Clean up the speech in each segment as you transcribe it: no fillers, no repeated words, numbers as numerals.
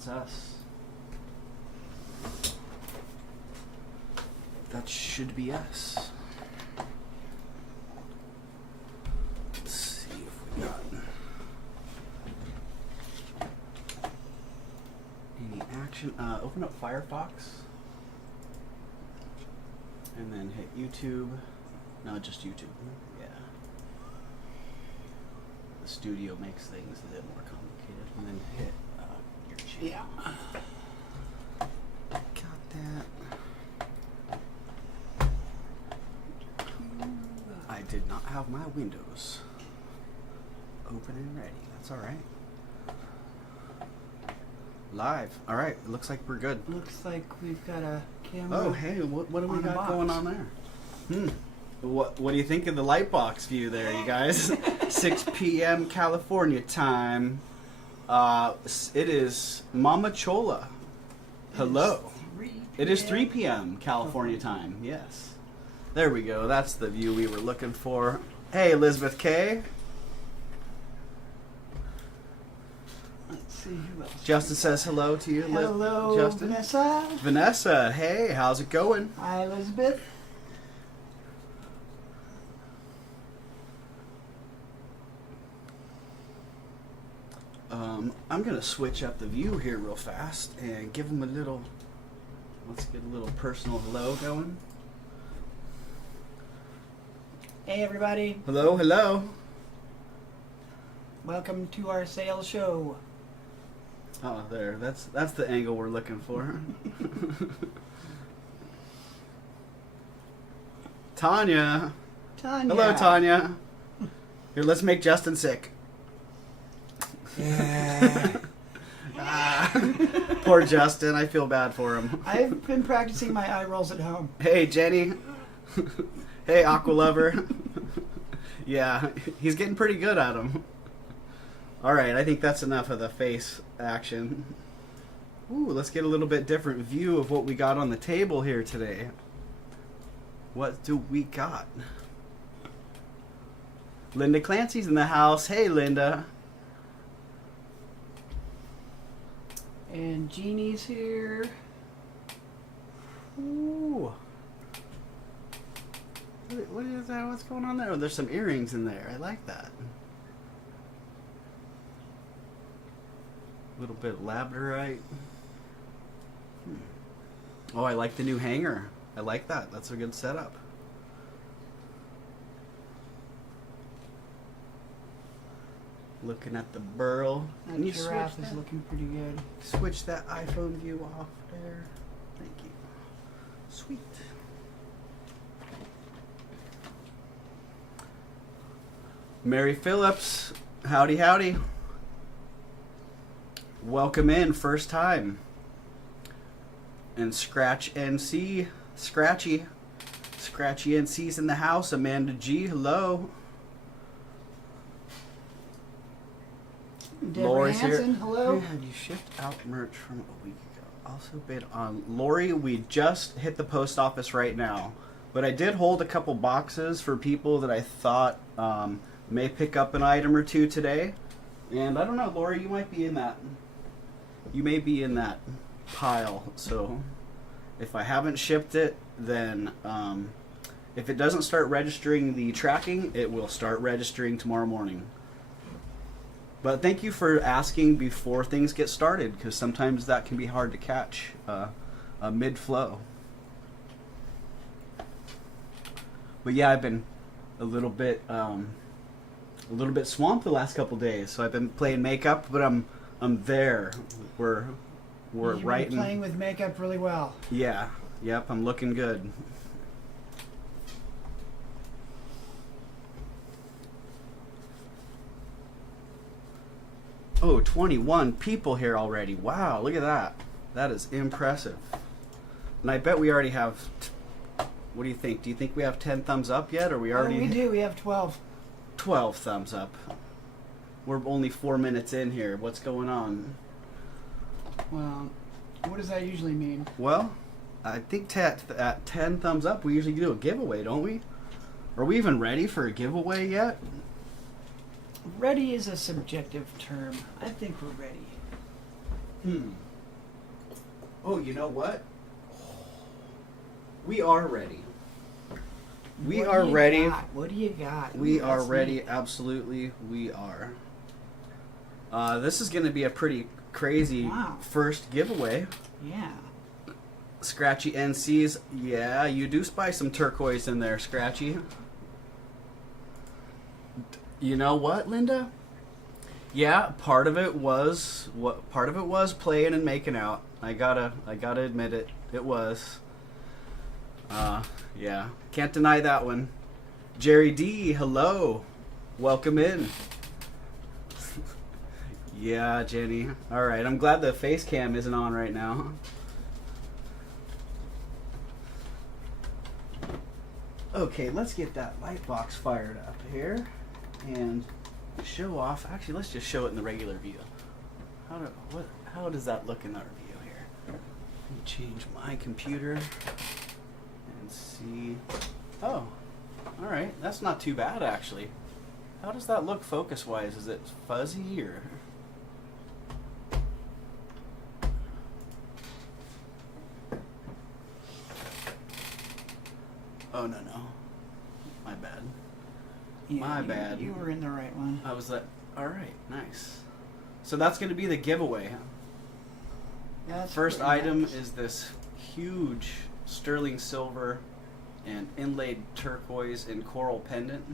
That's us. That should be us. Let's see if we got any action. Open up Firefox and then hit YouTube. No, just YouTube. Yeah. The studio makes things a bit more complicated. And then hit your channel. Yeah. Got that. I did not have my windows open and ready. That's all right. Live. All right. It looks like we're good. Looks like we've got a camera. Oh, hey. What do we on got box. going on there? What do you think of the Lightbox view there, you guys? 6 p.m. California time. It is Mama Chola. Hello. It is 3 p.m. California time. Yes. There we go. That's the view we were looking for. Hey, Elizabeth K. Let's see who else. Justin says hello to you. Hello, Justin. Vanessa. Vanessa, hey, how's it going? Hi, Elizabeth. I'm going to switch up the view here real fast and give them a little, let's get a little personal hello going. Hey, everybody. Hello, hello. Welcome to our sales show. Oh, there. That's the angle we're looking for. Tanya. Tanya. Hello, Tanya. Here, let's make Justin sick. Yeah. Poor Justin. I feel bad for him. I've been practicing my eye rolls at home. Hey, Jenny. Hey, Aqua Lover. Yeah, he's getting pretty good at them. All right, I think that's enough of the face action. Ooh, let's get a little bit different view of what we got on the table here today. What do we got? Linda Clancy's in the house. Hey, Linda. And Jeannie's here. Ooh. What is that? What's going on there? Oh, there's some earrings in there. I like that. A little bit of labradorite. Oh, I like the new hanger. I like that. That's a good setup. Looking at the burl. That Can you giraffe switch is that? looking pretty good. Switch that iPhone view off there. Thank you. Sweet. Mary Phillips. Howdy, howdy. Welcome in, first time. And Scratch NC. Scratchy. Scratchy NC's in the house. Amanda G. Hello. Deborah Lori's here. Hansen, hello. Had you shipped out merch from a week ago? Also bid on Lori. We just hit the post office right now, but I did hold a couple boxes for people that I thought may pick up an item or two today. And I don't know, Lori, you might be in that. You may be in that pile. So if I haven't shipped it, then if it doesn't start registering the tracking, it will start registering tomorrow morning. But thank you for asking before things get started, because sometimes that can be hard to catch mid-flow. But yeah, I've been a little bit swamped the last couple days, so I've been playing makeup, but I'm there. We're You've right been playing with makeup really well. Yeah, yep, I'm looking good. Oh, 21 people here already. Wow, look at that. That is impressive. And I bet we already have... What do you think? Do you think we have 10 thumbs up yet? Or we already... Oh, we do. We have 12. 12 thumbs up. We're only 4 minutes in here. What's going on? Well, what does that usually mean? Well, I think at 10 thumbs up, we usually do a giveaway, don't we? Are we even ready for a giveaway yet? Ready is a subjective term. I think we're ready. Oh, you know what? We are ready. We What are do you ready. got? What do you got? We Ooh, are that's ready. neat. Absolutely, we are. This is going to be a pretty crazy Wow. first giveaway. Yeah. Scratchy NCs. Yeah, you do spy some turquoise in there, Scratchy. You know what, Linda? Yeah, part of it was playing and making out. I gotta admit it. It was. Yeah, can't deny that one. Jerry D, hello, welcome in. Yeah, Jenny. All right, I'm glad the face cam isn't on right now. Okay, let's get that light box fired up here and show off. Actually, let's just show it in the regular view. How does that look in our view here? Let me change my computer and see. Oh, all right. That's not too bad, actually. How does that look focus-wise? Is it fuzzy or? Oh, no. My bad. Yeah, My bad. You were in the right one. I was like, all right, nice. So that's going to be the giveaway, huh? That's First pretty item nice. is this huge sterling silver and inlaid turquoise and coral pendant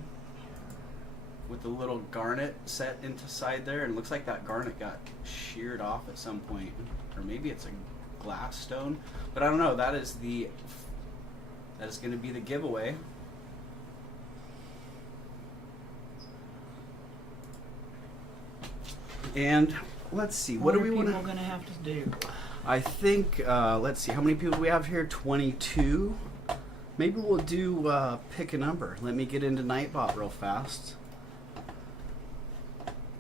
with the little garnet set into side there, and it looks like that garnet got sheared off at some point, or maybe it's a glass stone, but I don't know. That is going to be the giveaway. And let's see, what do we want people gonna have to do? I think, let's see, how many people do we have here? 22. Maybe we'll do pick a number. Let me get into Nightbot real fast.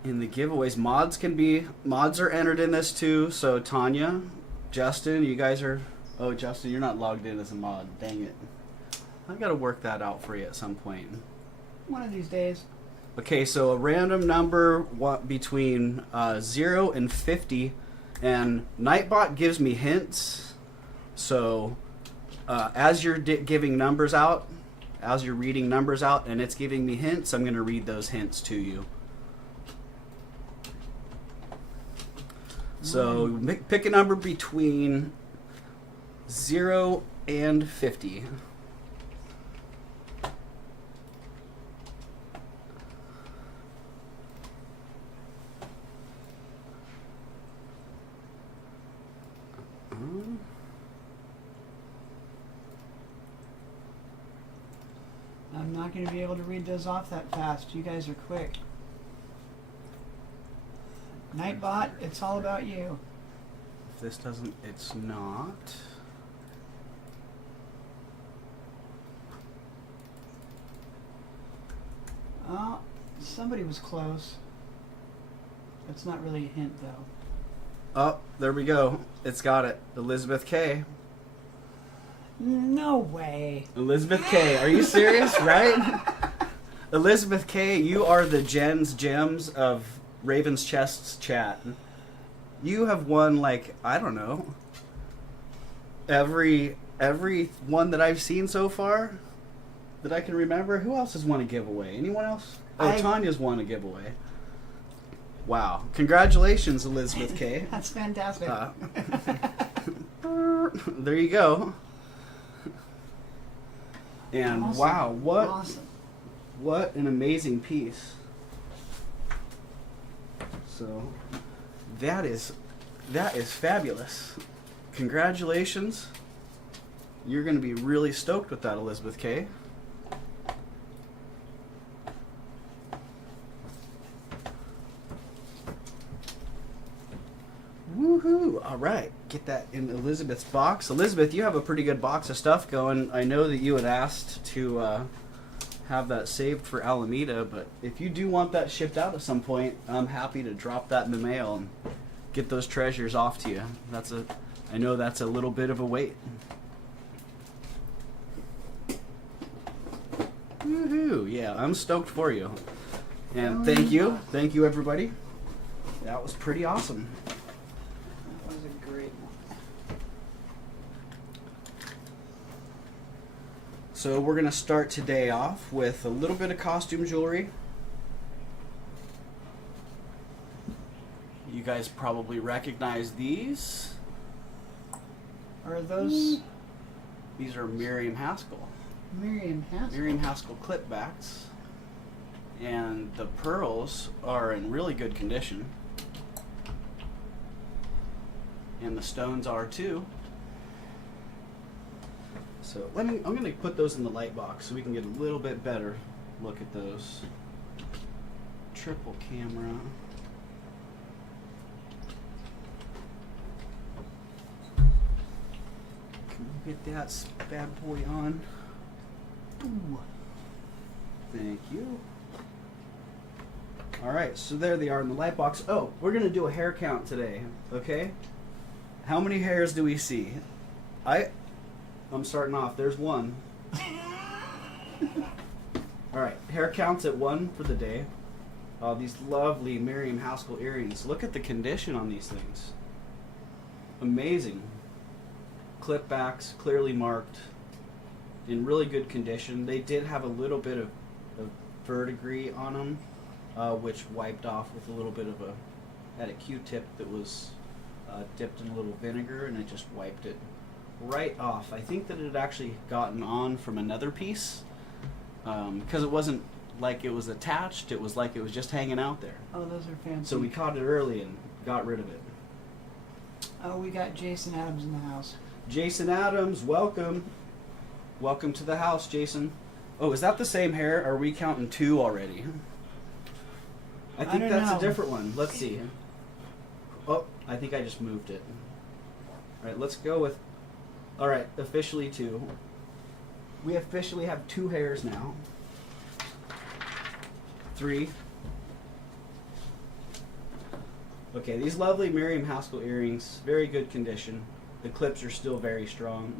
In the giveaways, mods are entered in this too. So Tanya, Justin, you guys are, oh Justin, you're not logged in as a mod. Dang it. I gotta work that out for you at some point. One of these days. Okay, so a random number between 0 and 50, and Nightbot gives me hints. So as you're giving numbers out, as you're reading numbers out, and it's giving me hints, I'm going to read those hints to you. So pick a number between 0 and 50. I'm not going to be able to read those off that fast. You guys are quick. Nightbot, it's all about you. If this doesn't, it's not. Oh, somebody was close. That's not really a hint, though. Oh, there we go. It's got it. Elizabeth K. No way. Elizabeth K. Are you serious? Right? Elizabeth K., you are the Jen's Gems of Raven's Chest's chat. You have won, like, I don't know, every one that I've seen so far that I can remember. Who else has won a giveaway? Anyone else? Oh, Tanya's won a giveaway. Wow. Congratulations, Elizabeth K. That's fantastic. There you go. And Awesome. wow, Awesome. what an amazing piece. So that is fabulous. Congratulations. You're going to be really stoked with that, Elizabeth K. Woohoo! All right, get that in Elizabeth's box. Elizabeth, you have a pretty good box of stuff going. I know that you had asked to have that saved for Alameda, but if you do want that shipped out at some point, I'm happy to drop that in the mail and get those treasures off to you. I know that's a little bit of a wait. Woohoo! Yeah, I'm stoked for you. And thank you everybody. That was pretty awesome. That was a great one. So we're gonna start today off with a little bit of costume jewelry. You guys probably recognize these. Are those These are Miriam Haskell. Miriam Haskell? Miriam Haskell clipbacks. And the pearls are in really good condition. And the stones are too. So I'm going to put those in the light box so we can get a little bit better look at those. Triple camera. Can we get that bad boy on? Ooh. Thank you. All right, so there they are in the light box. Oh, we're going to do a hair count today, okay? How many hairs do we see? I'm starting off. There's one. All right, hair counts at 1 for the day. These lovely Miriam Haskell earrings. Look at the condition on these things. Amazing. Clip backs, clearly marked, in really good condition. They did have a little bit of verdigris on them, which wiped off with a little bit of had a Q-tip that was dipped in a little vinegar, and it just wiped it right off. I think that it had actually gotten on from another piece, because it wasn't like it was attached, it was like it was just hanging out there. Oh, those are fancy. So we caught it early and got rid of it. Oh, we got Jason Adams in the house. Jason Adams, welcome. Welcome to the house, Jason. Oh, is that the same hair? Are we counting 2 already? I think don't that's know. a different one. Let's see. Oh, I think I just moved it. All right, let's go with... All right, officially 2. We officially have 2 hairs now. 3. Okay, these lovely Miriam Haskell earrings, very good condition. The clips are still very strong.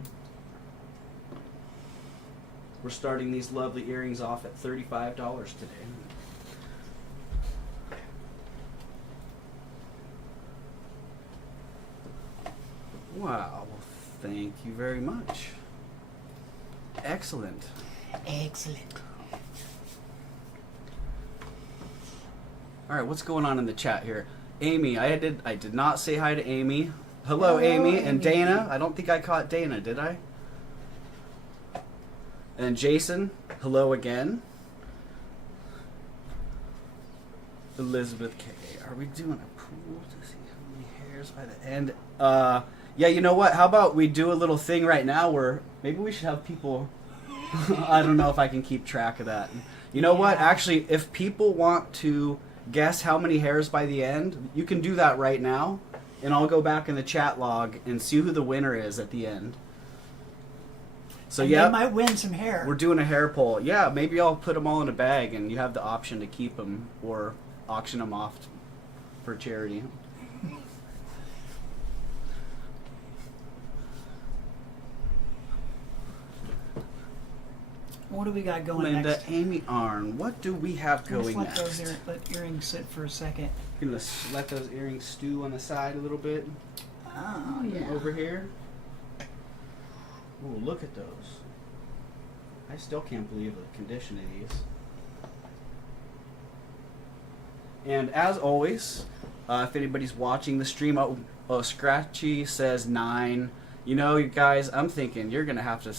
We're starting these lovely earrings off at $35 today. Wow, thank you very much. Excellent. Excellent. All right, what's going on in the chat here? Amy, I did not say hi to Amy. Hello, Amy. And Dana. I don't think I caught Dana, did I? And Jason, hello again. Elizabeth K. Are we doing a pool to see how many hairs by the end? Yeah, you know what? How about we do a little thing right now where maybe we should have people... I don't know if I can keep track of that. You know what? Actually, if people want to guess how many hairs by the end, you can do that right now. And I'll go back in the chat log and see who the winner is at the end. So and yeah, they might win some hair. we're doing a hair poll. Yeah, maybe I'll put them all in a bag, and you have the option to keep them or auction them off for charity. What do we got going Linda, next? Amy Arn, what do we have going Let's next? let earrings sit for a second. Gonna let those earrings stew on the side a little bit. Oh, yeah. Over here. Ooh, look at those. I still can't believe the condition of these. And as always, if anybody's watching the stream, Scratchy says 9. You know, you guys, I'm thinking you're gonna have to.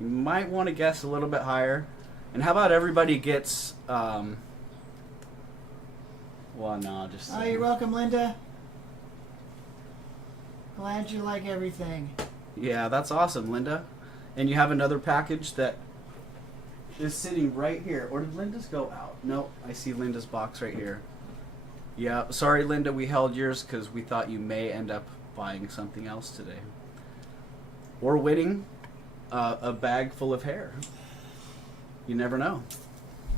You might want to guess a little bit higher. And how about everybody gets? Well, no, just. Oh, you're welcome, Linda. Glad you like everything. Yeah, that's awesome, Linda. And you have another package that is sitting right here. Or did Linda's go out? No, I see Linda's box right here. Yeah, sorry, Linda, we held yours because we thought you may end up buying something else today. Or winning a bag full of hair. You never know.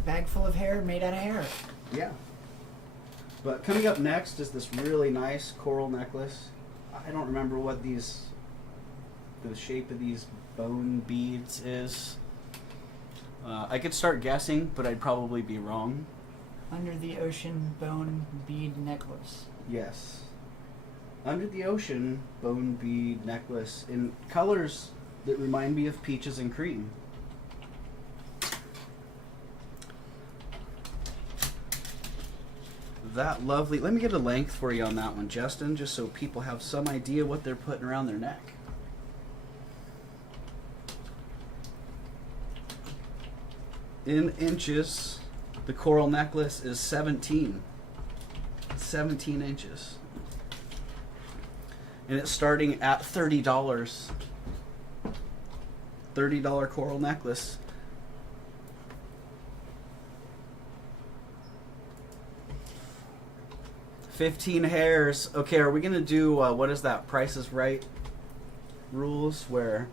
Bag full of hair made out of hair. Yeah. But coming up next is this really nice coral necklace. I don't remember what the shape of these bone beads is. I could start guessing, but I'd probably be wrong. Under the ocean bone bead necklace. Yes. Under the ocean bone bead necklace in colors that remind me of peaches and cream. that lovely. Let me get a length for you on that one, Justin, just so people have some idea what they're putting around their neck. In inches, the coral necklace is 17 inches. And it's starting at $30. $30 coral necklace. $15 hairs. Okay, are we gonna do what is that? Price is Right rules, where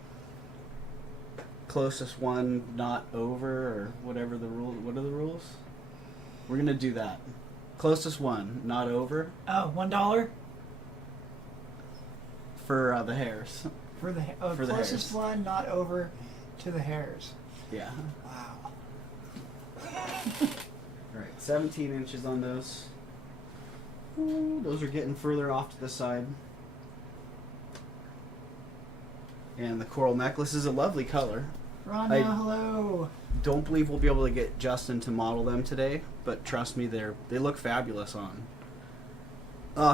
closest one not over, or whatever the rule. What are the rules? We're gonna do that. Closest one not over Oh, $1 for the hairs. for the For the closest hairs. one, not over to the hairs. Yeah. Wow. All right, 17 inches on those. Ooh, those are getting further off to the side. And the coral necklace is a lovely color. Rhonda, hello. Don't believe we'll be able to get Justin to model them today, but trust me, they look fabulous on.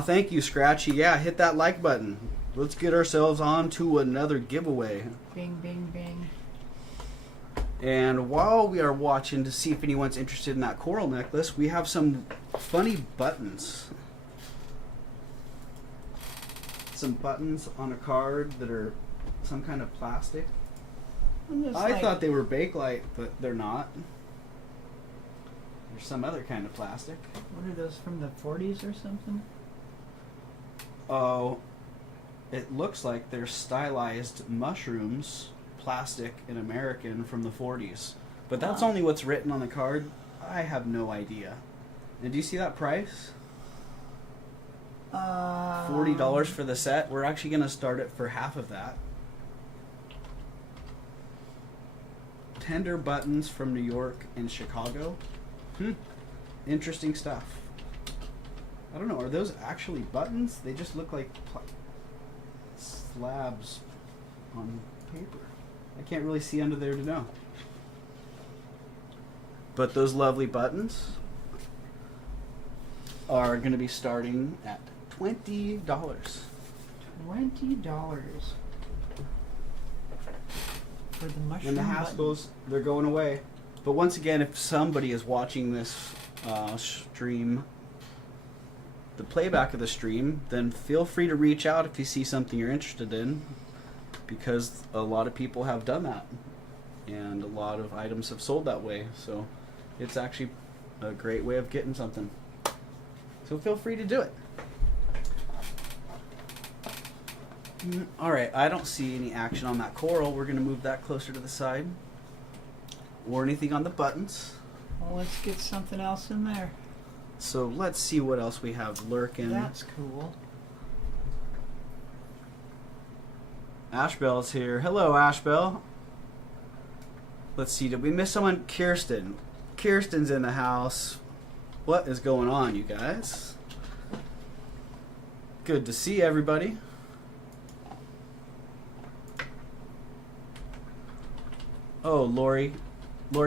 Thank you, Scratchy. Yeah, hit that like button. Let's get ourselves on to another giveaway. Bing, bing, bing. And while we are watching to see if anyone's interested in that coral necklace, we have some funny buttons. Some buttons on a card that are some kind of plastic. I thought they were Bakelite, but they're not. They're some other kind of plastic. What are those, from the 40s or something? Oh, it looks like they're stylized mushrooms, plastic and American from the 40s. But that's only what's written on the card. I have no idea. And do you see that price? $40 for the set. We're actually going to start it for half of that. Tender buttons from New York and Chicago. Interesting stuff. I don't know, are those actually buttons? They just look like slabs on paper. I can't really see under there to know. But those lovely buttons are going to be starting at $20. $20 for the mushroom And the Haskell's, they're going away. But once again, if somebody is watching this stream, the playback of the stream, then feel free to reach out if you see something you're interested in, because a lot of people have done that, and a lot of items have sold that way. So it's actually a great way of getting something. So feel free to do it. All right, I don't see any action on that coral. We're going to move that closer to the side. Or anything on the buttons. Well, let's get something else in there. So let's see what else we have lurking. That's cool. Ashbell's here. Hello, Ashbell. Let's see, did we miss someone? Kirsten. Kirsten's in the house. What is going on, you guys? Good to see everybody. Oh, Lori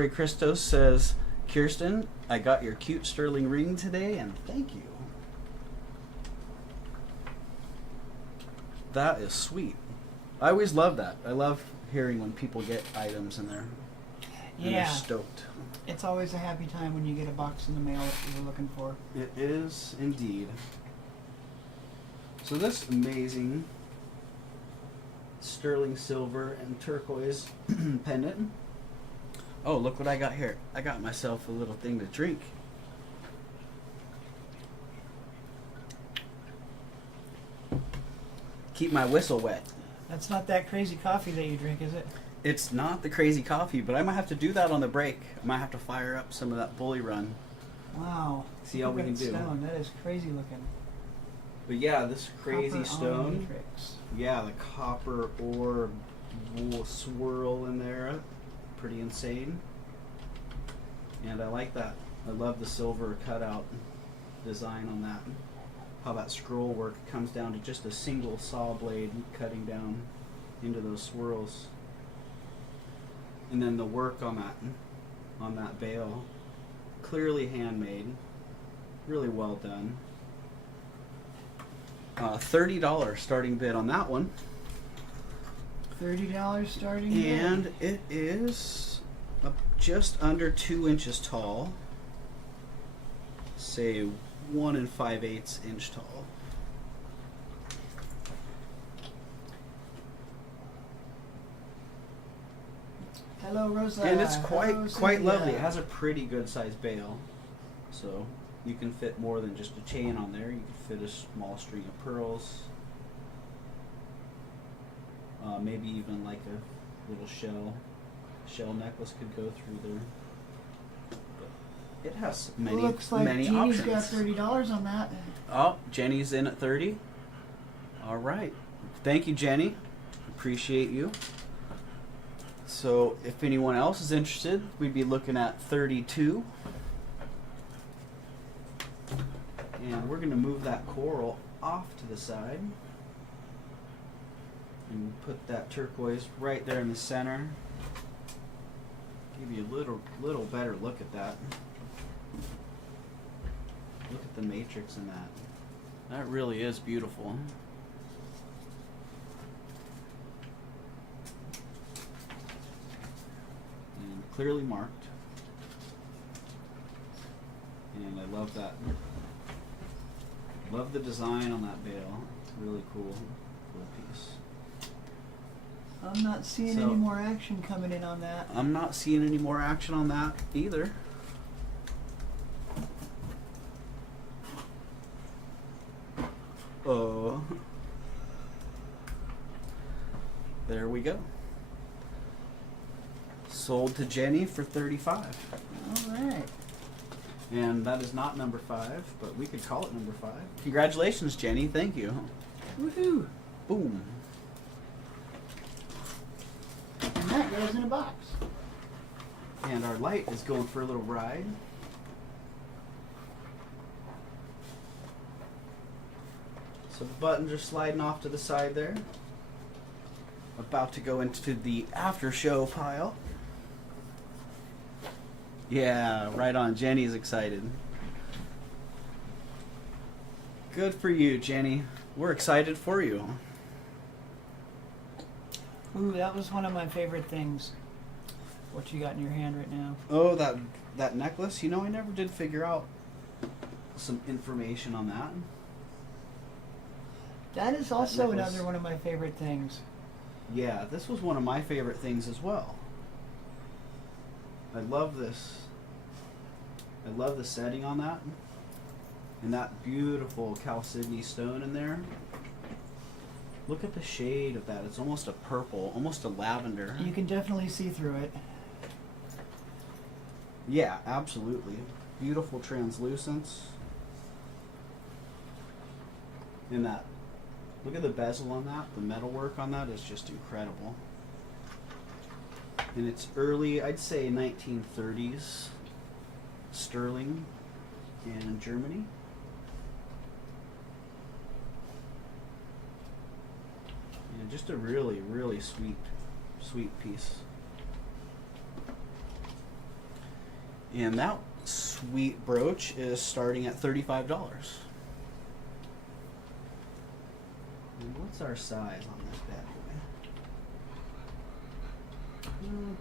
Christos says, Kirsten, I got your cute sterling ring today, and thank you. That is sweet. I always love that. I love hearing when people get items in there. And Yeah. they're stoked. It's always a happy time when you get a box in the mail that you were looking for. It is indeed. So this amazing sterling silver and turquoise pendant. Oh, look what I got here. I got myself a little thing to drink. Keep my whistle wet. That's not that crazy coffee that you drink, is it? It's not the crazy coffee, but I might have to do that on the break. I might have to fire up some of that bully run. Wow. See how Look we at can that do. Stone. That is crazy looking. But yeah, this crazy Copper stone. matrix. Yeah, the copper ore swirl in there. Pretty insane. And I like that. I love the silver cutout design on that. How that scroll work comes down to just a single saw blade cutting down into those swirls. And then the work on that veil, clearly handmade. Really well done. $30 starting bid on that one. $30 starting bid. And it is just under 2 inches tall. Say 1 5/8 inch tall. Hello, Rosa. And it's Hello, quite Cynthia. lovely. It has a pretty good sized bail. So you can fit more than just a chain on there. You can fit a small string of pearls. Maybe even like a little shell necklace could go through there. But it has Looks like many Jeannie's options. got $30 on that. Oh, Jenny's in at 30. All right. Thank you, Jenny. Appreciate you. So if anyone else is interested, we'd be looking at 32. And we're going to move that coral off to the side. And put that turquoise right there in the center. Give you a little better look at that. Look at the matrix in that. That really is beautiful. And clearly marked. And I love that. Love the design on that bail. It's really cool piece. I'm not seeing So- any more action coming in on that. I'm not seeing any more action on that either. Oh. There we go. Sold to Jenny for 35. All right. And that is not number 5, but we could call it number 5. Congratulations, Jenny. Thank you. Woohoo! Boom. And that goes in a box. And our light is going for a little ride. So the buttons are sliding off to the side there. About to go into the after show pile. Yeah, right on. Jenny's excited. Good for you, Jenny. We're excited for you. Ooh, that was one of my favorite things. What you got in your hand right now? Oh, that necklace. You know, I never did figure out some information on that. That is also necklace. another one of my favorite things. Yeah, this was one of my favorite things as well. I love this. I love the setting on that. And that beautiful chalcedony stone in there. Look at the shade of that. It's almost a purple, almost a lavender. You can definitely see through it. Yeah, absolutely. Beautiful translucence. And that, look at the bezel on that. The metalwork on that is just incredible. And it's early, I'd say 1930s sterling in Germany. And just a really, really sweet piece. And that sweet brooch is starting at $35. And what's our size on this bad boy?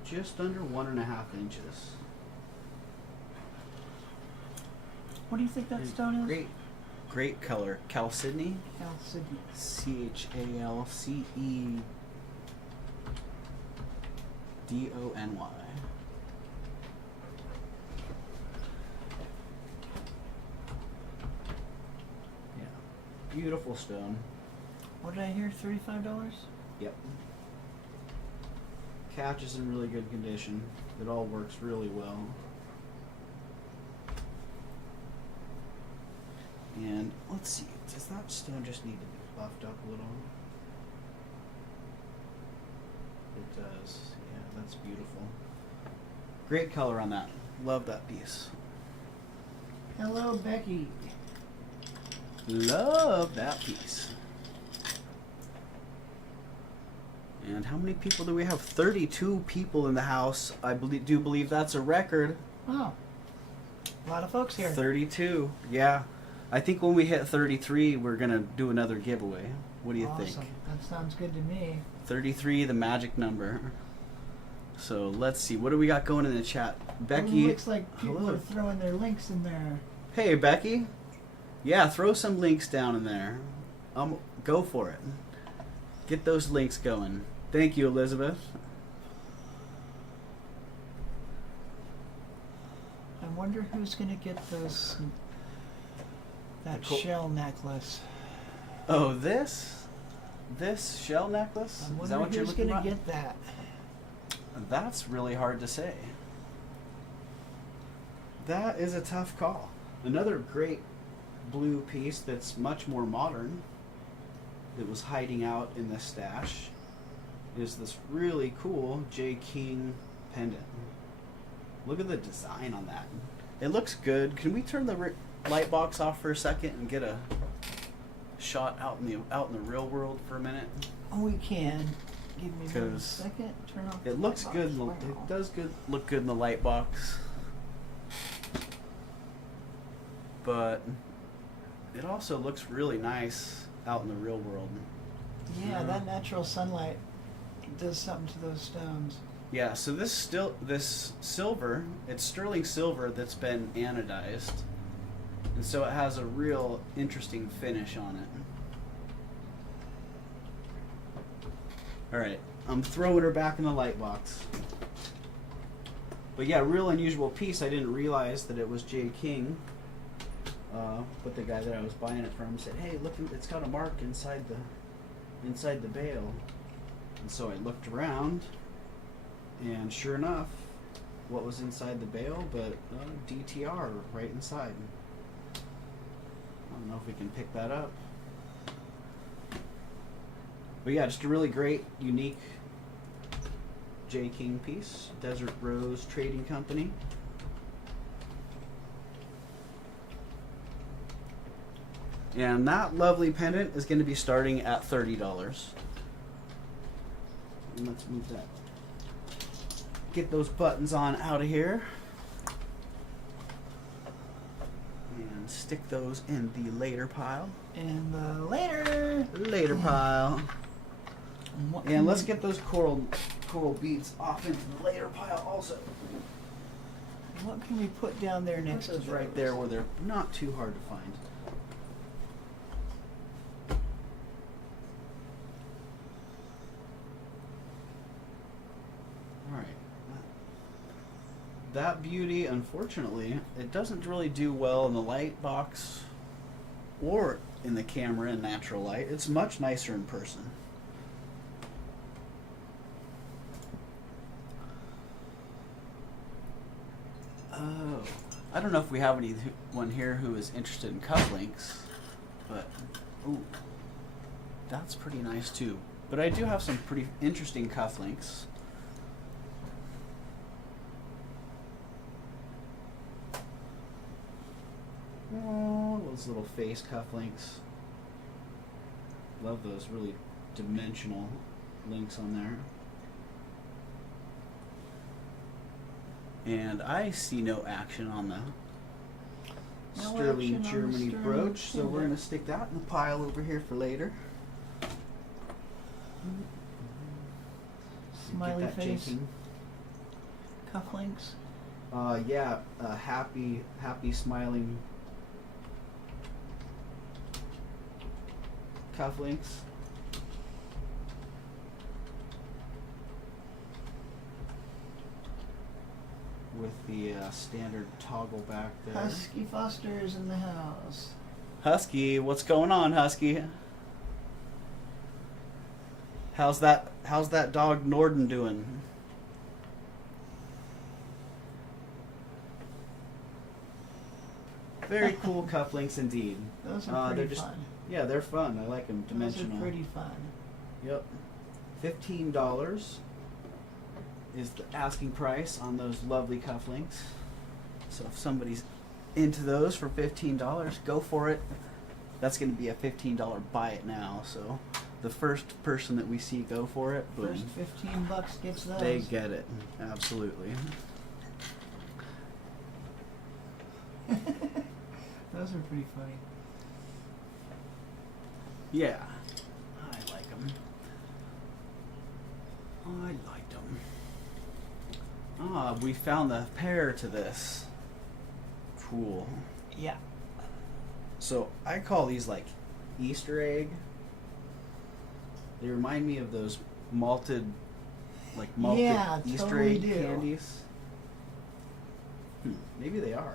Just under 1.5 inches. What do you think that stone is? Great color. Chalcedony. Chalcedony. Chalcedony. Yeah. Beautiful stone. What did I hear? $35? Yep. Catch is in really good condition. It all works really well. And let's see, does that stone just need to be buffed up a little? It does. Yeah, that's beautiful. Great color on that. Love that piece. Hello, Becky. Love that piece. And how many people do we have? 32 people in the house. I do believe that's a record. Wow. A lot of folks here. 32. Yeah. I think when we hit 33, we're going to do another giveaway. What do you Awesome. think? That sounds good to me. 33, the magic number. So let's see. What do we got going in the chat? Becky. Ooh, looks like people hello. are throwing their links in there. Hey, Becky. Yeah, throw some links down in there. Go for it. Get those links going. Thank you, Elizabeth. I wonder who's going to get that Cool. shell necklace. Oh, this shell necklace? I Is that wonder what you're who's looking going at? to get that. That's really hard to say. That is a tough call. Another great blue piece that's much more modern that was hiding out in the stash is this really cool J. King pendant. Look at the design on that. It looks good. Can we turn the light box off for a second and get a shot out in the real world for a minute? Oh, we can. Give me 1 'Cause second. Turn off the It looks light good. box. It does look good in the light box, but it also looks really nice out in the real world. Yeah, that natural sunlight does something to those stones. Yeah. So this silver, it's sterling silver that's been anodized, and so it has a real interesting finish on it. All right, I'm throwing her back in the light box. But yeah, real unusual piece. I didn't realize that it was J. King. But the guy that I was buying it from said, "Hey, look, it's got a mark inside the bail." And so I looked around, and sure enough, what was inside the bail? But DTR right inside. I don't know if we can pick that up. But yeah, just a really great, unique J. King piece. Desert Rose Trading Company. And that lovely pendant is going to be starting at $30. And let's move that. Get those buttons on out of here. And stick those in the later pile. And the later Pile. What And can let's we- get those coral beads off into the later pile also. What can we put down there next Put those to right those? there where they're not too hard to find. Alright. That beauty, unfortunately, it doesn't really do well in the light box or in the camera in natural light. It's much nicer in person. Oh, I don't know if we have anyone here who is interested in cufflinks, but ooh, that's pretty nice too. But I do have some pretty interesting cufflinks. Oh, those little face cufflinks. Love those really dimensional links on there. And I see no action on the No Sterling action on the Germany Sterling brooch, so we're pendant. going to stick that in the pile over here for later. Smiley Get that face J. King. cufflinks. Yeah, happy smiling cufflinks. With the standard toggle back there. Husky Foster is in the house. Husky, what's going on, Husky? How's that dog Norden doing? Very cool cufflinks indeed. Those are they're pretty just fun. yeah, they're fun. I like them dimensional. Those are pretty fun. Yep. $15 is the asking price on those lovely cufflinks. So if somebody's into those for $15, go for it. That's going to be a $15 buy it now. So the first person that we see go for it, boom, First 15 bucks gets those. they get it. Absolutely. Those are pretty funny. Yeah, I like them. I liked them. Ah, we found the pair to this. Cool. Yeah. So I call these like Easter egg. They remind me of those malted Yeah, Easter totally egg do. candies. Maybe they are.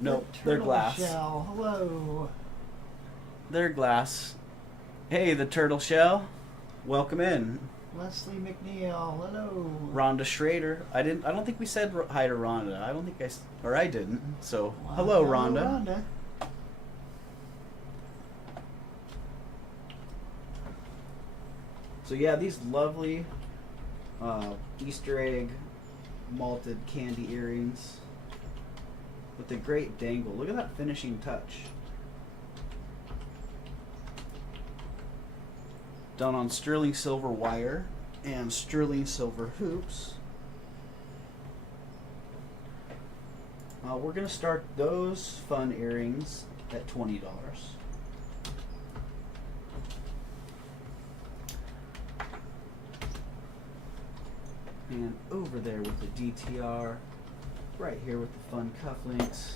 Nope, they're Turtle glass. Shell. Hello. They're glass. Hey, the turtle shell. Welcome in. Leslie McNeil. Hello. Rhonda Schrader. I don't think we said hi to Rhonda. I don't think I didn't. So, Wow. hello, Hello, Rhonda. Rhonda. So yeah, these lovely Easter egg malted candy earrings with a great dangle. Look at that finishing touch. Done on sterling silver wire and sterling silver hoops. We're going to start those fun earrings at $20. And over there with the DTR, right here with the fun cufflinks.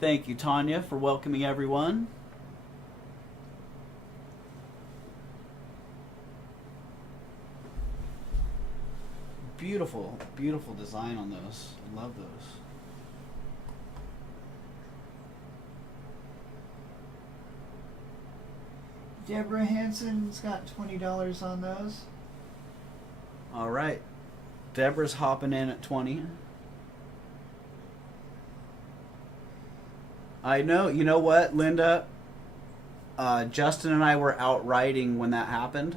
Thank you, Tanya, for welcoming everyone. Beautiful, beautiful design on those. I love those. Deborah Hansen's got $20 on those. All right. Deborah's hopping in at 20. I know. You know what, Linda? Justin and I were out riding when that happened,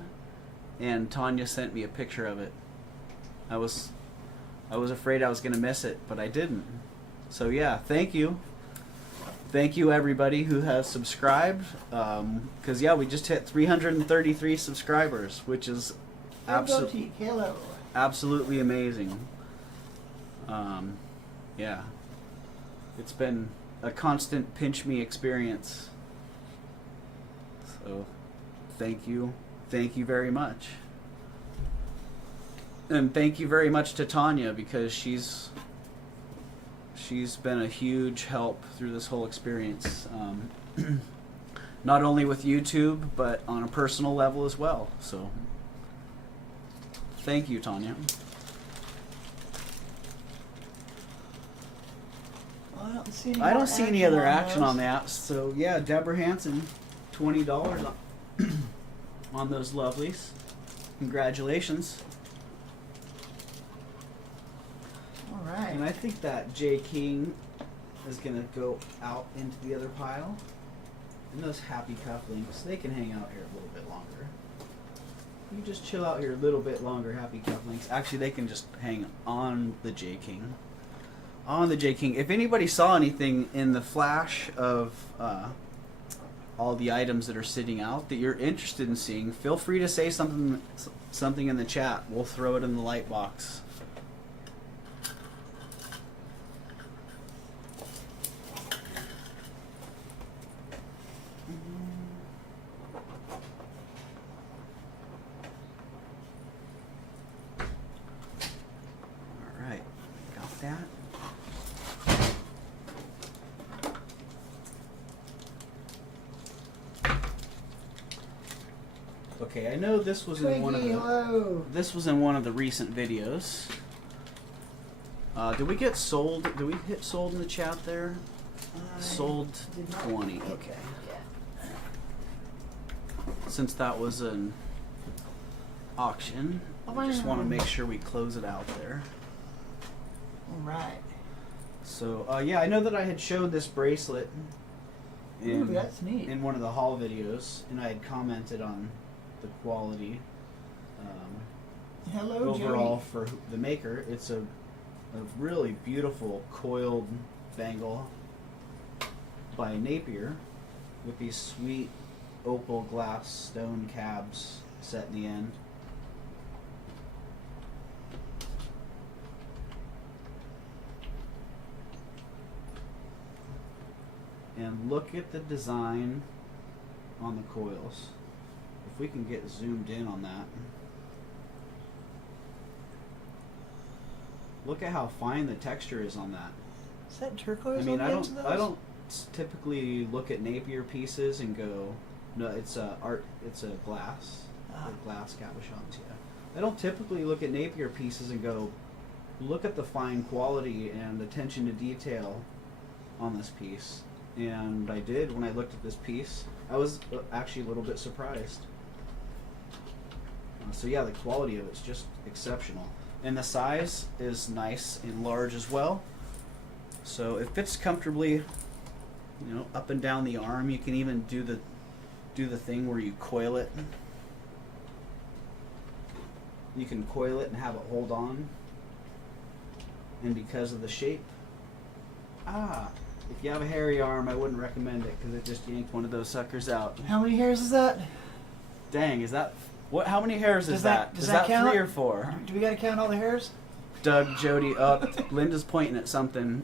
and Tanya sent me a picture of it. I was afraid I was going to miss it, but I didn't. So yeah, thank you. Thank you, everybody who has subscribed. Because yeah, we just hit 333 subscribers, which is Hello. absolutely amazing. Yeah, it's been a constant pinch me experience. So, thank you very much, and thank you very much to Tanya, because she's been a huge help through this whole experience. Not only with YouTube, but on a personal level as well. So, thank you, Tanya. Well, I don't see any, I more don't see any other on action those. on that. So yeah, Deborah Hansen, $20 on those lovelies. Congratulations. All right. And I think that J King is gonna go out into the other pile. And those happy cufflinks, they can hang out here a little bit longer. You just chill out here a little bit longer, happy cufflinks. Actually, they can just hang on the J King. On the J King. If anybody saw anything in the flash of all the items that are sitting out that you're interested in seeing, feel free to say something in the chat. We'll throw it in the light box. All right, got that. Okay, I know this was in one of the hello. this was in one of the recent videos. Did we get sold? Did we hit sold in the chat there? Sold did not 20. get Okay. that yet. Since that was an auction, I just want to make sure we close it out there. All right. So yeah, I know that I had showed this bracelet Ooh, that's neat. in one of the haul videos, and I had commented on the quality Hello, overall Jody. for the maker. It's a really beautiful coiled bangle by Napier with these sweet opal glass stone cabs set in the end. and look at the design on the coils. If we can get zoomed in on that. Look at how fine the texture is on that. Is that turquoise? I mean, on the ends of those? I don't typically look at Napier pieces and go, no, it's a glass, glass cabochons. Yeah, I don't typically look at Napier pieces and go, look at the fine quality and attention to detail on this piece. And I did when I looked at this piece. I was actually a little bit surprised. So yeah, the quality of it's just exceptional. And the size is nice and large as well. So it fits comfortably, you know, up and down the arm. You can even do the thing where you coil it. You can coil it and have it hold on. And because of the shape, if you have a hairy arm, I wouldn't recommend it because it just yanked one of those suckers out. How many hairs is that? Dang, is that what? How many hairs is that? Does that count? 3 or 4? Do we got to count all the hairs? Doug, Jody, Linda's pointing at something.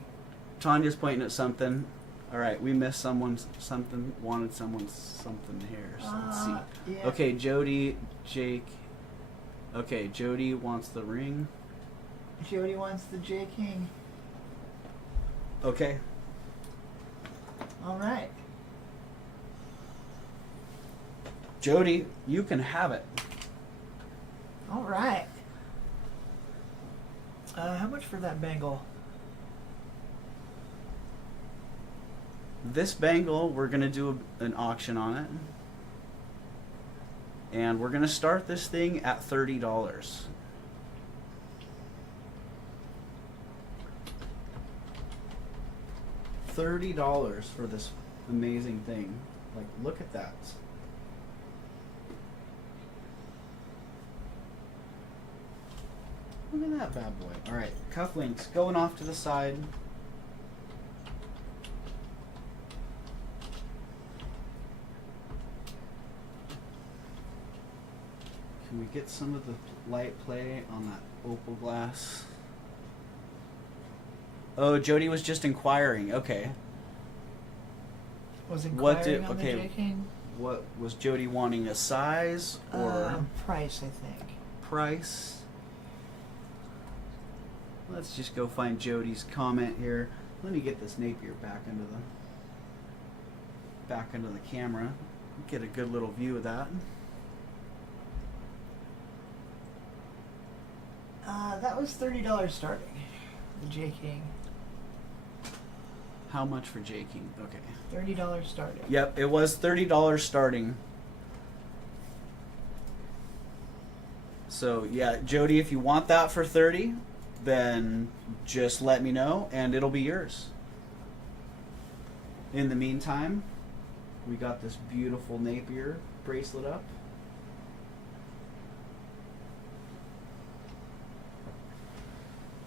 Tanya's pointing at something. All right, we missed someone's something. Wanted someone's something here. So let's see. Yeah. Okay, Jody, Jake. Okay, Jody wants the ring. Jody wants the J King. Okay. All right. Jody, you can have it. All right. How much for that bangle? This bangle, we're going to do an auction on it. And we're going to start this thing at $30. $30 for this amazing thing. Like, look at that. Look at that bad boy. Alright, cufflinks going off to the side. Can we get some of the light play on that opal glass? Oh, Jody was just inquiring. Okay. Was inquiring on okay, the J King? What was Jody wanting? A size or price? I think. Price? Let's just go find Jody's comment here. Let me get this Napier back into the camera. Get a good little view of that. That was $30 starting. The J King. How much for J King? Okay. $30 starting. Yep, it was $30 starting. So yeah, Jody, if you want that for $30, then just let me know and it'll be yours. In the meantime, we got this beautiful Napier bracelet up.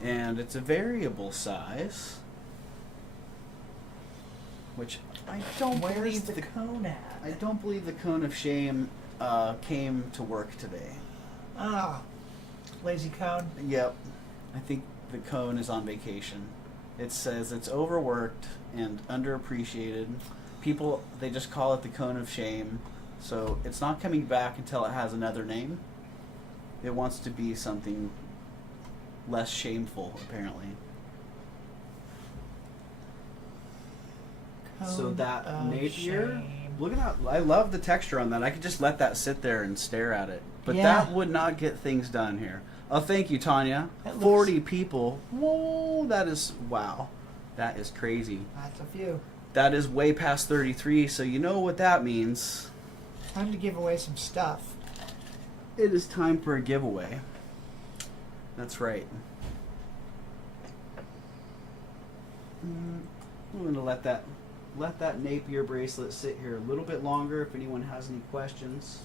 And it's a variable size, which I don't Where's believe the cone at? I don't believe the cone of shame came to work today. Lazy cone. Yep, I think the cone is on vacation. It says it's overworked and underappreciated. People, they just call it the cone of shame. So it's not coming back until it has another name. It wants to be something less shameful, apparently. So Cone that of Napier, shame. look at that. I love the texture on that. I could just let that sit there and stare at it. But Yeah. that would not get things done here. Oh, thank you, Tanya. That looks- 40 people. Whoa, that is, wow. That is crazy. That's a few. That is way past 33, so you know what that means. Time to give away some stuff. It is time for a giveaway. That's right. I'm going to let that Napier bracelet sit here a little bit longer if anyone has any questions.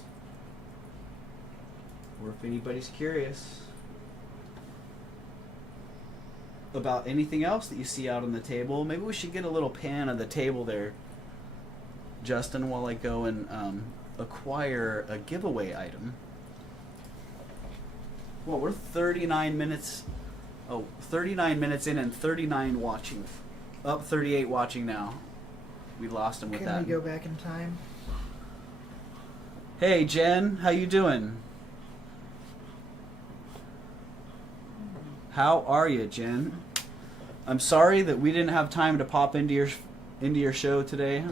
Or if anybody's curious about anything else that you see out on the table. Maybe we should get a little pan of the table there, Justin, while I go and acquire a giveaway item. Well, we're 39 minutes. Oh, 39 minutes in and 39 watching. Up 38 watching now. we lost him with Can that. we go back in time? Hey Jen, how you doing? How are you, Jen? I'm sorry that we didn't have time to pop into your show today.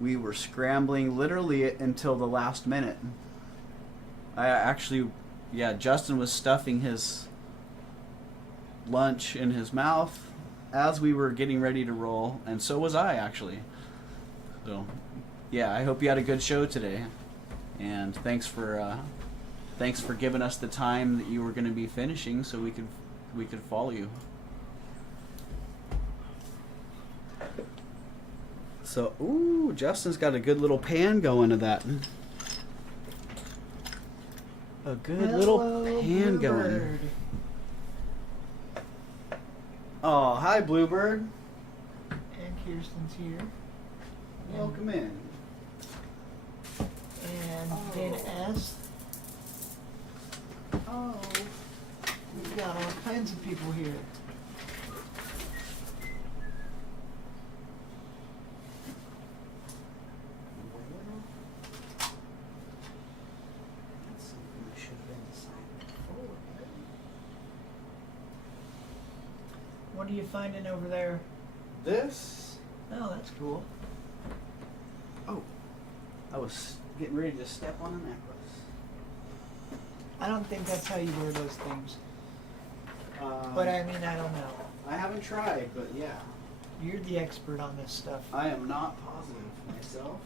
We were scrambling literally until the last minute. Justin was stuffing his lunch in his mouth as we were getting ready to roll, and so was I actually. So, yeah, I hope you had a good show today, and thanks for giving us the time that you were going to be finishing so we could follow you. So, ooh, Justin's got a good little pan going to that. A good little pan going. Oh, hi, Bluebird. And Kirsten's here. Welcome in. And Dana S. Oh, we've got all kinds of people here. What are you finding over there? This? Oh, that's cool. Oh, I was getting ready to step on a necklace. I don't think that's how you wear those things. But I mean, I don't know. I haven't tried, but yeah. You're the expert on this stuff. I am not positive myself.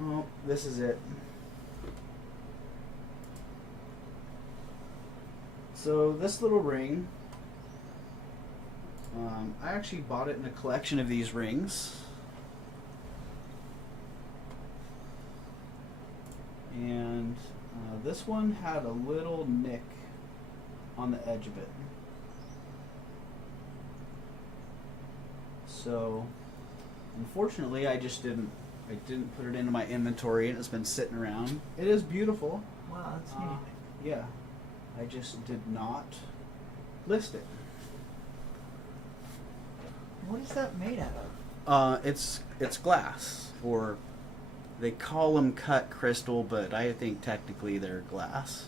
Oh, this is it. So this little ring, I actually bought it in a collection of these rings. And this one had a little nick on the edge of it. So unfortunately I didn't put it into my inventory, and it's been sitting around. It is beautiful. Wow, that's neat. Yeah. I just did not list it. What is that made out of? It's glass, or they call them cut crystal, but I think technically they're glass.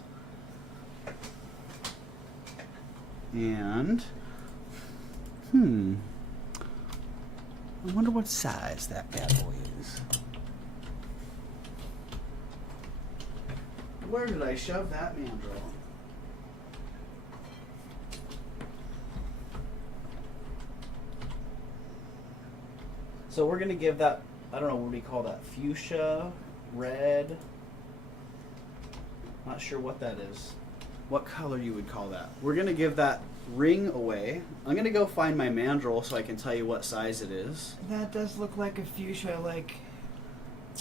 And I wonder what size that bad boy is. Where did I shove that mandrel? So we're gonna give that, I don't know, what do we call that? Fuchsia, red. Not sure what that is. What color you would call that. We're gonna give that ring away. I'm gonna go find my mandrel so I can tell you what size it is. That does look like a fuchsia, like,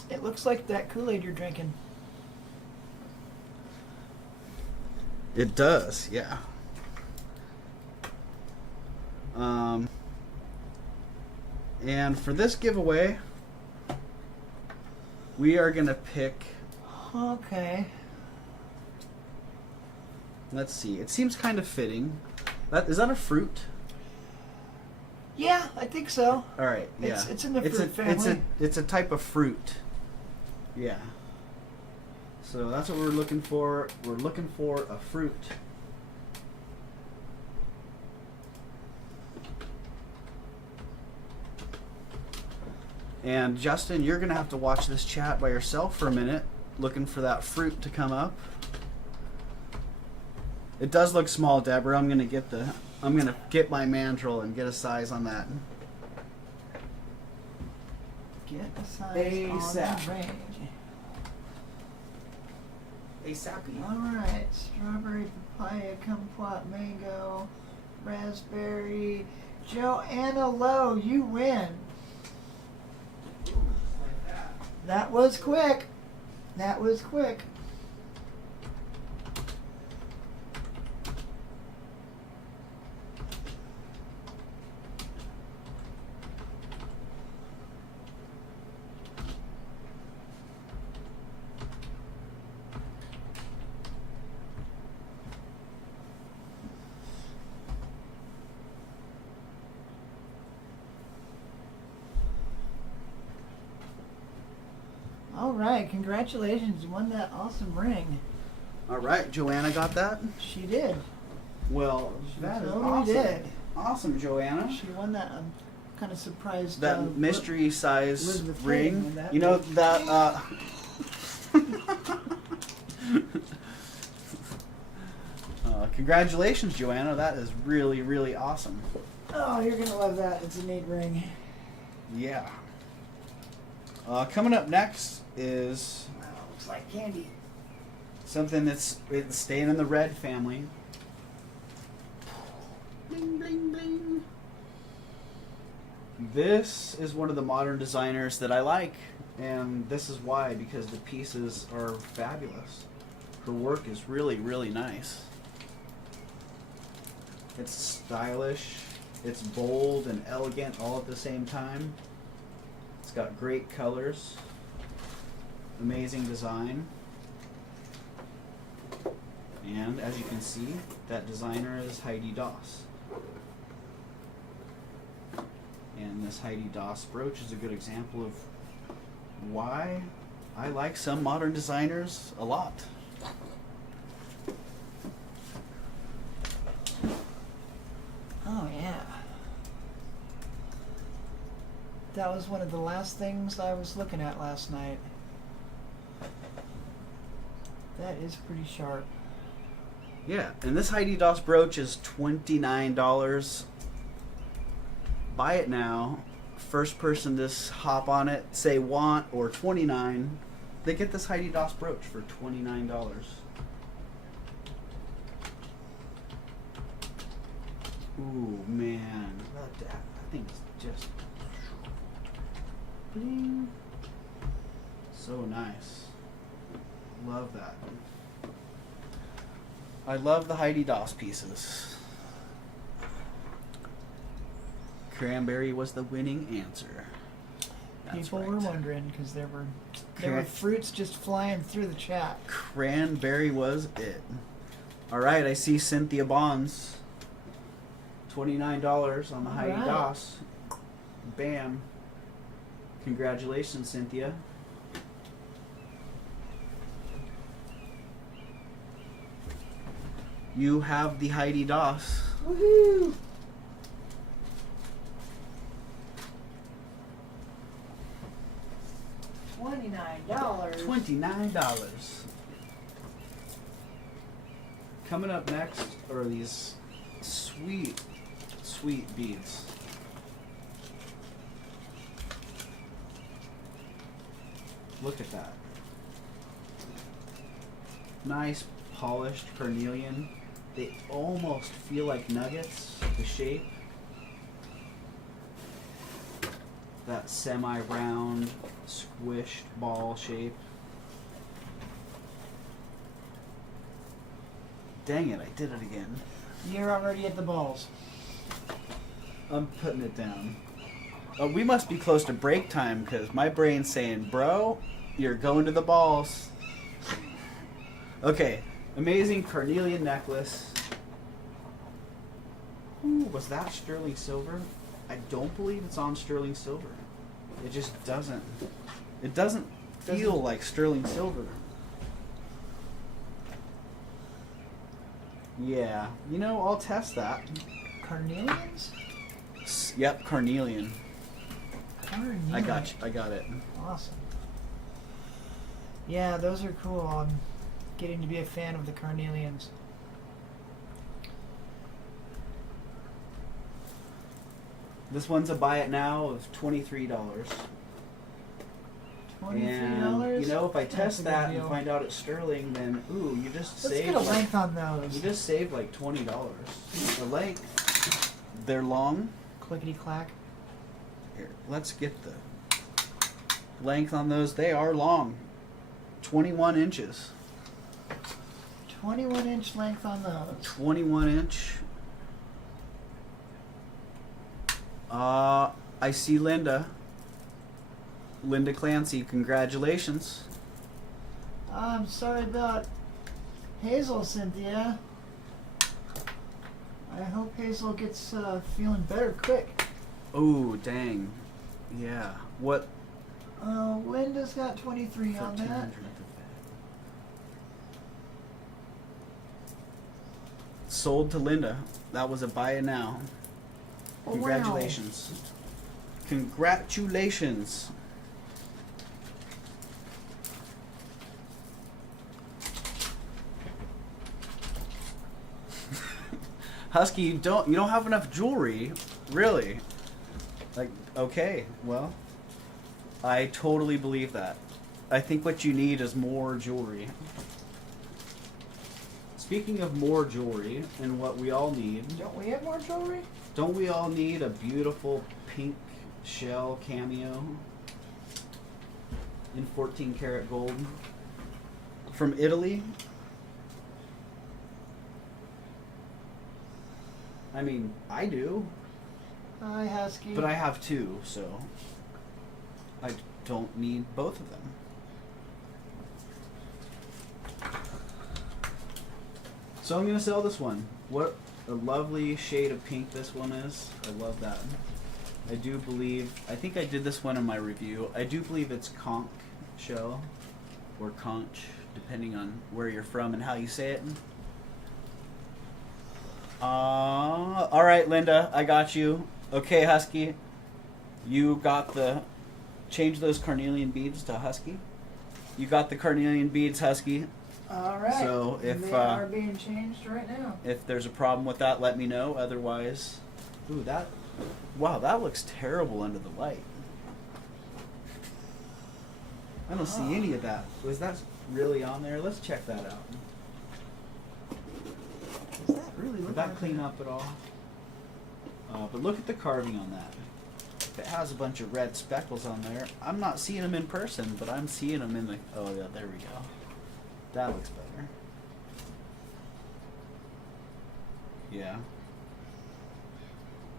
it looks like that Kool-Aid you're drinking. It does, yeah. And for this giveaway, we are gonna pick. Okay. Let's see. It seems kind of fitting. Is that a fruit? Yeah, I think so. All right. Yeah. It's in the fruit family. It's a type of fruit. Yeah. So that's what we're looking for. We're looking for a fruit. And Justin, you're gonna have to watch this chat by yourself for a minute, looking for that fruit to come up. It does look small, Deborah. I'm gonna get my mandrel and get a size on that. Get a size ASAP. on the range. A sappy. Alright, strawberry, papaya, kumquat, mango, raspberry. Joanna Lowe, you win. That was quick. That was quick. All right, congratulations! You won that awesome ring. All right, Joanna got that. She did. Well, that is totally awesome. did. Awesome, Joanna. She won that. I'm kind of surprised. That mystery size Elizabeth ring. won that. You know that. Congratulations, Joanna. That is really, really awesome. Oh, you're gonna love that. It's a neat ring. Yeah. Coming up next is Wow, looks like candy. something that's staying in the red family. Bling, bling, bling. This is one of the modern designers that I like, and this is why, because the pieces are fabulous. Her work is really, really nice. It's stylish, it's bold and elegant all at the same time. It's got great colors, amazing design. And as you can see, that designer is Heidi Doss. And this Heidi Doss brooch is a good example of why I like some modern designers a lot. Oh yeah. That was one of the last things I was looking at last night. That is pretty sharp. Yeah, and this Heidi Doss brooch is $29. Buy it now. First person to hop on it, say want or $29, they get this Heidi Doss brooch for $29. Ooh man, that thing is just bling. So nice. Love that. I love the Heidi Doss pieces. Cranberry was the winning answer. That's People right. were wondering because there were Cran- fruits just flying through the chat. Cranberry was it. All right, I see Cynthia Bonds. $29 on the Heidi right. Doss. Bam. Congratulations, Cynthia. You have the Heidi Doss. Woohoo! $29. $29. Coming up next are these sweet, sweet beads. Look at that. Nice polished carnelian. They almost feel like nuggets, the shape. That semi-round, squished ball shape. Dang it, I did it again. You're already at the balls. I'm putting it down. We must be close to break time because my brain's saying, bro, you're going to the balls. Okay, amazing carnelian necklace. Ooh, was that sterling silver? I don't believe it's on sterling silver. It just doesn't. It doesn't feel like sterling silver. Yeah, you know, I'll test that. Carnelians? Yep, carnelian. Carnelian. I got you. I got it. Awesome. Yeah, those are cool. I'm getting to be a fan of the carnelians. This one's a buy it now of $23. $23? And you know, if I That's test a good that and deal. find out it's sterling, then ooh, you just Let's saved. get a length on those. You just saved like $20. The length, they're long. Clickety clack. Here, let's get the length on those. They are long, 21 inches. 21-inch length on those. 21 inch. I see Linda. Linda Clancy, congratulations. I'm sorry about Hazel, Cynthia. I hope Hazel gets feeling better quick. Oh, dang. Yeah. What Oh, Linda's got 23 on that. 1300 at the Fed. Sold to Linda. That was a buy it now. Oh, Congratulations. Congratulations. Husky, you don't have enough jewelry, really. Like, okay, well, I totally believe that. I think what you need is more jewelry. Speaking of more jewelry and what we all need, Don't we have more jewelry? don't we all need a beautiful pink shell cameo in 14 karat gold from Italy? I mean, I do, Hi, Husky. but I have two, so I don't need both of them. So I'm gonna sell this one. What a lovely shade of pink this one is. I love that. I do believe, I think I did this one in my review. I do believe it's conch shell or conch, depending on where you're from and how you say it. All right, Linda, I got you. Okay, Husky, you got the, change those carnelian beads to Husky. You got the carnelian beads, Husky. All right. So if they are being changed right now. if there's a problem with that, let me know. Otherwise, ooh, wow, that looks terrible under the light. I don't see any of that. Was that really on there? Let's check that out. Does that really Did look that like clean up at all? But look at the carving on that. If it has a bunch of red speckles on there, I'm not seeing them in person, but I'm seeing them in the. Oh yeah, there we go. That looks better. Yeah.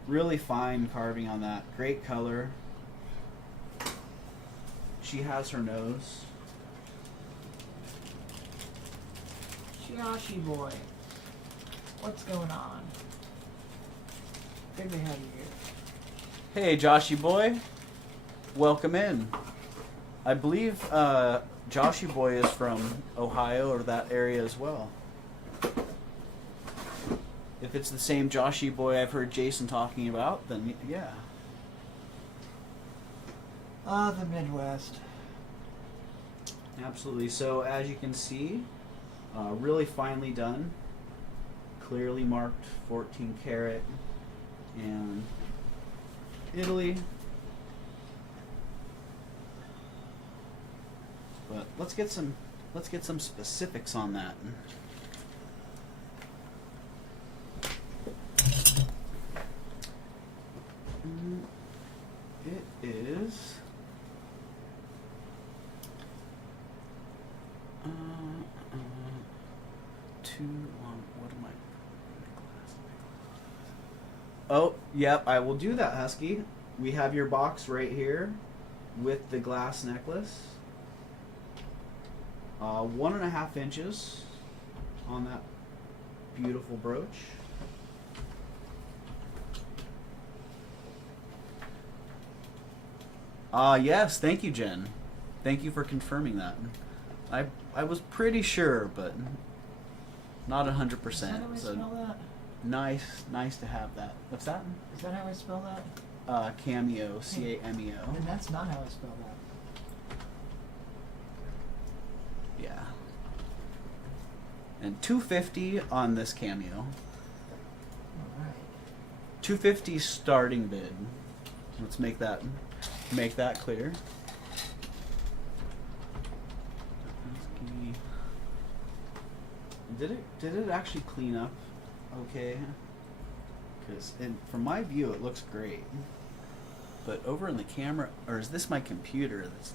Really fine carving on that. Great color. She has her nose. Joshy boy. What's going on? Good to have you here. Hey, Joshy boy. Welcome in. I believe Joshy boy is from Ohio or that area as well. If it's the same Joshy boy I've heard Jason talking about, then yeah. The Midwest. Absolutely. So as you can see, really finely done. Clearly marked 14 karat and Italy. But let's get some specifics on that. It is what am I? Oh, yep, I will do that, Husky. We have your box right here with the glass necklace. 1.5 inches on that beautiful brooch. Yes, thank you, Jen. Thank you for confirming that. I was pretty sure, but not 100%. Is that how I spell that? Nice to have that. What's that? Is that how I spell that? Cameo, C-A-M-E-O. And that's not how I spell that. Yeah. And $250 on this Cameo. Alright. $250 starting bid. Let's make that clear. Did it actually clean up okay? Because from my view it looks great. But over in the camera, or is this my computer that's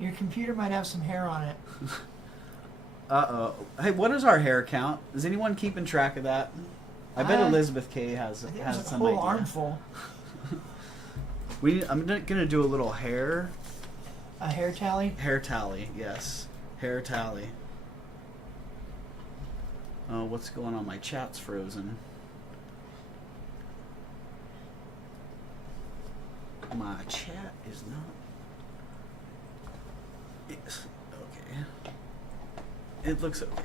Your computer might have some hair on it. Uh-oh. Hey, what is our hair count? Is anyone keeping track of that? I bet Elizabeth K has I think has it was a some whole idea. armful. I'm gonna do a little hair tally? hair tally. Yes, hair tally. Oh, what's going on? My chat's frozen. My chat is not It's okay. It looks okay.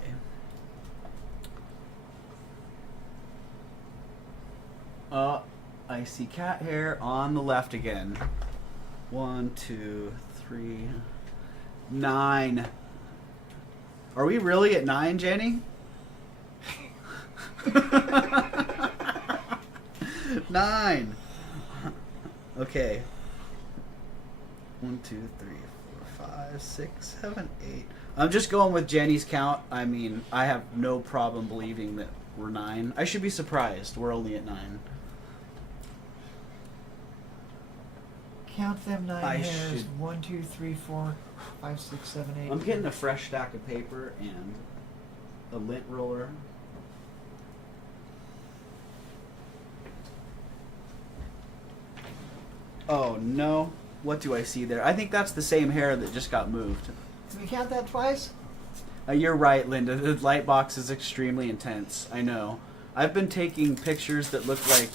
I see cat hair on the left again. 1, 2, 3, 9. Are we really at 9, Jenny? 9. Okay. 1, 2, 3, 4, 5, 6, 7, 8. I'm just going with Jenny's count. I mean, I have no problem believing that we're 9. I should be surprised. We're only at 9. Count them 9 I hairs. should- 1, 2, 3, 4, 5, 6, 7, 8. I'm getting a fresh stack of paper and a lint roller. Oh no. What do I see there? I think that's the same hair that just got moved. Did we count that twice? You're right, Linda. The light box is extremely intense. I know. I've been taking pictures that look like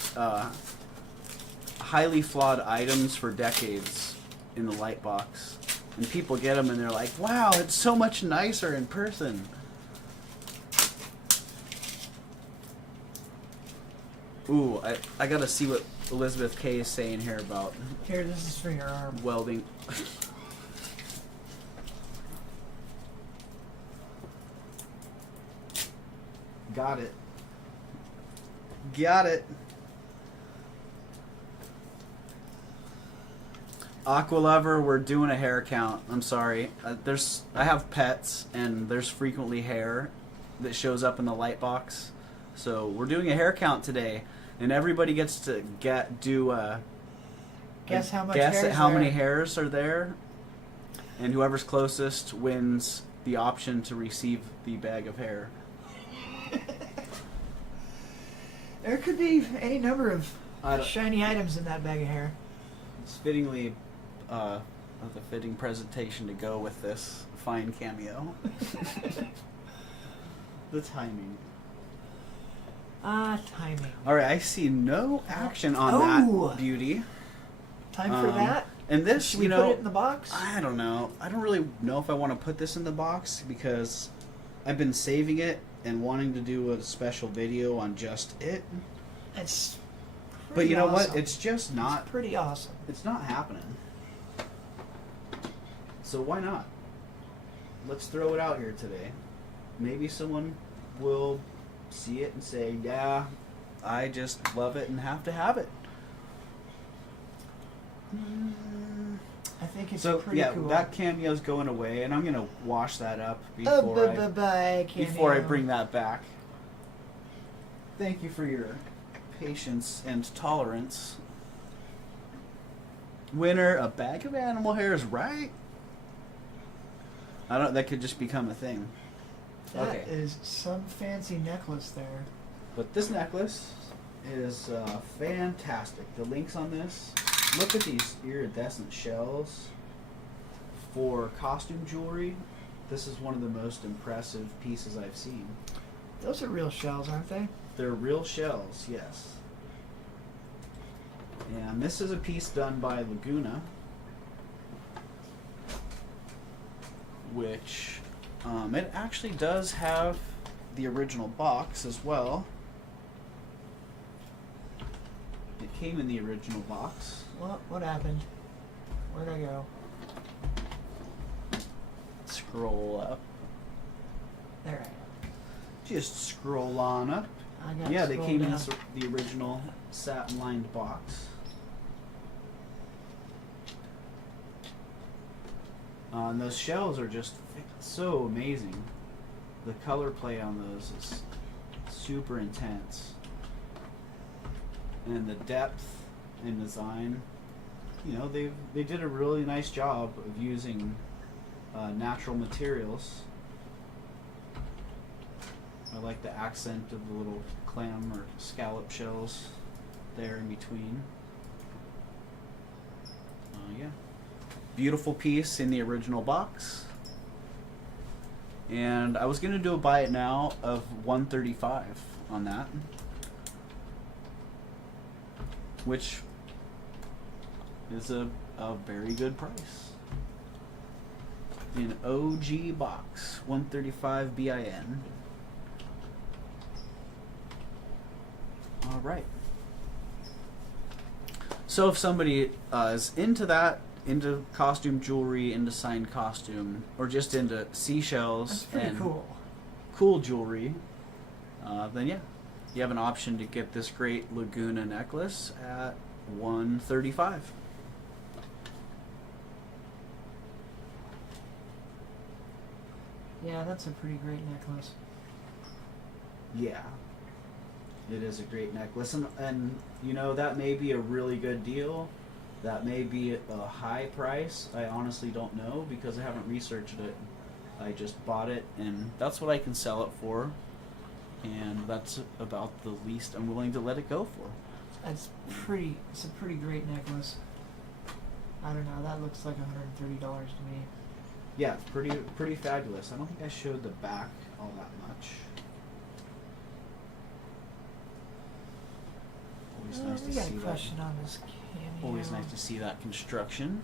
highly flawed items for decades in the light box. And people get them and they're like, wow, it's so much nicer in person. Ooh, I gotta see what Elizabeth K is saying here about Here, this is for your arm. welding. Got it. Got it. Aqua Lover, we're doing a hair count. I'm sorry. I have pets, and there's frequently hair that shows up in the light box. So we're doing a hair count today, and everybody gets to Guess how much guess hair at is how there? many hairs are there, and whoever's closest wins the option to receive the bag of hair. There could be any number of I don't- shiny items in that bag of hair. It's fittingly the fitting presentation to go with this fine cameo. The timing. Timing. All right, I see no action on Oh. that beauty. Time for that? And this, Should we you know, put it in the box? I don't know. I don't really know if I want to put this in the box because I've been saving it and wanting to do a special video on just it. It's But pretty you know awesome. what? It's just not. It's pretty awesome. It's not happening. So why not? Let's throw it out here today. Maybe someone will see it and say, yeah, I just love it and have to have it. I think it's So pretty yeah, cool. that cameo's going away, and I'm gonna wash that up before I bring that back. Thank you for your patience and tolerance. Winner, a bag of animal hairs, right? I don't. That could just become a thing. That Okay. is some fancy necklace there. But this necklace is fantastic. The links on this. Look at these iridescent shells for costume jewelry. This is one of the most impressive pieces I've seen. Those are real shells, aren't they? They're real shells, yes. And this is a piece done by Laguna, which it actually does have the original box as well. It came in the original box. What happened? Where'd I go? Scroll up. There I am. Just scroll on up. I got Yeah, they scrolled came in down. the original satin-lined box. And those shells are just so amazing. The color play on those is super intense. And the depth and design, you know, they did a really nice job of using natural materials. I like the accent of the little clam or scallop shells there in between. Yeah. Beautiful piece in the original box. And I was going to do a buy it now of $135 on that. Which is a very good price. in OG box, 135 BIN. All right. So if somebody is into that, into costume jewelry, into signed costume, or just into seashells That's pretty and cool. jewelry, then yeah, you have an option to get this great Laguna necklace at $135. Yeah, that's a pretty great necklace. Yeah, it is a great necklace, and you know that may be a really good deal. That may be a high price. I honestly don't know because I haven't researched it. I just bought it, and that's what I can sell it for, and that's about the least I'm willing to let it go for. It's a pretty great necklace. I don't know, that looks like $130 to me. Yeah, it's pretty fabulous. I don't think I showed the back all that much. Always nice to We got see a that. question on this cameo. Always nice to see that construction.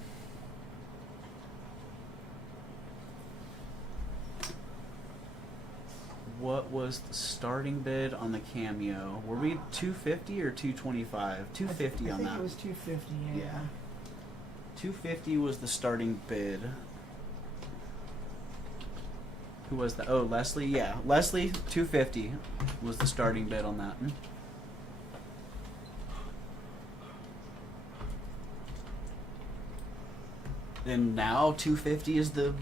What was the starting bid on the cameo? Were we 250 or 225? 250 on I think that. it was 250, yeah. Yeah. 250 was the starting bid. Who was that? Oh, Leslie. Yeah, Leslie. 250 was the starting bid on that. And now 250 is the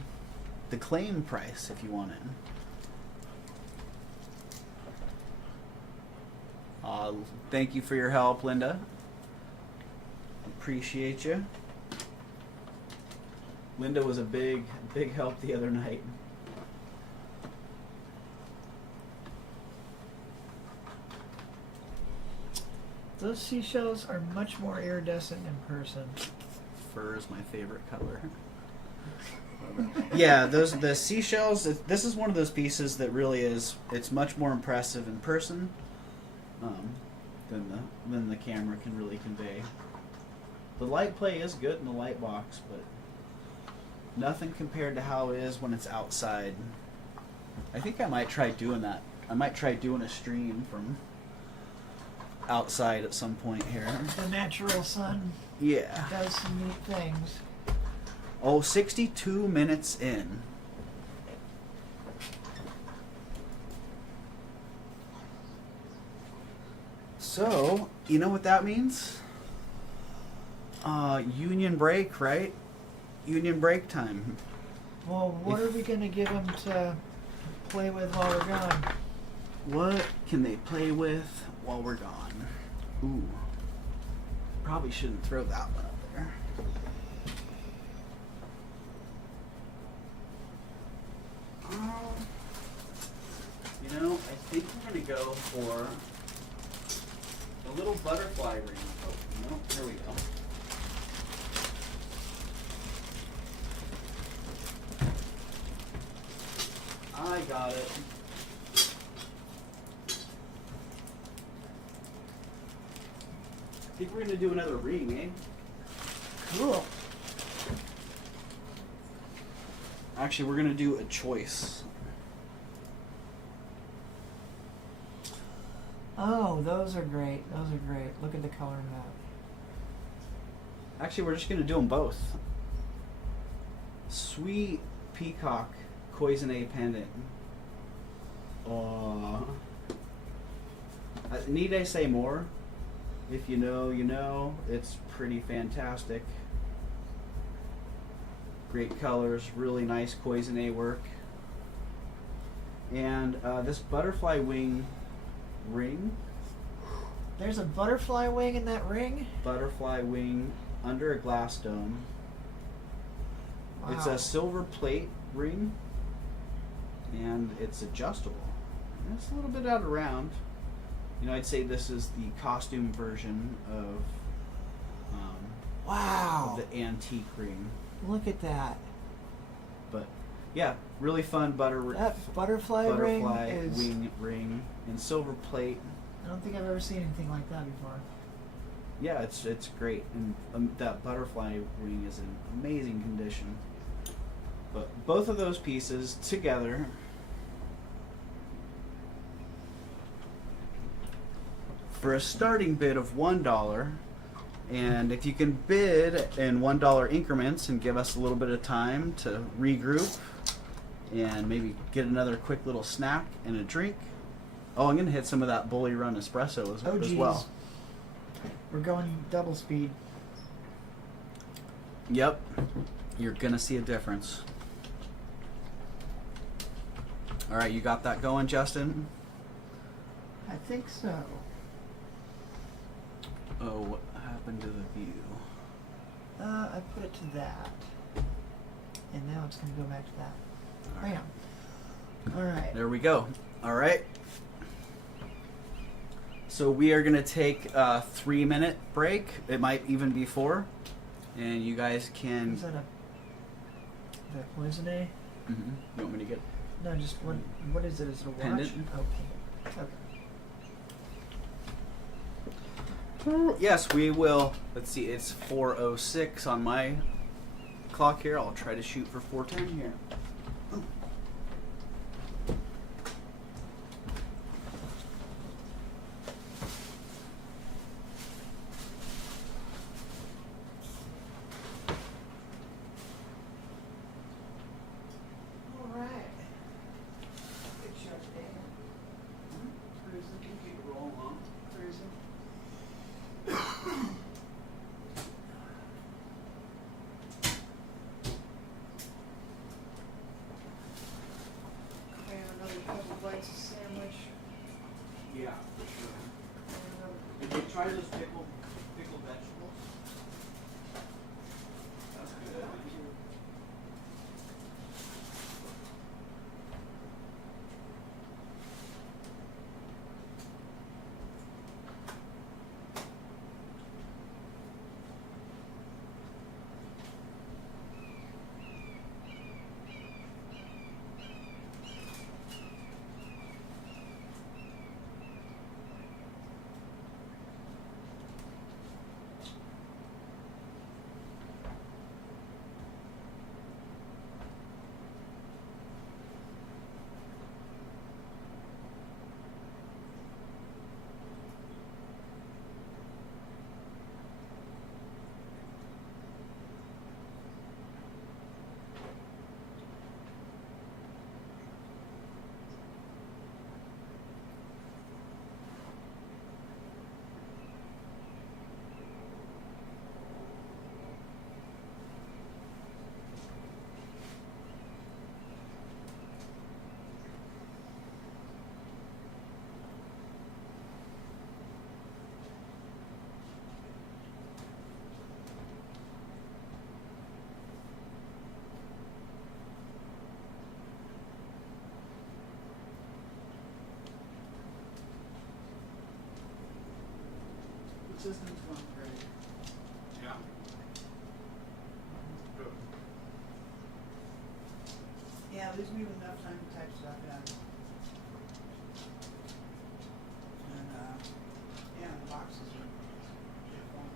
claim price if you want it. Thank you for your help, Linda. Appreciate you. Linda was a big help the other night. Those seashells are much more iridescent in person. Fur is my favorite color. Yeah, the seashells. This is one of those pieces that really is. It's much more impressive in person than the camera can really convey. The light play is good in the light box, but nothing compared to how it is when it's outside. I think I might try doing that. I might try doing a stream from outside at some point here. The natural sun Yeah. does some neat things. Oh, 62 minutes in. So, you know what that means? Union break, right? Union break time. Well, what are we gonna give them to play with while we're gone? What can they play with while we're gone? Ooh. Probably shouldn't throw that one up there. You know, I think we're gonna go for a little butterfly ring. Oh, no, here we go. I got it. I think we're gonna do another ring, eh? Cool. Actually, we're gonna do a choice. Oh, those are great. Those are great. Look at the color of that. Actually, we're just gonna do them both. Sweet peacock Coisonay pendant. Need I say more? If you know, you know. It's pretty fantastic. Great colors, really nice Coisonay work. And this butterfly wing ring. There's a butterfly wing in that ring? Butterfly wing under a glass dome. Wow. It's a silver plate ring, and it's adjustable. And it's a little bit out of round. You know, I'd say this is the costume version of Wow. the antique ring. Look at that. But yeah, really fun That butterfly ring is... wing ring in silver plate. I don't think I've ever seen anything like that before. Yeah, it's great, and that butterfly ring is in amazing condition. But both of those pieces together for a starting bid of $1. And if you can bid in $1 increments and give us a little bit of time to regroup and maybe get another quick little snack and a drink. Oh, I'm going to hit some of that Bully Run Espresso as geez. well. We're going double speed. Yep. You're going to see a difference. All right, you got that going, Justin? I think so. Oh, what happened to the view? I put it to that. And now it's going to go back to that. All right. Bam. All right. There we go. All right. So we are going to take a 3-minute break. It might even be 4. And you guys can... Is that a poison? You want me to get... No, just what is it? Is it a watch? Pendant? Oh, pendant. Okay. Yes, we will. Let's see, it's 4:06 on my clock here. I'll try to shoot for 4:10 here. All right. Good shot, Dan. Cruising, you keep it rolling along. Cruising. And another couple bites of sandwich. Yeah, for sure. And another. Did you try those pickled vegetables? That's good. System's going great. Yeah. Good. Yeah, leaves me with enough time to type stuff out. And yeah, the boxes are jotform.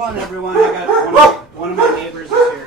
Hold on, everyone. I got one of my neighbors is here.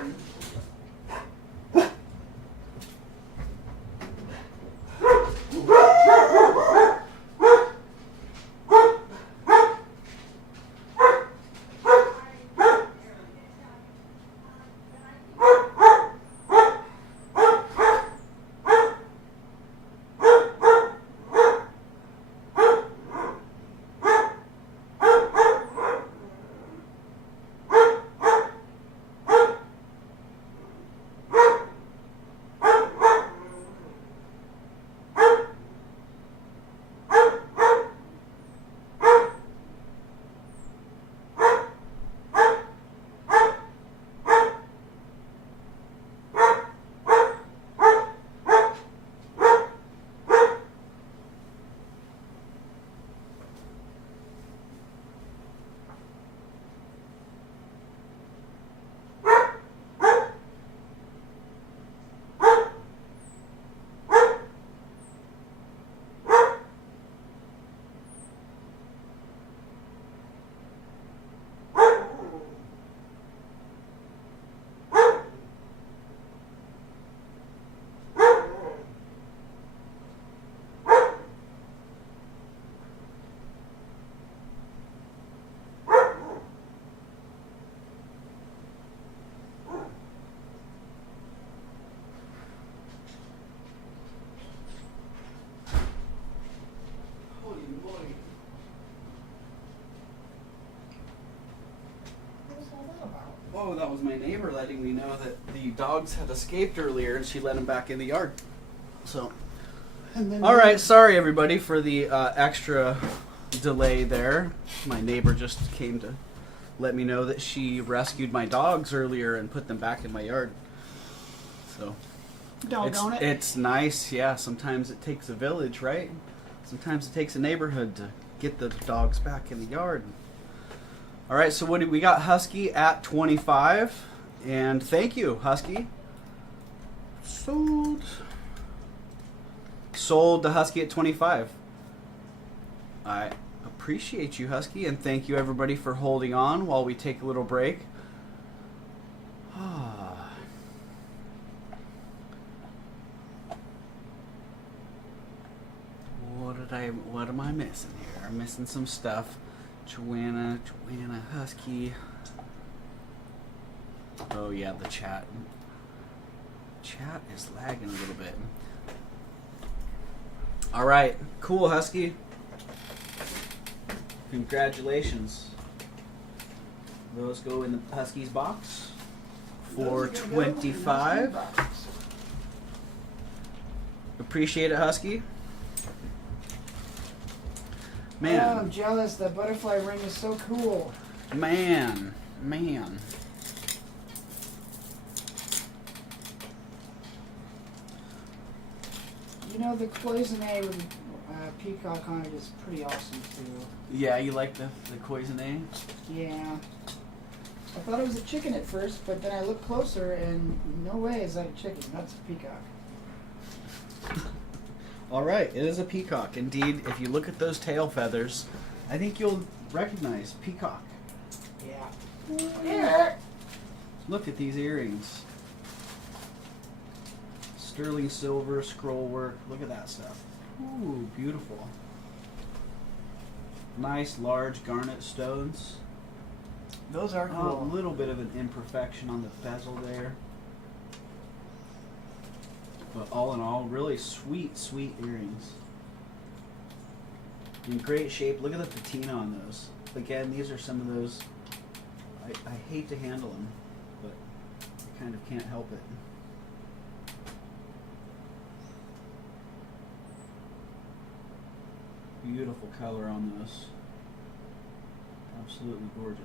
Oh, that was my neighbor letting me know that the dogs had escaped earlier and she let them back in the yard. So, all right, sorry everybody for the extra delay there. My neighbor just came to let me know that she rescued my dogs earlier and put them back in my yard. So, Doggone it. It's nice, yeah. Sometimes it takes a village, right? Sometimes it takes a neighborhood to get the dogs back in the yard. All right, so what do we got? Husky at 25, and thank you, Husky. Sold the Husky at 25. I appreciate you, Husky, and thank you everybody for holding on while we take a little break. What am I missing here? I'm missing some stuff. Joanna, Husky. Oh yeah, the chat. Chat is lagging a little bit. All right, cool, Husky. Congratulations. Those go in the Husky's box for 25. Appreciate it, Husky. Man. Oh, I'm jealous. The butterfly ring is so cool. Man. You know, the cloisonne with peacock on it is pretty awesome, too. Yeah, you like the cloisonne? Yeah. I thought it was a chicken at first, but then I looked closer, and no way is that a chicken. That's a peacock. All right, it is a peacock. Indeed, if you look at those tail feathers, I think you'll recognize peacock. Yeah. Look at these earrings. Sterling silver, scroll work. Look at that stuff. Ooh, beautiful. Nice, large garnet stones. Those are cool. A little bit of an imperfection on the bezel there. But all in all, really sweet earrings. In great shape. Look at the patina on those. Again, these are some of those. I hate to handle them, but I kind of can't help it. Beautiful color on those. Absolutely gorgeous.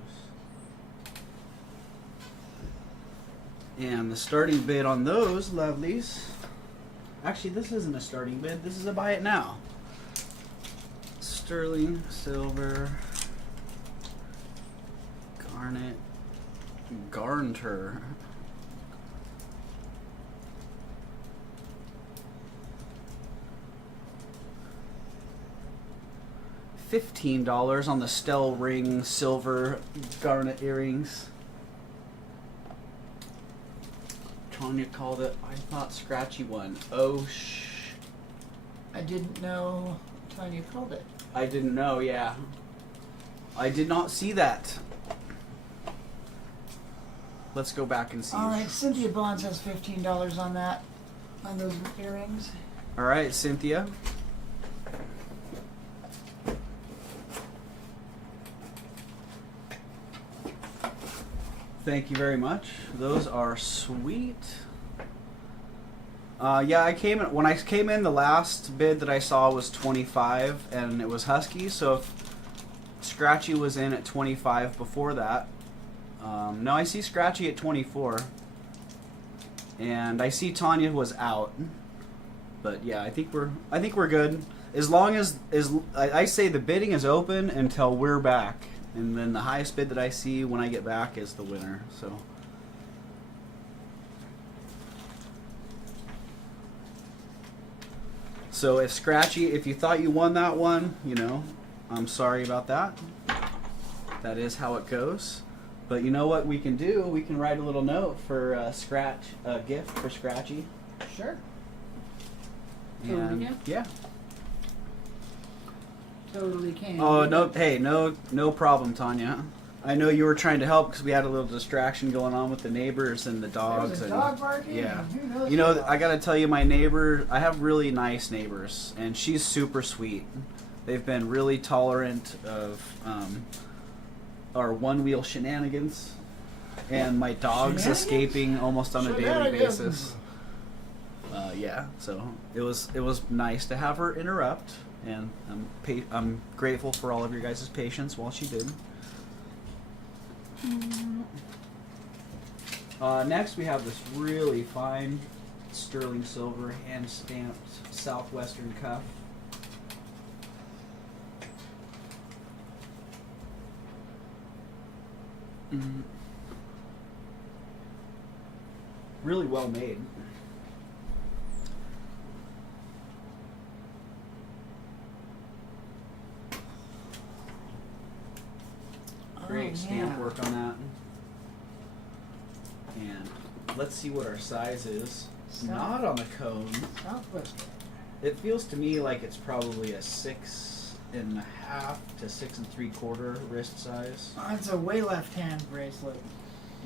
And the starting bid on those lovelies. Actually, this isn't a starting bid. This is a buy it now. Sterling, silver, garnet, garter. $15 on the Stell Ring silver garnet earrings. Tanya called it, I thought Scratchy won. Oh, I didn't know Tanya called it. I didn't know, yeah. I did not see that. Let's go back and see. All right, Cynthia Bonds has $15 on that, on those earrings. All right, Cynthia. Thank you very much. Those are sweet. Yeah, when I came in, the last bid that I saw was 25, and it was Husky. So if Scratchy was in at 25 before that, no, I see Scratchy at 24, and I see Tanya was out. But yeah, I think we're good. As long as I say the bidding is open until we're back, and then the highest bid that I see when I get back is the winner. So if Scratchy, if you thought you won that one, you know, I'm sorry about that. That is how it goes. But you know what we can do? We can write a little note for a gift for Scratchy. Sure. And, yeah. Totally can. Oh no! Hey, no problem, Tanya. I know you were trying to help because we had a little distraction going on with the neighbors and the dogs. There was a dog barking. Yeah. And who knows You know, what I gotta tell you, my neighbor. I have really nice neighbors, and she's super sweet. They've been really tolerant of our one-wheel shenanigans, and my dog's escaping almost on a daily basis. Yeah, so it was nice to have her interrupt, and I'm grateful for all of your guys' patience while she did. Next, we have this really fine sterling silver hand stamped Southwestern cuff. Really well made. Great stamp work on that. And let's see what our size is. Not on the cone. Southwestern. It feels to me like it's probably a 6.5 to 6 3/4 wrist size. Oh, it's a way left hand bracelet.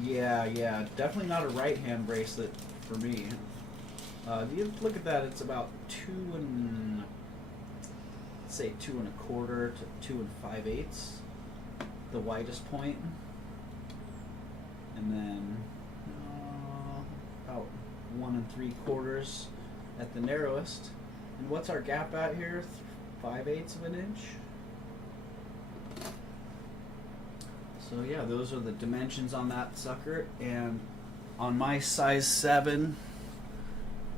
Yeah, definitely not a right hand bracelet for me. You look at that, it's about 2 2.25 to 2 5/8, the widest point, and then about 1 3/4 at the narrowest. And what's our gap at here? 5/8 of an inch. So yeah, those are the dimensions on that sucker, and on my size 7,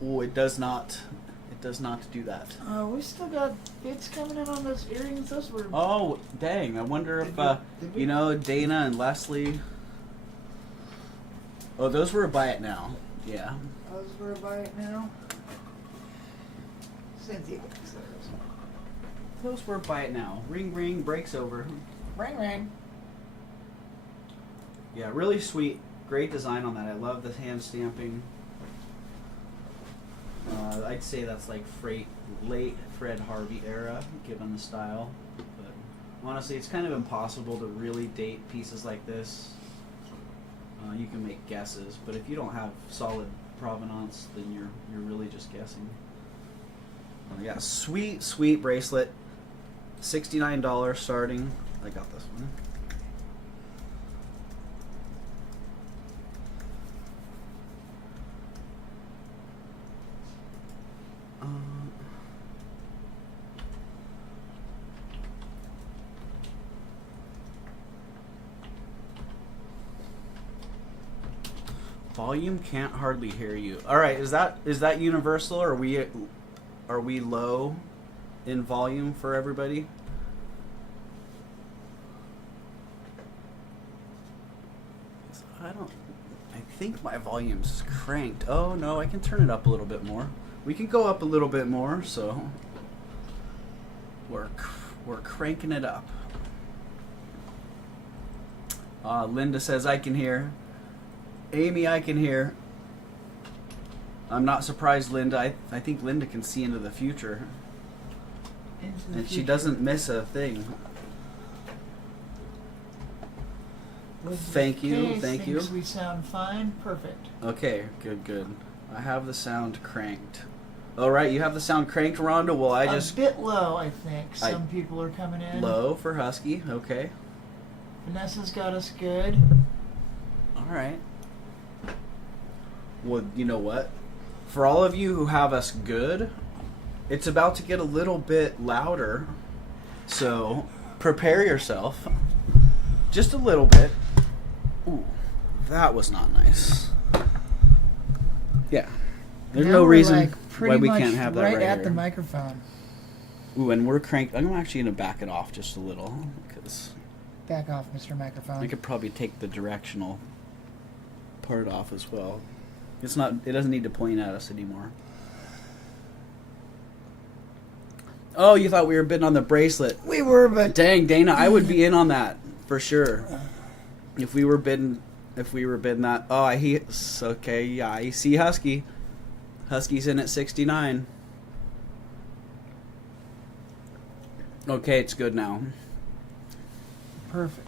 it does not do that. We still got bids coming in on those earrings. Those were. Oh dang! I wonder if you know, Dana and Leslie. Oh, those were a buy it now. Yeah. Those were a buy it now. Cynthia gets those. Those were buy it now. Ring ring, breaks over. Ring ring. Yeah, really sweet. Great design on that. I love the hand stamping. I'd say that's like late Fred Harvey era, given the style. But honestly, it's kind of impossible to really date pieces like this. You can make guesses, but if you don't have solid provenance, then you're really just guessing. Yeah, sweet bracelet. $69 starting. I got this one. Volume can't hardly hear you. All right, is that universal? Or are we low in volume for everybody? I think my volume's cranked. Oh no, I can turn it up a little bit more. We can go up a little bit more, so We're cranking it up. Linda says I can hear. Amy, I can hear. I'm not surprised, Linda. I think Linda can see into the future. And she doesn't miss a thing. Thank you, thank you. We sound fine, perfect. Okay, good. I have the sound cranked. All right, you have the sound cranked, Rhonda. Well, I just a bit low, I think. Some people are coming in. Low for Husky. Okay. Vanessa's got us good. All right. Well, you know what? For all of you who have us good, it's about to get a little bit louder. So prepare yourself. Just a little bit. Ooh, that was not nice. Yeah. There's no reason why we can't have that right at here. the microphone. Ooh, and we're cranked. I'm actually going to back it off just a little because back off, Mr. Microphone. I could probably take the directional part off as well. It's not. It doesn't need to point at us anymore. Oh, you thought we were bidding on the bracelet? We were, but dang, Dana, I would be in on that for sure. If we were bidding that. Oh, okay. Yeah, I see Husky. Husky's in at 69. Okay, it's good now. Perfect.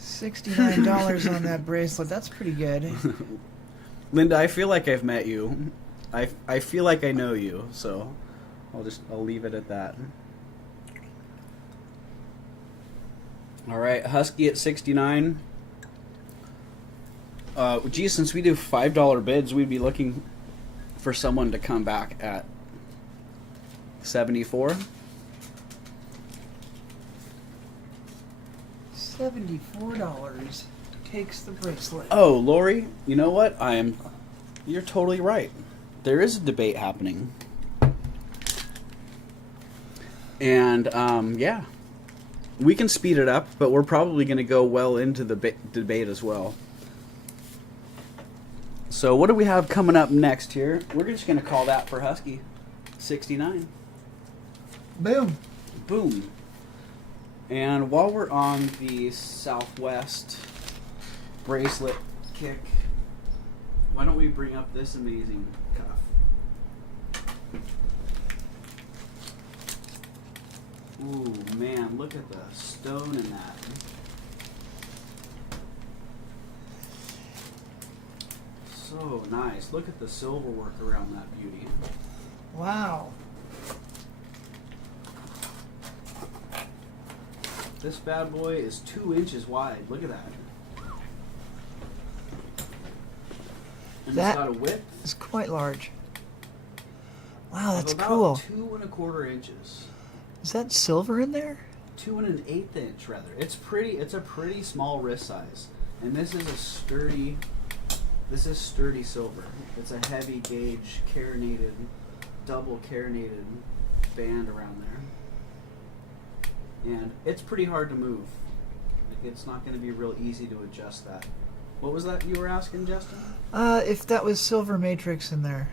$69 on that bracelet. That's pretty good. Linda, I feel like I've met you. I feel like I know you, so I'll leave it at that. All right, Husky at 69. Geez, since we do $5 bids, we'd be looking for someone to come back at 74. $74 takes the bracelet. Oh, Lori, you know what? You're totally right. There is a debate happening. And, yeah. We can speed it up, but we're probably going to go well into the debate as well. So what do we have coming up next here? We're just going to call that for Husky. 69. Boom. Boom. And while we're on the Southwest bracelet kick, why don't we bring up this amazing cuff? Ooh, man, look at the stone in that. So nice. Look at the silver work around that beauty. Wow. This bad boy is 2 inches wide. Look at that. And That it's got a width. It's quite large. Wow, that's of about cool. 2 1/4 inches. Is that silver in there? 2 1/8 inch, rather. It's pretty. It's a pretty small wrist size, and this is a sturdy. This is sturdy silver. It's a heavy gauge carinated, double carinated band around there, and it's pretty hard to move. Like, it's not going to be real easy to adjust that. What was that you were asking, Justin? If that was silver matrix in there.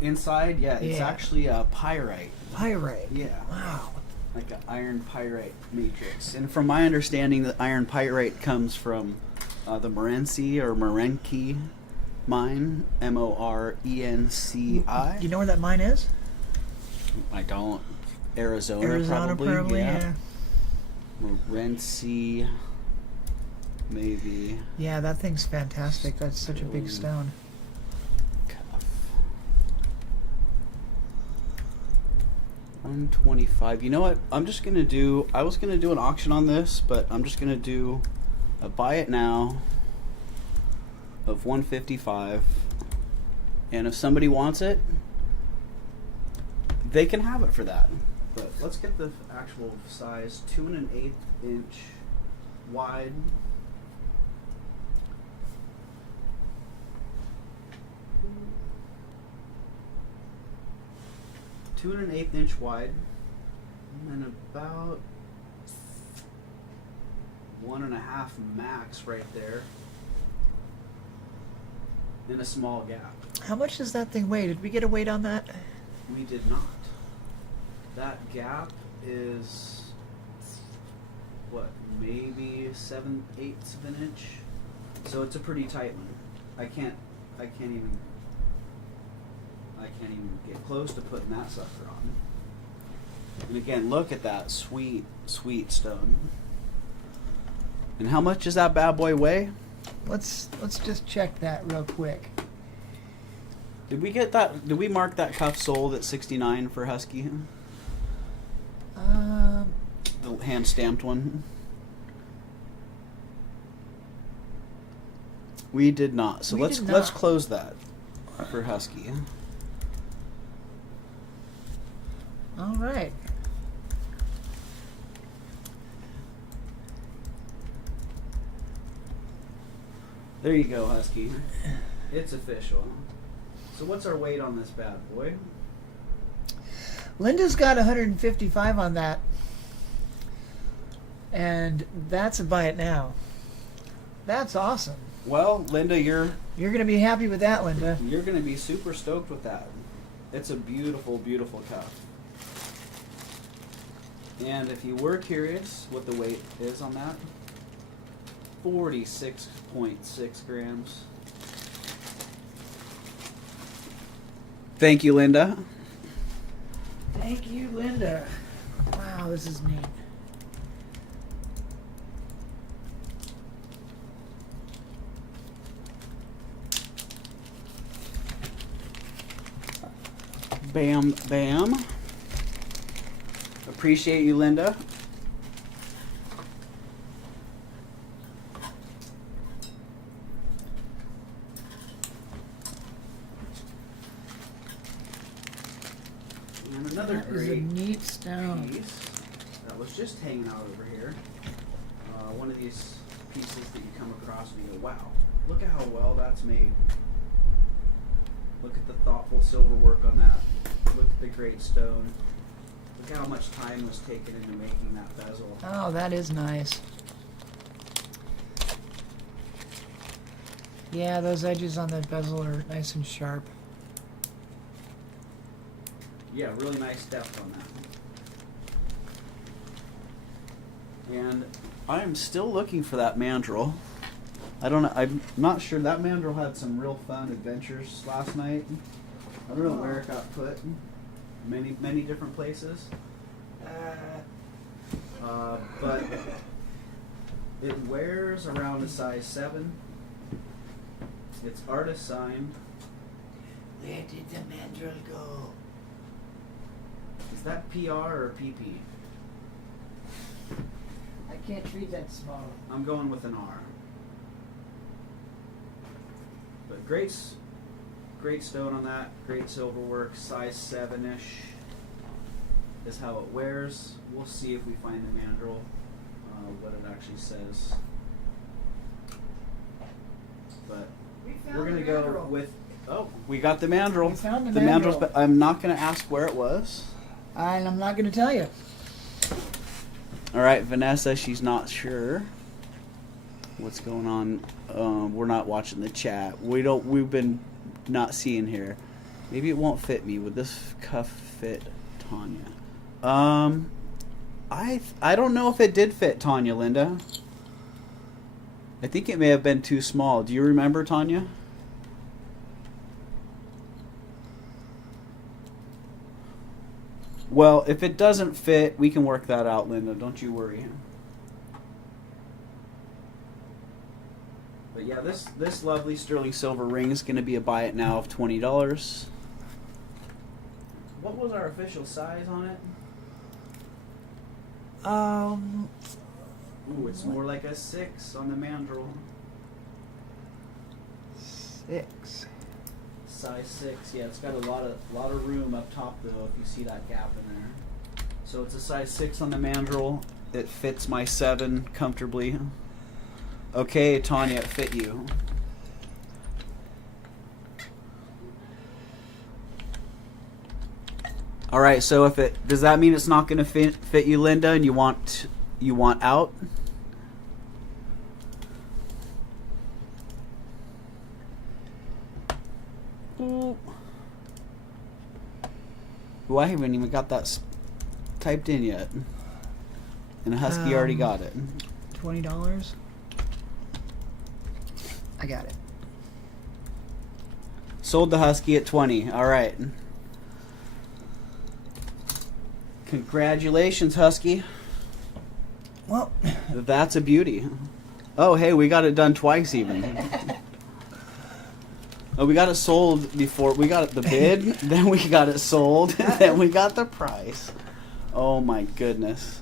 Inside, yeah, it's actually a pyrite. Pyrite. Yeah. Wow. Like an iron pyrite matrix. And from my understanding, the iron pyrite comes from the Morenci mine, Morenci. You know where that mine is? I don't. Arizona probably, yeah. Morenci, maybe. Yeah, that thing's fantastic. That's such a big stone. Cuff. 125. You know what? I was gonna do an auction on this, but I'm just gonna do a buy it now of 155, and if somebody wants it, they can have it for that. But let's get the actual size. 2 1/8 inch wide. Two and 1/8 inch wide, and then about 1.5 max right there, in a small gap. How much does that thing weigh? Did we get a weight on that? We did not. That gap is what, maybe 7/8 of an inch. So it's a pretty tight one. I can't even get close to putting that sucker on. And again, look at that sweet, sweet stone. And how much does that bad boy weigh? Let's just check that real quick. Did we get that? Did we mark that cuff sold at 69 for Husky? The hand stamped one. We did not. So let's close that for Husky. All right. There you go, Husky. It's official. So what's our weight on this bad boy? Linda's got 155 on that. And that's a buy it now. That's awesome. Well, Linda, you're going to be happy with that, Linda. You're going to be super stoked with that. It's a beautiful, beautiful cuff. And if you were curious what the weight is on that, 46.6 grams. Thank you, Linda. Thank you, Linda. Wow, this is neat. Bam, bam. Appreciate you, Linda. And another That is a great neat stone. piece that was just hanging out over here. One of these pieces that you come across and you go, wow, look at how well that's made. Look at the thoughtful silver work on that. Look at the great stone. Look at how much time was taken into making that bezel. Oh, that is nice. Yeah, those edges on the bezel are nice and sharp. Yeah, really nice depth on that. And I'm still looking for that mandrel. I don't know. I'm not sure. That mandrel had some real fun adventures last night. I don't know where it got put. Many different places. But it wears around a size 7. It's artist signed. Where did the mandrel go? Is that PR or PP? I can't read that small. I'm going with an R. But great stone on that. Great silver work. Size 7-ish is how it wears. We'll see if we find the mandrel, what it actually says. But we're gonna go with. Oh, we got the mandrel. We found the mandrel. But I'm not gonna ask where it was. And I'm not going to tell you. All right, Vanessa, she's not sure what's going on. We're not watching the chat. We've been not seeing here. Maybe it won't fit me. Would this cuff fit Tanya? I don't know if it did fit Tanya, Linda. I think it may have been too small. Do you remember, Tanya? Well, if it doesn't fit, we can work that out, Linda. Don't you worry. But yeah, this lovely sterling silver ring is going to be a buy it now of $20. What was our official size on it? Ooh, it's more like a 6 on the mandrel. 6. Size 6. Yeah, it's got a lot of room up top though. If you see that gap in there. So it's a size 6 on the mandrel. It fits my 7 comfortably. Okay, Tanya, it fit you. All right. So if it does that mean it's not going to fit you, Linda, and you want out? Ooh, I haven't even got that typed in yet. And Husky already got it. $20. I got it. Sold the Husky at 20. All right. Congratulations, Husky. Well, That's a beauty. Oh, hey, we got it done twice even. Oh, we got it sold before. We got the bid, then we got it sold, then we got the price. Oh my goodness.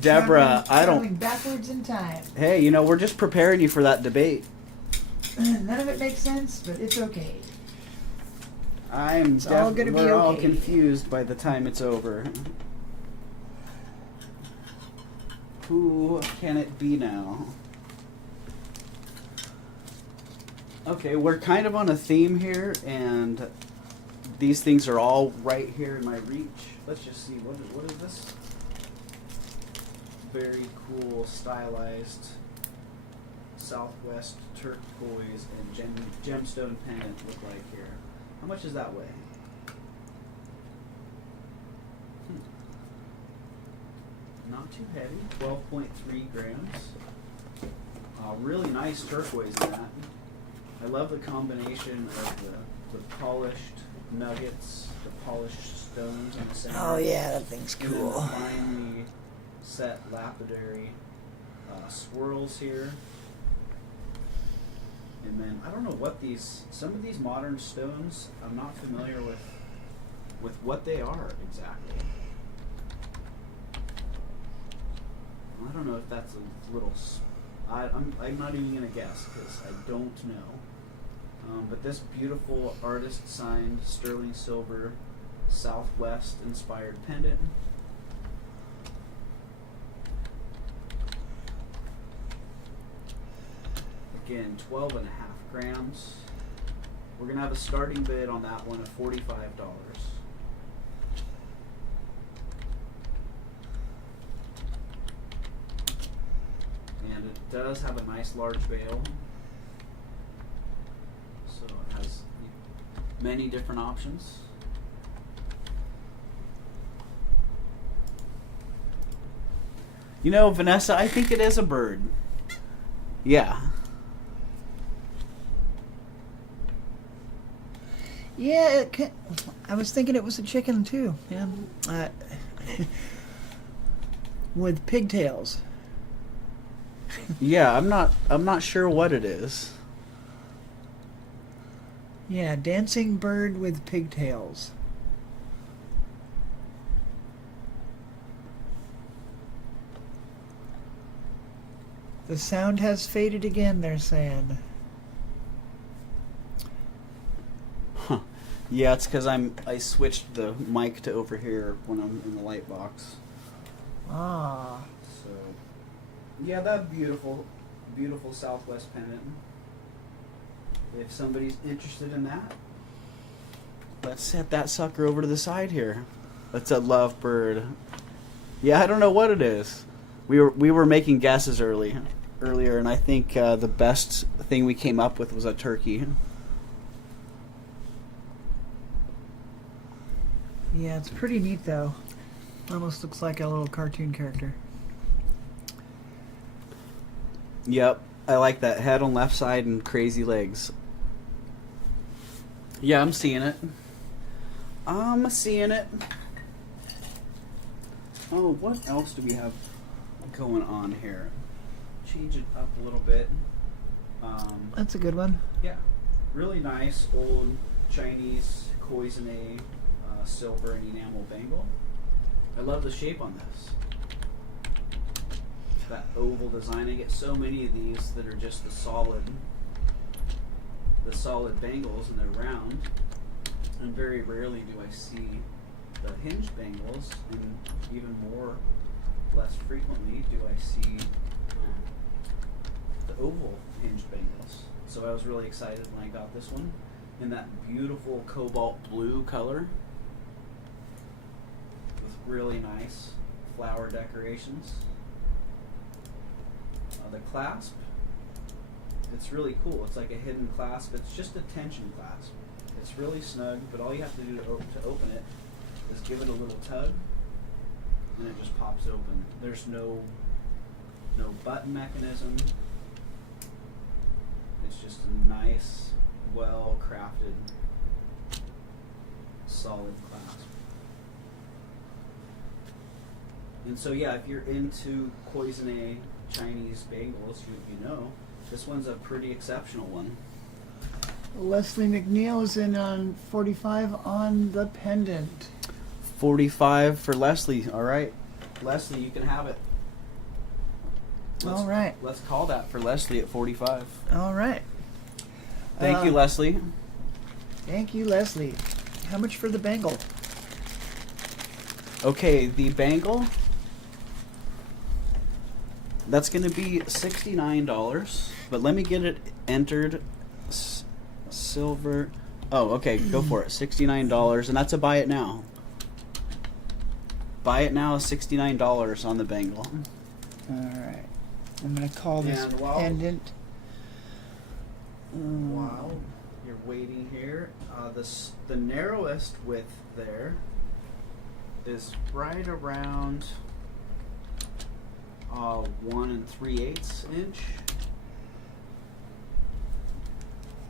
Deborah, I traveling don't. backwards in time. Hey, you know, we're just preparing you for that debate. None of it makes sense, but it's okay. I'm all gonna be we're all okay. confused by the time it's over. Who can it be now? Okay, we're kind of on a theme here, and these things are all right here in my reach. Let's just see, what is this? Very cool, stylized Southwest turquoise and gemstone pendant look like here. How much does that weigh? Not too heavy, 12.3 grams. Really nice turquoise in that. I love the combination of the polished nuggets, the polished stones in the center. Oh yeah, that thing's And then cool. the finely set lapidary swirls here. And then I don't know what some of these modern stones, I'm not familiar with what they are exactly. I don't know if that's a little. I'm not even gonna guess because I don't know. But this beautiful artist signed sterling silver Southwest inspired pendant. Again, 12.5 grams. We're gonna have a starting bid on that one of $45. And it does have a nice large bail. So it has many different options. You know, Vanessa, I think it is a bird. Yeah. Yeah, I was thinking it was a chicken too. Yeah, with pigtails. Yeah, I'm not sure what it is. Yeah, dancing bird with pigtails. The sound has faded again, they're saying. Huh. Yeah, it's because I switched the mic to over here when I'm in the light box. Ah. So, yeah, that beautiful Southwest pendant. If somebody's interested in that, let's set that sucker over to the side here. That's a lovebird. Yeah, I don't know what it is. We were making guesses earlier, and I think the best thing we came up with was a turkey. Yeah, it's pretty neat though. Almost looks like a little cartoon character. Yep, I like that head on left side and crazy legs. Yeah, I'm seeing it. I'm seeing it. Oh, what else do we have going on here? Change it up a little bit. That's a good one. Yeah, really nice old Chinese cloisonne silver and enamel bangle. I love the shape on this. That oval design. I get so many of these that are just the solid bangles and they're round. And very rarely do I see the hinged bangles, and even less frequently do I see the oval hinged bangles. So I was really excited when I got this one in that beautiful cobalt blue color with really nice flower decorations. The clasp, it's really cool. It's like a hidden clasp. It's just a tension clasp. It's really snug, but all you have to do to open it is give it a little tug, and it just pops open. There's no button mechanism. It's just a nice, well-crafted, solid clasp. And so yeah, if you're into Koizune Chinese bangles, you know, this one's a pretty exceptional one. Leslie McNeil is in on 45 on the pendant. 45 for Leslie. All right, Leslie, you can have it. All right. Let's call that for Leslie at 45. All right. Thank you, Leslie. Thank you, Leslie. How much for the bangle? Okay, the bangle, that's going to be $69, but let me get it entered. Silver. Oh, okay, go for it. $69, and that's a buy it now. Buy it now is $69 on the bangle. All right. I'm going to call this And while- pendant. While you're waiting here, the narrowest width there is right around 1 3/8 inch,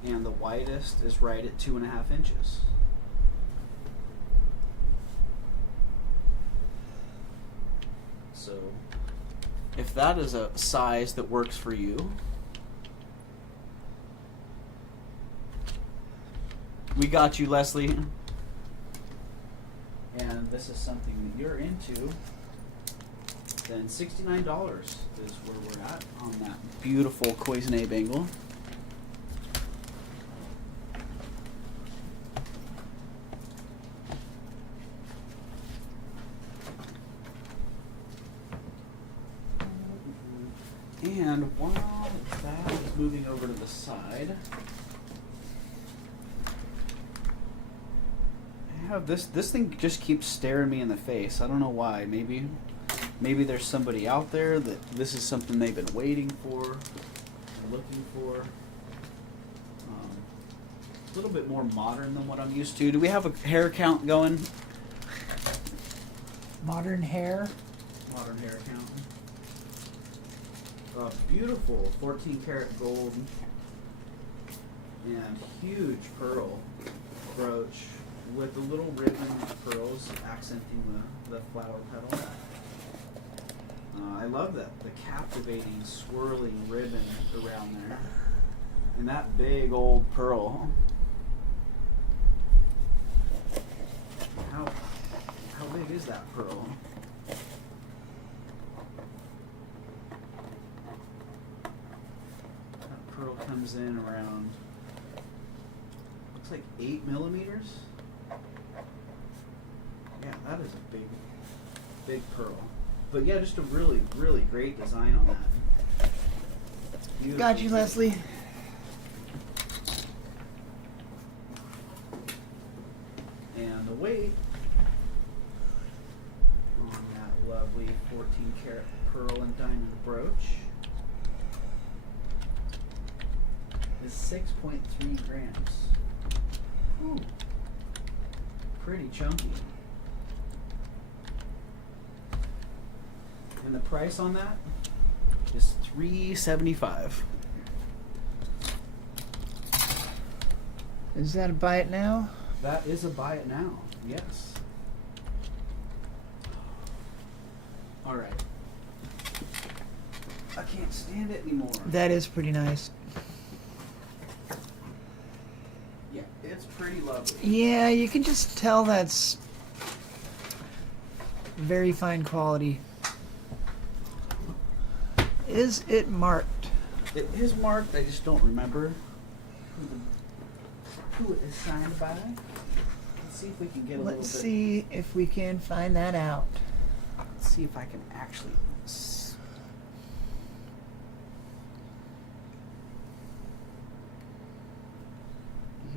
and the widest is right at 2.5 inches. So, if that is a size that works for you, we got you, Leslie. And this is something that you're into, then $69 is where we're at on that beautiful Koizune bangle. And while that is moving over to the side, I have this thing just keeps staring me in the face. I don't know why. Maybe there's somebody out there that this is something they've been waiting for and looking for. A little bit more modern than what I'm used to. Do we have a hair count going? Modern hair. Modern hair count. A beautiful 14 karat gold and huge pearl brooch with the little ribbon pearls accenting the flower petal. I love that, the captivating swirling ribbon around there. And that big old pearl. How big is that pearl? That pearl comes in around, looks like 8 millimeters. Yeah, that is a big pearl. But yeah, just a really, really great design on that. Beautiful. Got you, Leslie. And the weight on that lovely 14 karat pearl and diamond brooch is 6.3 grams. Whew. Pretty chunky. And the price on that is $375. Is that a buy it now? That is a buy it now. Yes. All right. I can't stand it anymore. That is pretty nice. Yeah, it's pretty lovely. Yeah, you can just tell that's very fine quality. Is it marked? It is marked. I just don't remember who it is signed by. Let's see if we can get a little bit. Let's see if we can find that out. Let's see if I can actually.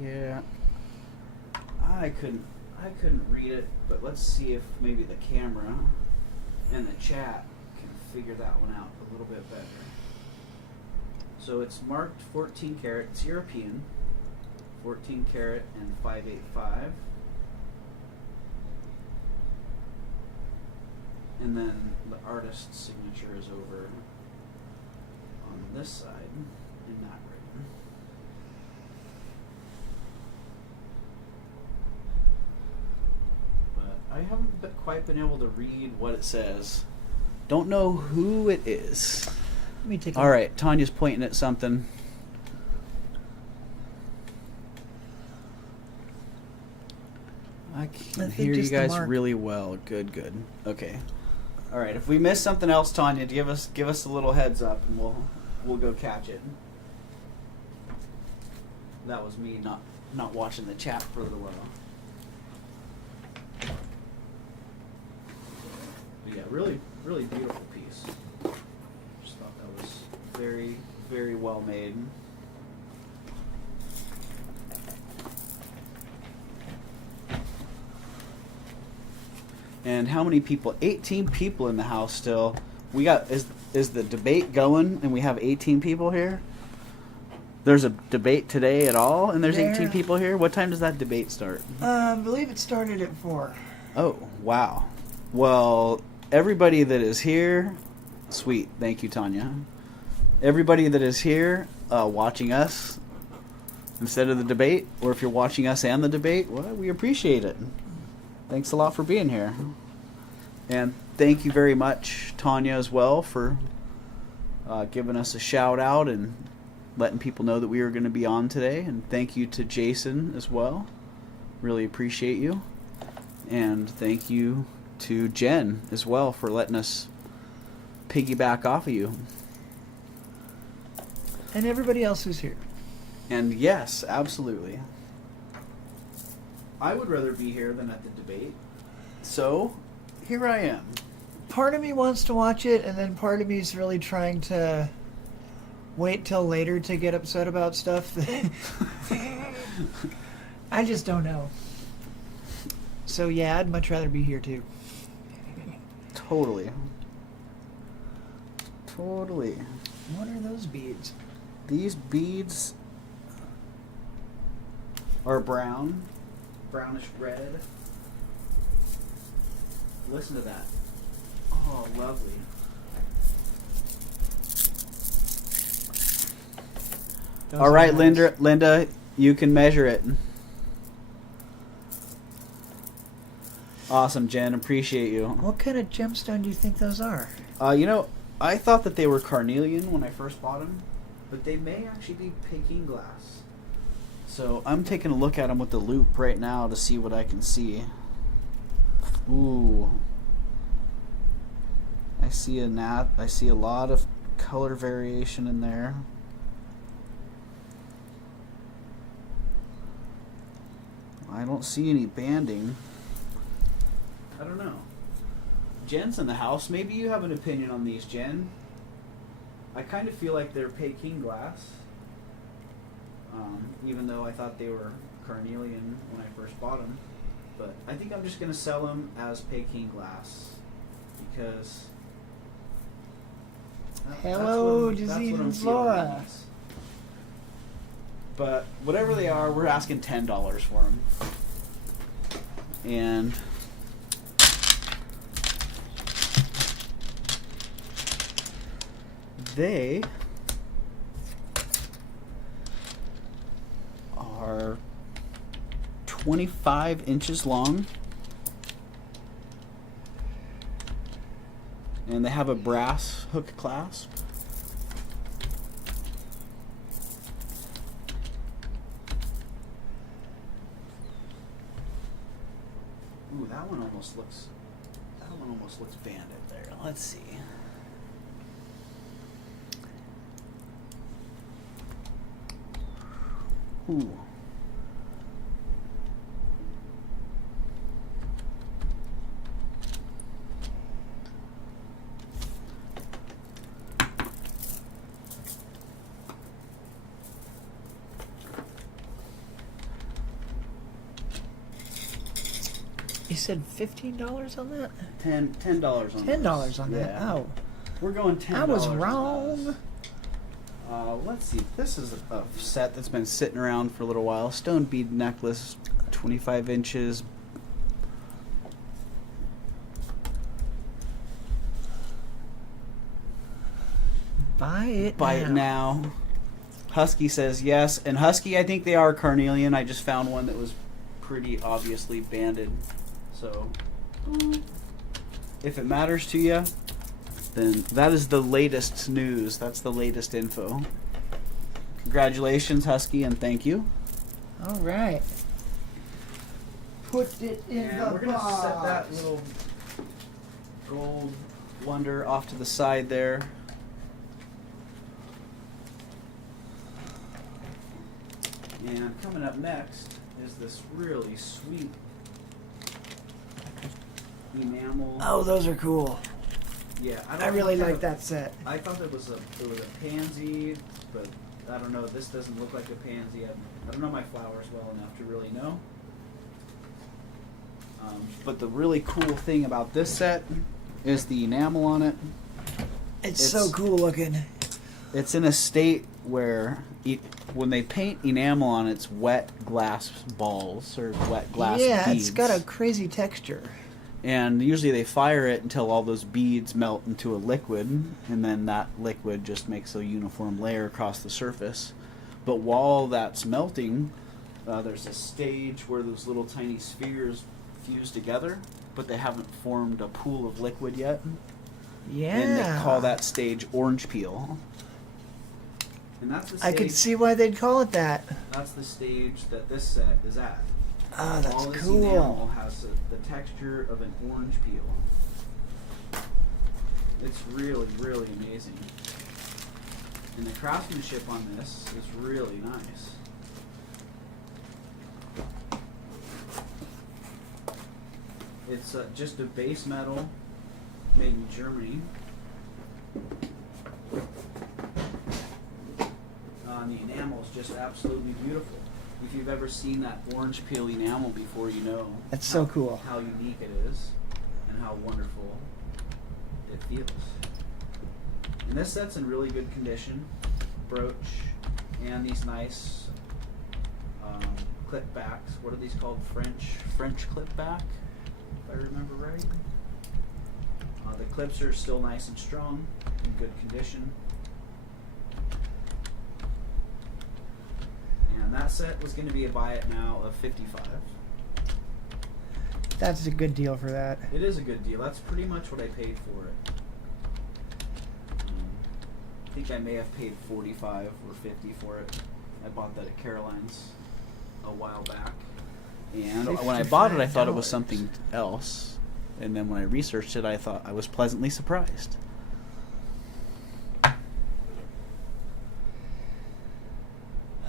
Yeah, I couldn't read it, but let's see if maybe the camera and the chat can figure that one out a little bit better. So it's marked 14 karat. It's European. 14 karat and 585. And then the artist's signature is over on this side in that ring. But I haven't quite been able to read what it says. Don't know who it is. Let me take a All right, Tanya's pointing at something. I can hear you just the guys mark. really well. Good, good. Okay. All right. If we miss something else, Tanya, give us a little heads up, and we'll go catch it. That was me not watching the chat for a little while. But yeah, really, really beautiful piece. Just thought that was very, very well made. And how many people? 18 people in the house still. We got is the debate going and we have 18 people here? There's a debate today at all and there's 18 people here? What time does that debate start? I believe it started at 4. Oh, wow. Well, everybody that is here, sweet. Thank you, Tanya. Everybody that is here watching us instead of the debate, or if you're watching us and the debate, well, we appreciate it. Thanks a lot for being here. And thank you very much, Tanya, as well, for giving us a shout out and letting people know that we were going to be on today. And thank you to Jason as well. Really appreciate you. And thank you to Jen as well for letting us piggyback off of you. And everybody else who's here. And yes, absolutely. I would rather be here than at the debate. So, here I am. Part of me wants to watch it, and then part of me is really trying to wait till later to get upset about stuff. I just don't know. So yeah, I'd much rather be here too. Totally. Totally. What are those beads? These beads are brown, brownish red. Listen to that. Oh, lovely. Those All are right, nice. Linda, you can measure it. Awesome, Jen. Appreciate you. What kind of gemstone do you think those are? I thought that they were carnelian when I first bought them, but they may actually be Peking glass. So I'm taking a look at them with the loop right now to see what I can see. Ooh. I see a lot of color variation in there. I don't see any banding. I don't know. Jen's in the house. Maybe you have an opinion on these, Jen. I kind of feel like they're Peking glass. Even though I thought they were carnelian when I first bought them. But I think I'm just going to sell them as Peking glass. Because... Hello, that's what Jazine I'm and feeling on Flora. these. But whatever they are, we're asking $10 for them. And... they are 25 inches long, and they have a brass hook clasp. Ooh, that one almost looks banded there. Let's see. Ooh. You said $15 on that? $10 on $10 on that. Yeah. Oh, We're going $10. I was on wrong. those. Let's see. This is a set that's been sitting around for a little while. Stone bead necklace, 25 inches. Buy it Buy now. it now. Husky says yes. And Husky, I think they are carnelian. I just found one that was pretty obviously banded. So, if it matters to you, then that is the latest news. That's the latest info. Congratulations, Husky, and thank you. All right. Put it in And the we're going to box. set that little gold wonder off to the side there. And coming up next is this really sweet enamel. Oh, those are cool. Yeah, I really like that set. I thought it was a pansy, but I don't know. This doesn't look like a pansy. I don't know my flowers well enough to really know. But the really cool thing about this set is the enamel on it. It's so cool looking. It's in a state where when they paint enamel on it, it's wet glass balls or wet glass Yeah, beads. it's got a crazy texture. And usually they fire it until all those beads melt into a liquid, and then that liquid just makes a uniform layer across the surface. But while that's melting, there's a stage where those little tiny spheres fuse together, but they haven't formed a pool of liquid yet. Yeah. And they call that stage orange peel. And that's the stage, I could see why they'd call it that. that's the stage that this set is at. Oh, that's All this cool. enamel has the texture of an orange peel. It's really, really amazing. And the craftsmanship on this is really nice. It's just a base metal made in Germany. And the enamel is just absolutely beautiful. If you've ever seen that orange peel enamel before, you know That's so cool. how unique it is and how wonderful it feels. And this set's in really good condition. Brooch and these nice clip backs. What are these called? French clip back, if I remember right. The clips are still nice and strong, in good condition. And that set was going to be a buy it now of $55. That's a good deal for that. It is a good deal. That's pretty much what I paid for it. I think I may have paid $45 or $50 for it. I bought that at Caroline's a while back. And when I bought it, I thought it was $55. something else. And then when I researched it, I thought I was pleasantly surprised.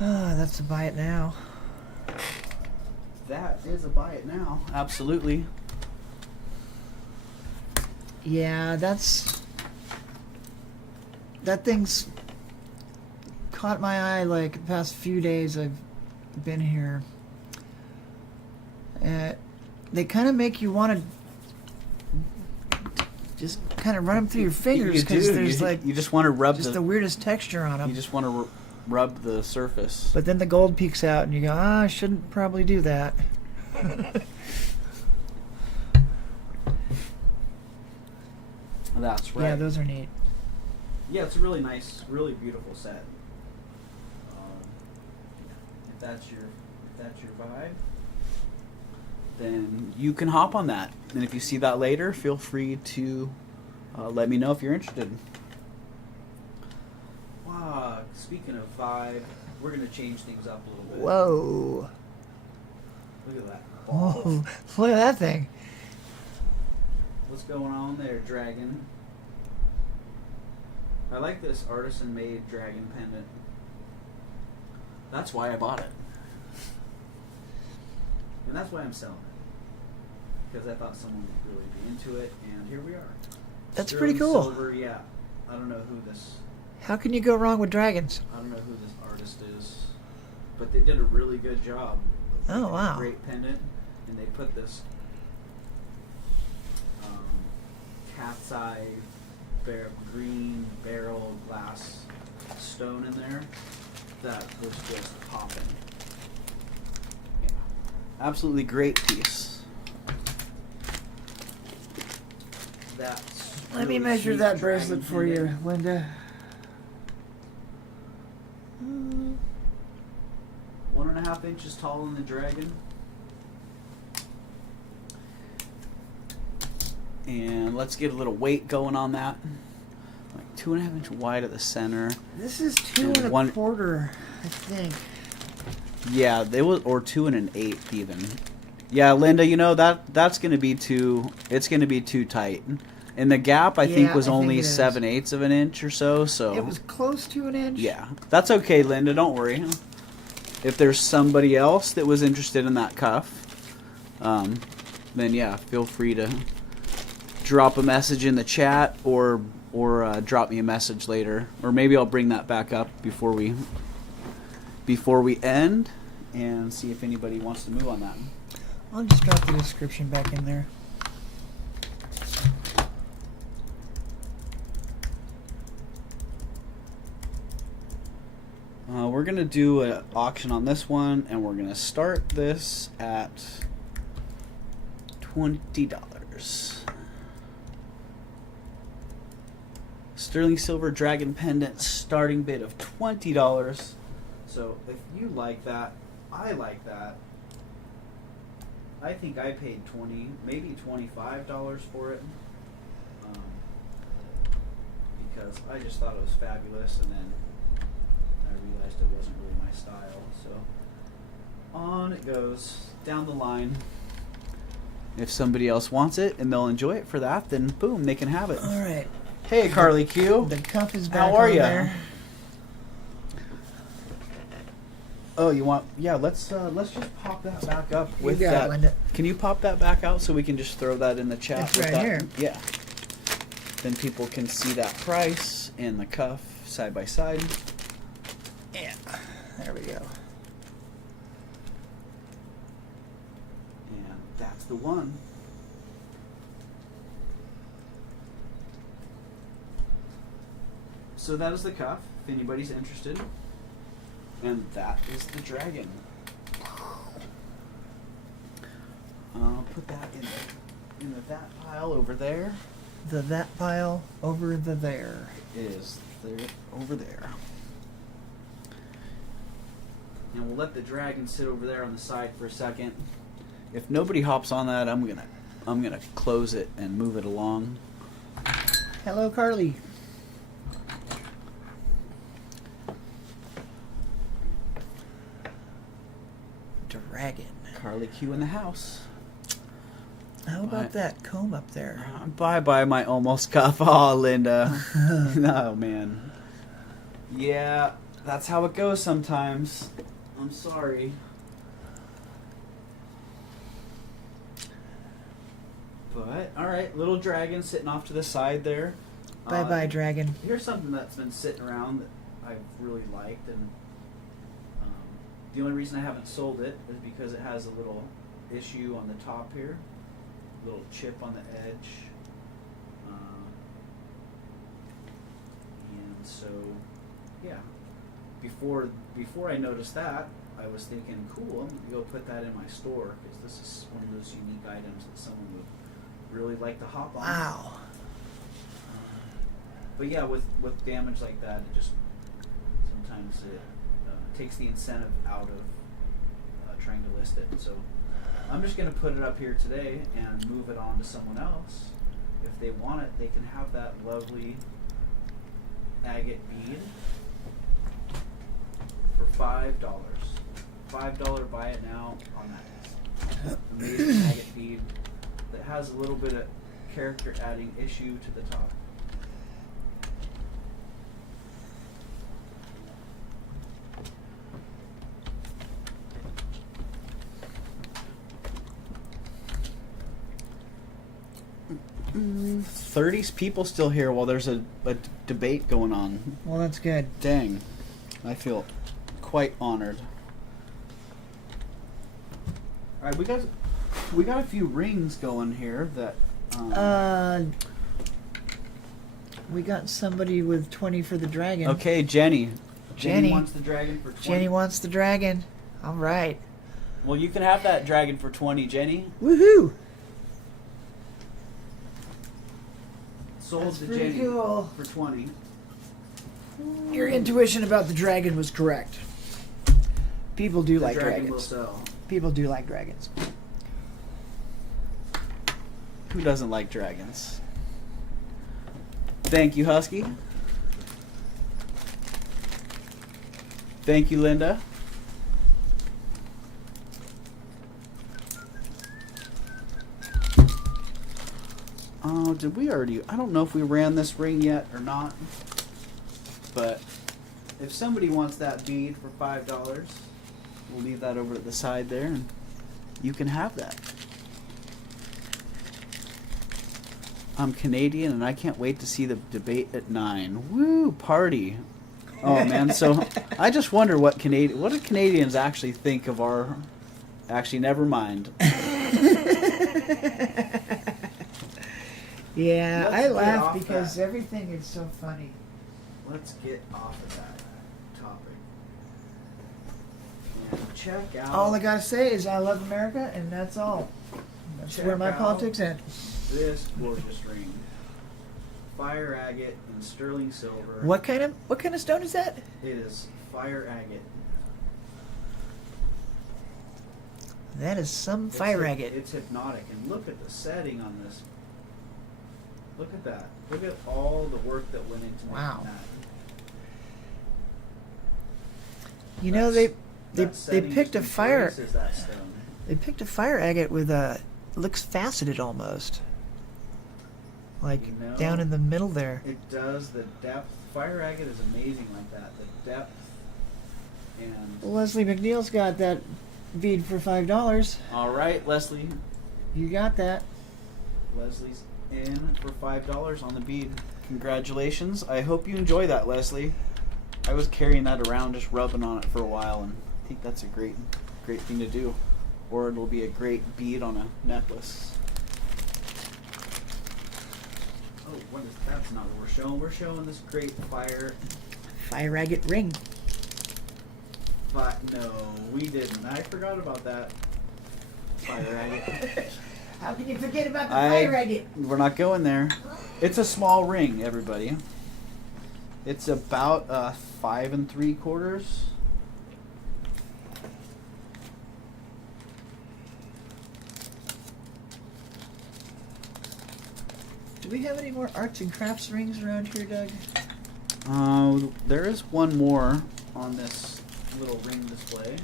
Ah, that's a buy it now. That is a buy it now. Absolutely. Yeah, that thing's caught my eye like the past few days I've been here. They kind of make you want to just kind of run them through your fingers because there's you just want to rub just the weirdest texture on them. you just want to rub the surface. But then the gold peeks out and you go, I shouldn't probably do that. That's right. Yeah, those are neat. Yeah, it's a really nice, really beautiful set. If that's your vibe, then you can hop on that. And if you see that later, feel free to let me know if you're interested. Wow, speaking of vibe, we're gonna change things up a little bit. Whoa. Look at that. Whoa. Look at that thing. What's going on there, dragon? I like this artisan-made dragon pendant. That's why I bought it. And that's why I'm selling it. Because I thought someone would really be into it, and here we are. That's Sterling pretty cool. Silver, yeah. I don't know who this How can you go wrong with dragons? artist is, but they did a really good job. Oh, It's wow. a great pendant, and they put this cat's eye green barrel glass stone in there that was just popping. Yeah. Absolutely great piece. That's Let me really measure sweet that dragon bracelet for you, pendant. Linda. 1.5 inches tall in the dragon. And let's get a little weight going on that. Like 2.5 inch wide at the center. This is 2 And and a one- quarter, I think. Yeah, they will, or 2 1/8 even. Yeah, Linda, you know that's gonna be too. It's gonna be too tight. And the gap I think Yeah, was I think only it is. 7/8 of an inch or so. So It was close to an inch. yeah, that's okay, Linda. Don't worry. If there's somebody else that was interested in that cuff, then yeah, feel free to drop a message in the chat or drop me a message later, or maybe I'll bring that back up before we end and see if anybody wants to move on that. I'll just drop the description back in there. We're gonna do an auction on this one, and we're gonna start this at $20. Sterling silver dragon pendant starting bid of $20. So if you like that, I like that. I think I paid $20, maybe $25 for it, because I just thought it was fabulous, and then I realized it wasn't really my style. So on it goes down the line. If somebody else wants it and they'll enjoy it for that, then boom, they can have it. All right. Hey, Carly Q. The cuff is back How are on ya? there. Oh, you want? Yeah, let's just pop that back up with got it, that. Linda. Can you pop that back out so we can just throw that in the chat? It's with right that? here. Yeah. Then people can see that price and the cuff side by side. Yeah. There we go. And that's the one. So that is the cuff, if anybody's interested. And that is the dragon. I'll put that in the that pile over there. The that pile over the there. It is there over there. And we'll let the dragon sit over there on the side for a second. If nobody hops on that, I'm gonna close it and move it along. Hello, Carly. Dragon. Carly Q in the house. How about Right. that comb up there? Bye bye, my almost cuff. Oh, Linda. Oh, man. Yeah, that's how it goes sometimes. I'm sorry. But, alright, little dragon sitting off to the side there. Bye bye, dragon. Here's something that's been sitting around that I've really liked, and the only reason I haven't sold it is because it has a little issue on the top here, a little chip on the edge, and so yeah. Before I noticed that, I was thinking, cool, I'm gonna go put that in my store because this is one of those unique items that someone would really like to hop on. Wow. But yeah, with damage like that, it just sometimes it takes the incentive out of trying to list it. So I'm just going to put it up here today and move it on to someone else. If they want it, they can have that lovely agate bead for $5. $5 buy it now on that amazing agate bead that has a little bit of character adding issue to the top. Mm, 30 people still here while there's a debate going on. Well, that's good. Dang. I feel quite honored. Alright, we got a few rings going here that We got somebody with 20 for the dragon. okay, Jenny. Jenny wants the dragon for 20. Jenny wants the dragon. All right. Well, you can have that dragon for 20, Jenny. Woohoo! Sold That's to pretty Jenny cool. for 20. Your intuition about the dragon was correct. People do like dragon will dragons. sell. People do like dragons. Who doesn't like dragons? Thank you, Husky. Thank you, Linda. Oh, did we already? I don't know if we ran this ring yet or not. But if somebody wants that bead for $5, we'll leave that over to the side there, and you can have that. I'm Canadian, and I can't wait to see the debate at 9. Woo, party! Oh man, so I just wonder what do Canadians actually think of our? Actually, never mind. Yeah, Let's I get laugh off because that. everything is so funny. Let's get off of that topic. And check out. All I gotta say is I love America, and that's all. That's Check where my out politics end. this gorgeous ring. Fire agate and sterling silver. What kind of stone is that? It is fire agate. That is some It's fire agate. It's hypnotic, and look at the setting on this. Look at that. Look at all the work that went into making Wow. that. You know That's- they that setting picked a just fire embraces that stone. they picked a fire agate with a looks faceted almost. Like You know, down in the middle there. It does. The depth. Fire agate is amazing like that. The depth and. Leslie McNeil's got that bead for $5. All right, Leslie. You got that. Leslie's in for $5 on the bead. Congratulations. I hope you enjoy that, Leslie. I was carrying that around, just rubbing on it for a while, and I think that's a great thing to do. Or it'll be a great bead on a necklace. Oh, what is that's not what we're showing. We're showing this great fire. Fire agate ring. But no, we didn't. I forgot about that. Fire agate. How can you forget about the fire agate? We're not going there. It's a small ring, everybody. It's about 5 3/4. Do we have any more arts and crafts rings around here, Doug? There is one more on this little ring display.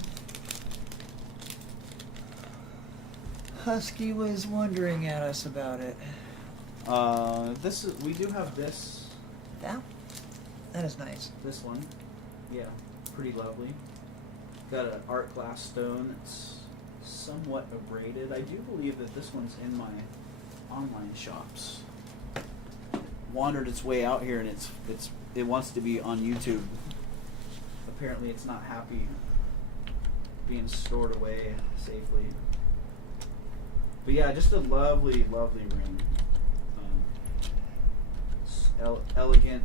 Husky was wondering at us about it. We do have this That is nice. this one. Yeah, pretty lovely. Got an art glass stone. It's somewhat abraded. I do believe that this one's in my online shops. Wandered its way out here, and it wants to be on YouTube. Apparently, it's not happy being stored away safely. But yeah, just a lovely, lovely ring. Elegant,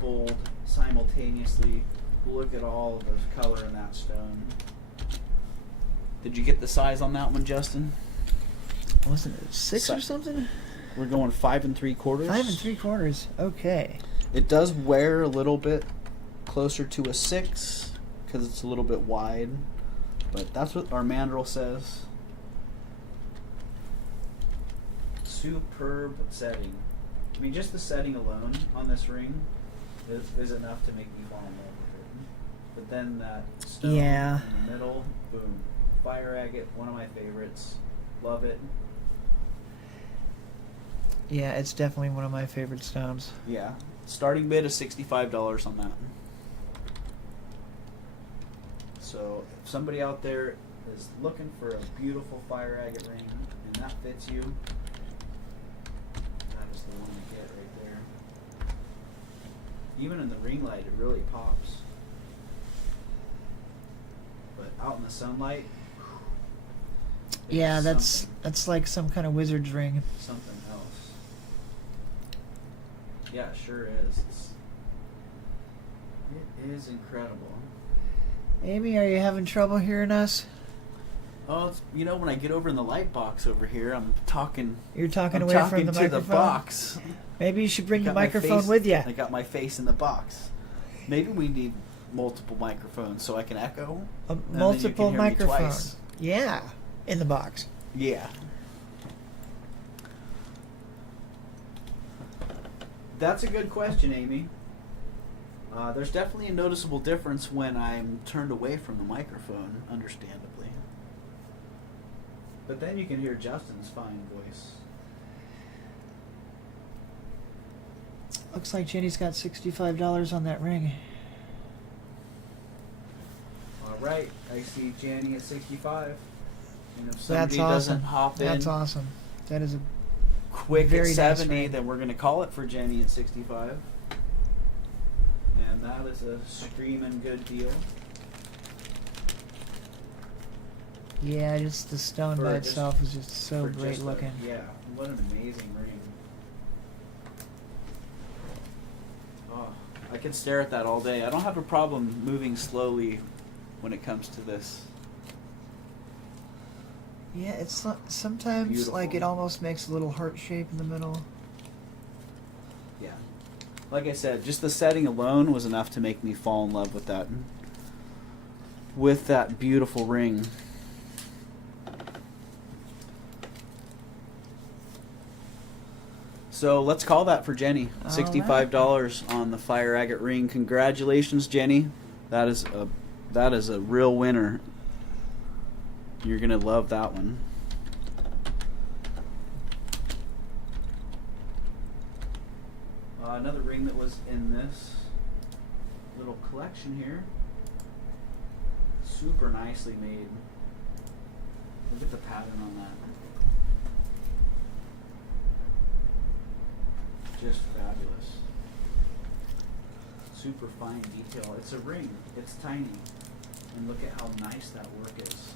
bold, simultaneously. Look at all the color in that stone. Did you get the size on that one, Justin? Wasn't it 6 or something? We're going 5 3/4. 5 3/4. Okay. It does wear a little bit closer to a 6 because it's a little bit wide, but that's what our mandrel says. Superb setting. I mean, just the setting alone on this ring is enough to make me fall in love with it. But then that stone Yeah. in the middle, boom. Fire agate, one of my favorites. Love it. Yeah, it's definitely one of my favorite stones. Yeah. Starting bid is $65 on that. So if somebody out there is looking for a beautiful fire agate ring and that fits you, that is the one to get right there. Even in the ring light, it really pops. But out in the sunlight, it's Yeah, that's something, like some kind of wizard's ring. something else. Yeah, it sure is. It is incredible. Amy, are you having trouble hearing us? Oh, when I get over in the light box over here, I'm talking. You're talking I'm away talking from the to microphone. the box. Maybe you should bring the Got my microphone face- with you. I got my face in the box. Maybe we need multiple microphones so I can echo. A then you multiple can hear me microphone. twice. Yeah, in the box. Yeah. That's a good question, Amy. There's definitely a noticeable difference when I'm turned away from the microphone, understandably. But then you can hear Justin's fine voice. Looks like Jenny's got $65 on that ring. All right, I see Janny at 65. And if That's somebody awesome. doesn't hop in That's awesome. That is a quick at very nice 70, ring. then we're going to call it for Jenny at 65. And that is a screaming good deal. yeah. Just the stone For by just- itself is just so For great just looking. yeah, what an amazing ring. Oh, I could stare at that all day. I don't have a problem moving slowly when it comes to this. Yeah, it's sometimes like Beautiful. it almost makes a little heart shape in the middle. Yeah. Like I said, just the setting alone was enough to make me fall in love with that beautiful ring. So let's call that for Jenny. All $65 on the fire agate ring. Congratulations, Jenny. That is a real winner. You're gonna love that one. Another ring that was in this little collection here. Super nicely made. Look at the pattern on that. Just fabulous. Super fine detail. It's a ring. It's tiny. And look at how nice that work is.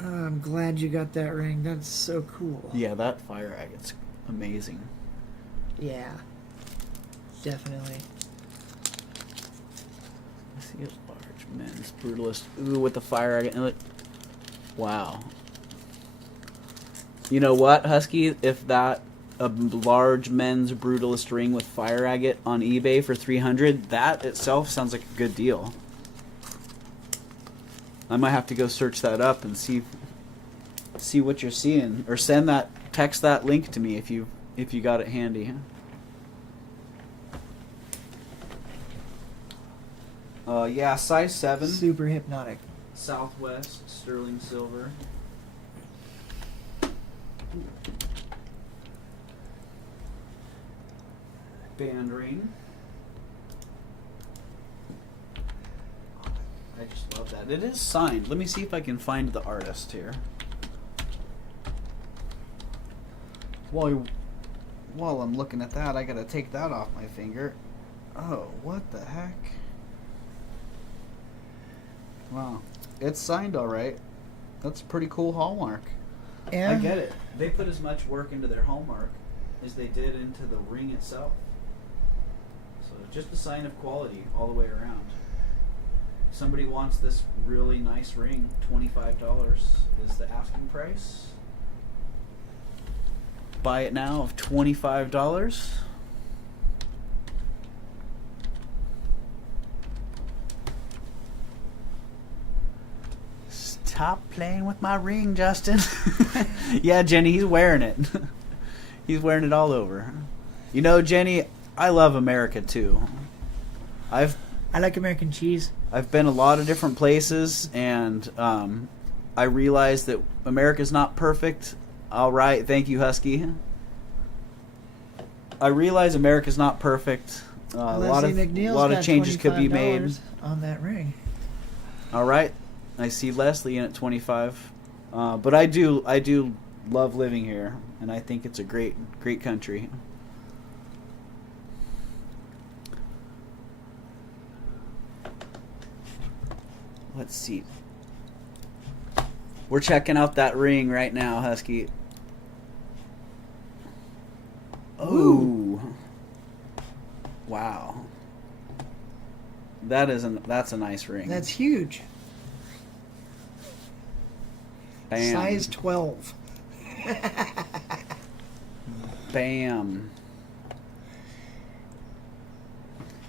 I'm glad you got that ring. That's so cool. Yeah, that fire agate's amazing. Yeah. Definitely. I see a large men's brutalist. Ooh, with the fire agate. And look. Wow. You know what, Husky? If that a large men's brutalist ring with fire agate on eBay for $300, that itself sounds like a good deal. I might have to go search that up and see what you're seeing, or text that link to me if you got it handy. Yeah, size 7. Super hypnotic. Southwest sterling silver. Band ring. I just love that. It is signed. Let me see if I can find the artist here. While I'm looking at that, I gotta take that off my finger. Oh, what the heck? Wow. It's signed alright. That's a pretty cool hallmark. Yeah. I get it. They put as much work into their hallmark as they did into the ring itself. So just a sign of quality all the way around. Somebody wants this really nice ring. $25 is the asking price. Buy it now of $25. Stop playing with my ring, Justin. Yeah, Jenny, he's wearing it. He's wearing it all over. You know, Jenny, I love America too. I like American cheese. I've been a lot of different places, and I realize that America's not perfect. All right, thank you, Husky. I realize America's not perfect. A lot of changes could be made. $25 on that ring. All right, I see Leslie in at 25, but I do love living here, and I think it's a great country. Let's see. We're checking out that ring right now, Husky. Ooh. Wow. That's a nice ring. That's huge. Bam. Size 12. Bam.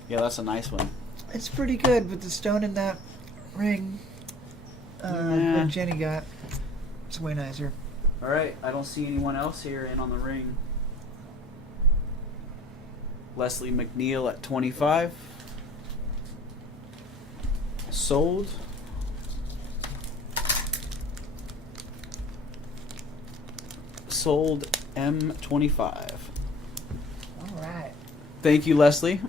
Yeah, that's a nice one. It's pretty good, but the stone in that ring Nah. that Jenny got, it's way nicer. All right, I don't see anyone else here in on the ring. Leslie McNeil at 25. Sold. Sold M25. All right. Thank you, Leslie.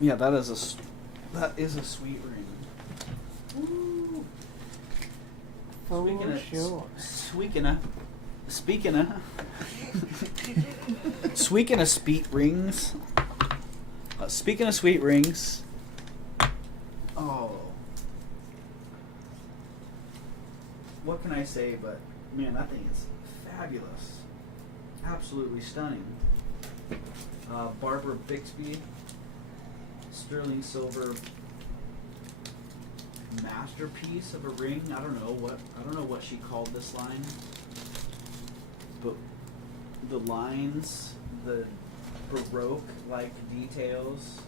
Yeah, that is a sweet ring. Ooh. Speaking of sweet rings. Speaking of sweet rings. Oh. What can I say? But man, that thing is fabulous. Absolutely stunning. Barbara Bixby, sterling silver masterpiece of a ring. I don't know what she called this line, but the lines, the Baroque like details.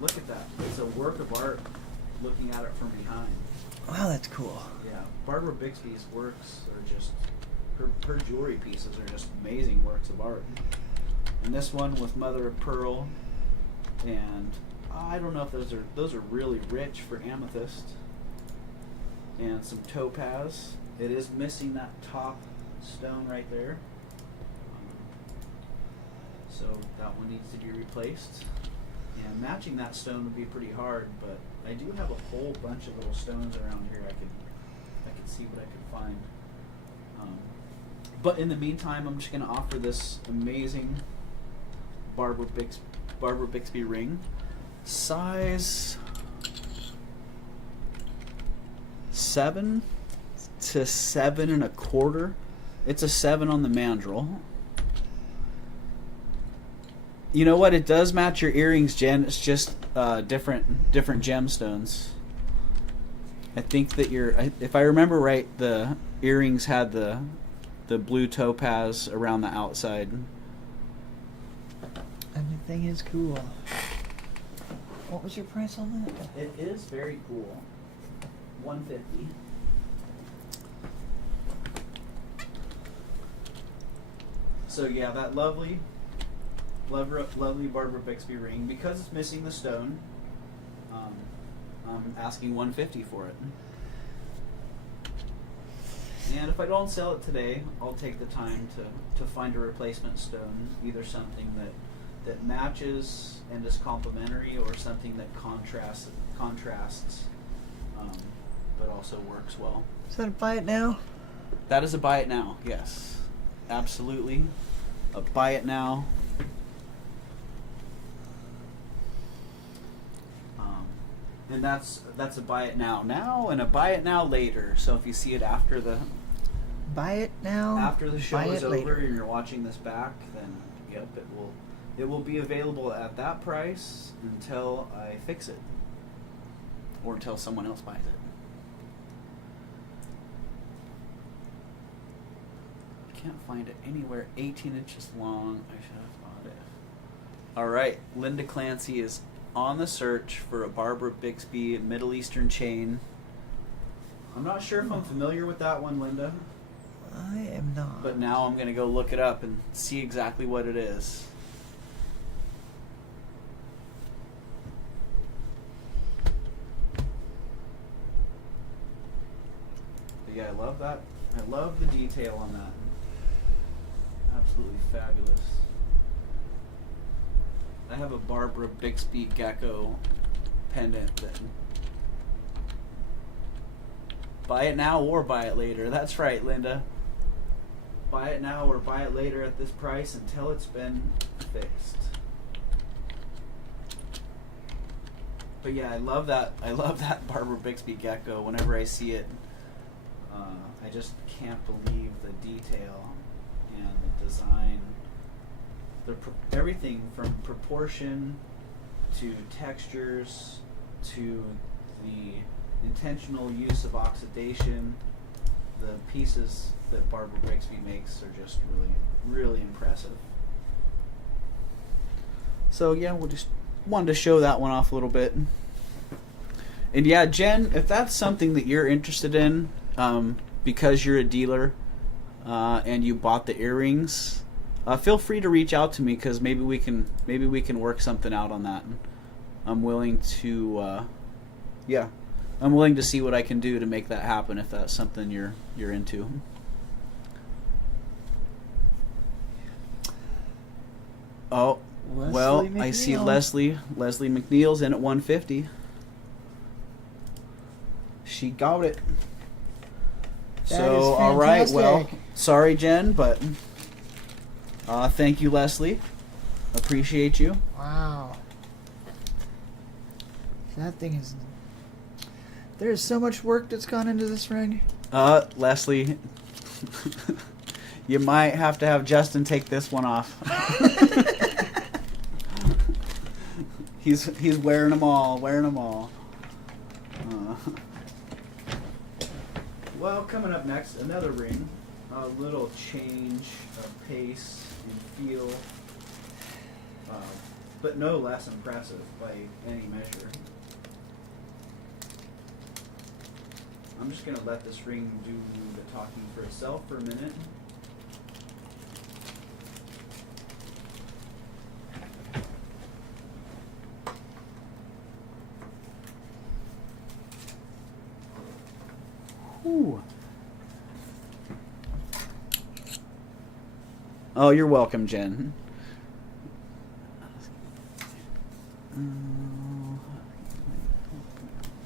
Look at that. It's a work of art looking at it from behind. Wow, that's cool. Yeah, Barbara Bixby's works are just her jewelry pieces are just amazing works of art. And this one with mother of pearl, and I don't know if those are really rich for amethyst, and some topaz. It is missing that top stone right there, so that one needs to be replaced. And matching that stone would be pretty hard, but I do have a whole bunch of little stones around here. I could see what I could find. But in the meantime, I'm just going to offer this amazing Barbara Bixby ring. Size 7 to 7 1/4. It's a 7 on the mandrel. You know what? It does match your earrings, Jen. It's just different gemstones. I think that if I remember right, the earrings had the blue topaz around the outside. Everything is cool. What was your price on that? It is very cool. $150. So yeah, that lovely Barbara Bixby ring. Because it's missing the stone, I'm asking $150 for it. And if I don't sell it today, I'll take the time to find a replacement stone, either something that matches and is complementary, or something that contrasts, but also works well. Is that a buy it now? That is a buy it now. Yes, absolutely, a buy it now. And that's a buy it now and a buy it now later. So if you see it after the Buy it now. show buy is it over later. and you're watching this back, then yep, it will be available at that price until I fix it, or until someone else buys it. I can't find it anywhere. 18 inches long. I should have bought it. All right, Linda Clancy is on the search for a Barbara Bixby Middle Eastern chain. I'm not sure if I'm familiar with that one, Linda, I am not. but now I'm going to go look it up and see exactly what it is. But yeah, I love that. I love the detail on that. Absolutely fabulous. I have a Barbara Bixby gecko pendant that buy it now or buy it later. That's right, Linda. Buy it now or buy it later at this price until it's been fixed. But yeah, I love that. I love that Barbara Bixby gecko. Whenever I see it, I just can't believe the detail and the design. Everything from proportion to textures to the intentional use of oxidation. The pieces that Barbara Bixby makes are just really, really impressive. So yeah, we'll just wanted to show that one off a little bit. And yeah, Jen, if that's something that you're interested in, because you're a dealer and you bought the earrings, feel free to reach out to me because maybe we can work something out on that. I'm willing to, I'm willing to see what I can do to make that happen if that's something you're into. Oh, well, I see Leslie McNeil's in at 150. She got it. That So, is all right. Well, fantastic. sorry, Jen, but thank you, Leslie. Appreciate you. Wow. That thing is. There's so much work that's gone into this ring. Leslie, you might have to have Justin take this one off. He's wearing them all. Well, coming up next, another ring. A little change of pace and feel, but no less impressive by any measure. I'm just going to let this ring do the talking for itself for a minute. Ooh. Oh, you're welcome, Jen.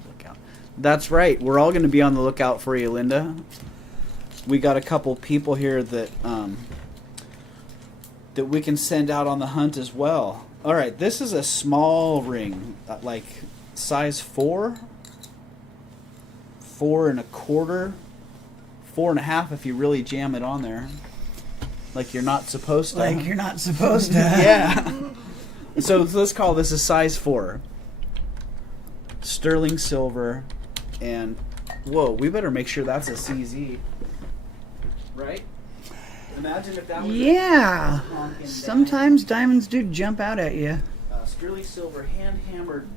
Lookout. That's right. We're all going to be on the lookout for you, Linda. We got a couple people here that that we can send out on the hunt as well. All right, this is a small ring, like size 4. 4 1/4, 4 1/2 if you really jam it on there, like you're not supposed to. Like you're not supposed to. Yeah. So let's call this a size 4. Sterling silver, and whoa, we better make sure that's a CZ, right? Imagine if that was Yeah. a honking Sometimes diamonds do jump out at you. sterling silver hand hammered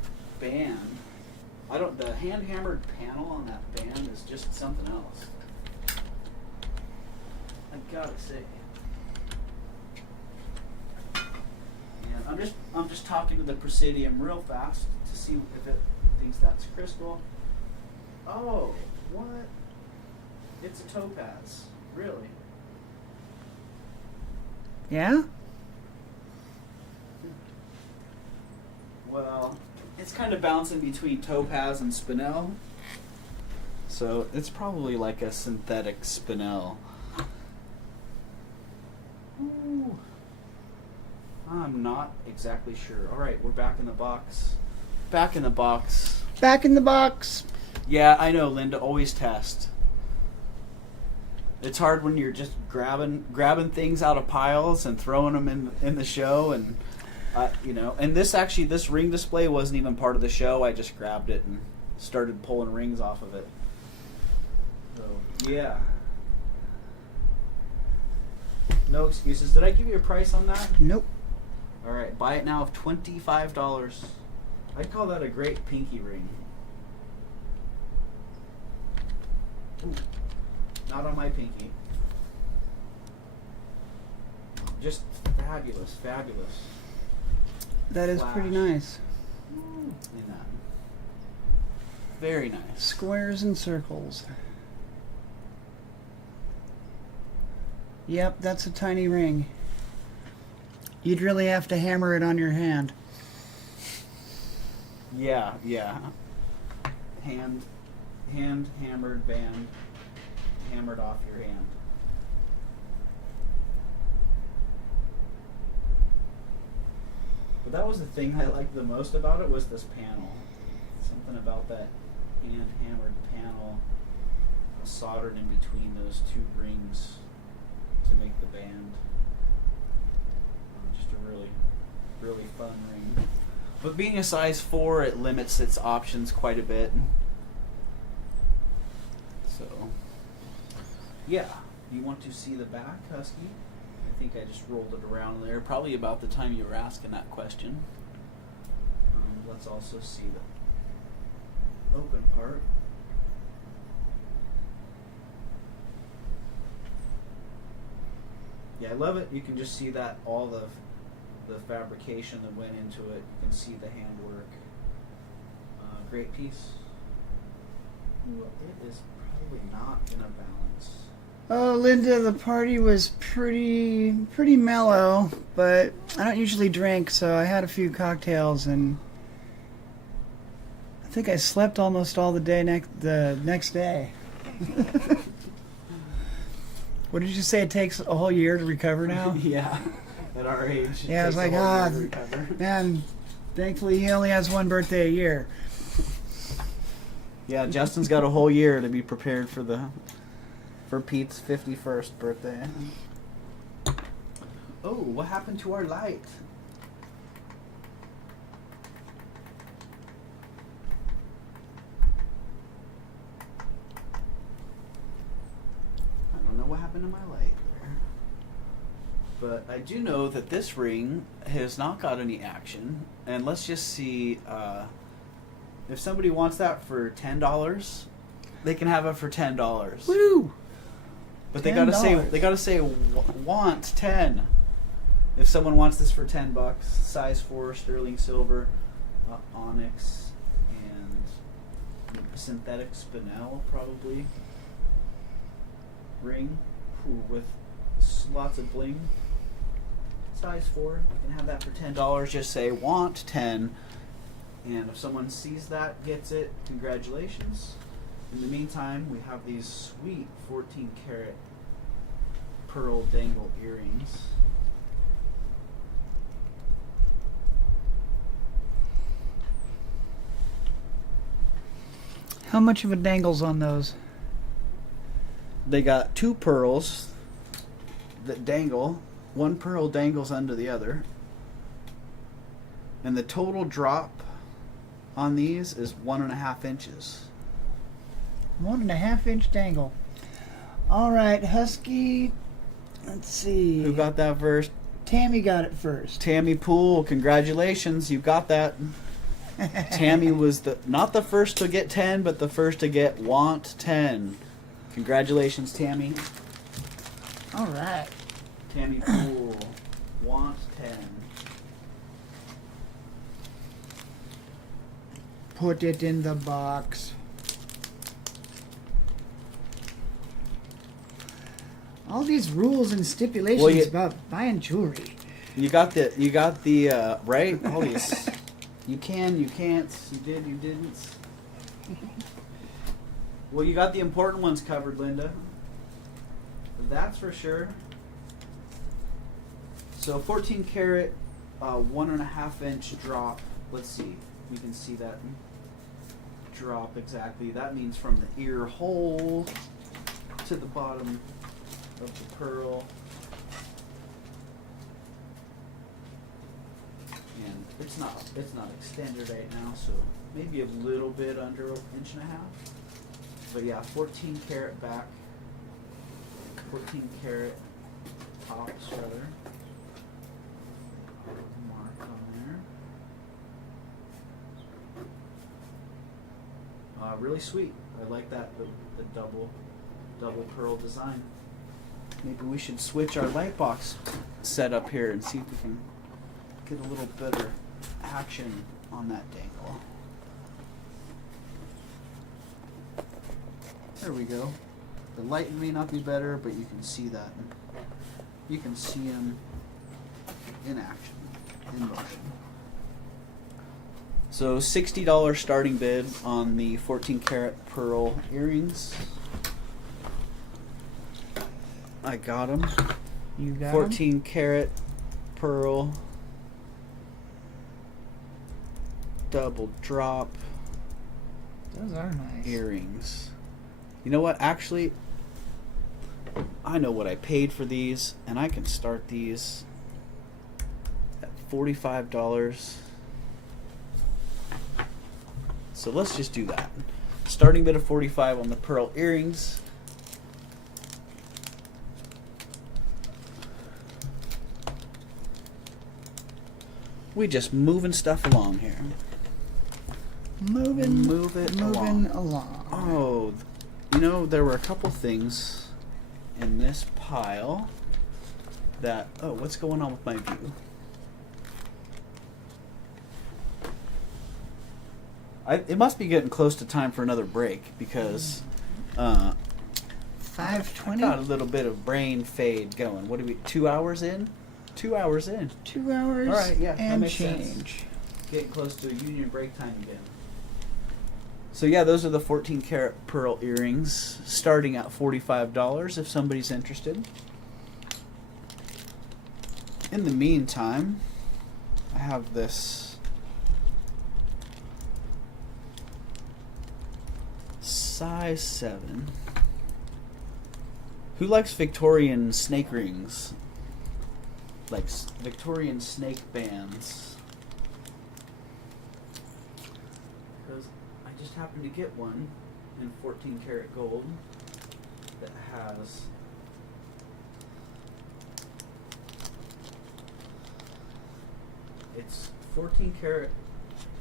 band. The hand hammered panel on that band is just something else. I gotta say. And I'm just talking to the Presidium real fast to see if it thinks that's crystal. Oh, what? It's a topaz. Really? Yeah? Well, it's kind of bouncing between topaz and spinel. So it's probably like a synthetic spinel. Ooh. I'm not exactly sure. All right, we're back in the box. Back in the box. Back in the box. Yeah, I know, Linda. Always test. It's hard when you're just grabbing things out of piles and throwing them in the show, and And this ring display wasn't even part of the show. I just grabbed it and started pulling rings off of it. So yeah. No excuses. Did I give you a price on that? Nope. All right, buy it now of $25. I'd call that a great pinky ring. Ooh, not on my pinky. Just fabulous, fabulous. That is pretty nice. In that. Very nice. Squares and circles. Yep, that's a tiny ring. You'd really have to hammer it on your hand. Yeah. Hand hammered band hammered off your hand. But that was the thing I liked the most about it was this panel. Something about that hand hammered panel soldered in between those two rings to make the band. Just a really, really fun ring. But being a size 4, it limits its options quite a bit. So, yeah. You want to see the back, Husky? think I just rolled it around there, probably about the time you were asking that question. Let's also see the open part. Yeah, I love it. You can just see that all the fabrication that went into it. You can see the handwork. Great piece. Ooh, it is probably not in a balance. Oh, Linda, the party was pretty mellow, but I don't usually drink, so I had a few cocktails, and I think I slept almost all the next day. What did you say? It takes a whole year to recover now? Yeah, at our age. Yeah, I was like, man, thankfully he only has one birthday a year. Yeah, Justin's got a whole year to be prepared for Pete's 51st birthday. Oh, what happened to our light? I don't know what happened to my light there. But I do know that this ring has not got any action. And let's just see, if somebody wants that for $10, they can have it for $10. Woo! But they gotta say want 10. If someone wants this for $10, size 4 sterling silver, onyx, and synthetic spinel probably ring. Ooh, with lots of bling. Size 4. You can have that for $10. Just say want 10. And if someone sees that, gets it, congratulations. In the meantime, we have these sweet 14 karat pearl dangle earrings. How much of a dangle's on those? They got 2 pearls that dangle. One pearl dangles under the other. And the total drop on these is 1.5 inches. 1.5 inch dangle. All right, Husky. Let's see. Who got that first? Tammy got it first. Tammy Poole, congratulations, you got that. Tammy was not the first to get 10, but the first to get want 10. Congratulations, Tammy. All right. Tammy Poole, want 10. Put it in the box. All these rules and stipulations about buying jewelry. You got the right? All these. You can, you can't, you did, you didn't. Well, you got the important ones covered, Linda. That's for sure. So 14 karat, 1.5 inch drop. Let's see. We can see that drop exactly. That means from the ear hole to the bottom of the pearl. And it's not extended right now, so maybe a little bit under 1.5 inches. But yeah, 14 karat back, 14 karat tops rather. Mark on there. Really sweet. I like that the double pearl design. Maybe we should switch our light box setup here and see if we can get a little better action on that dangle. There we go. The light may not be better, but you can see that. You can see him in action, in motion. So $60 starting bid on the 14 karat pearl earrings. I got them. You got 14 karat pearl double drop Those are nice. earrings. You know what? Actually, I know what I paid for these, and I can start these at $45. So let's just do that. Starting bid of $45 on the pearl earrings. We just moving stuff along here. Moving along. along. Oh, you know, there were a couple things in this pile that... Oh, what's going on with my view? It must be getting close to time for another break because... 5:20. Got a little bit of brain fade going. What are we, 2 hours in? 2 hours in. 2 hours All right, yeah, that and makes sense. change. Getting close to union break time again. So yeah, those are the 14 karat pearl earrings, starting at $45 if somebody's interested. In the meantime, I have this size 7. Who likes Victorian snake rings? Like Victorian snake bands. Because I just happened to get one in 14 karat gold that has it's 14 karat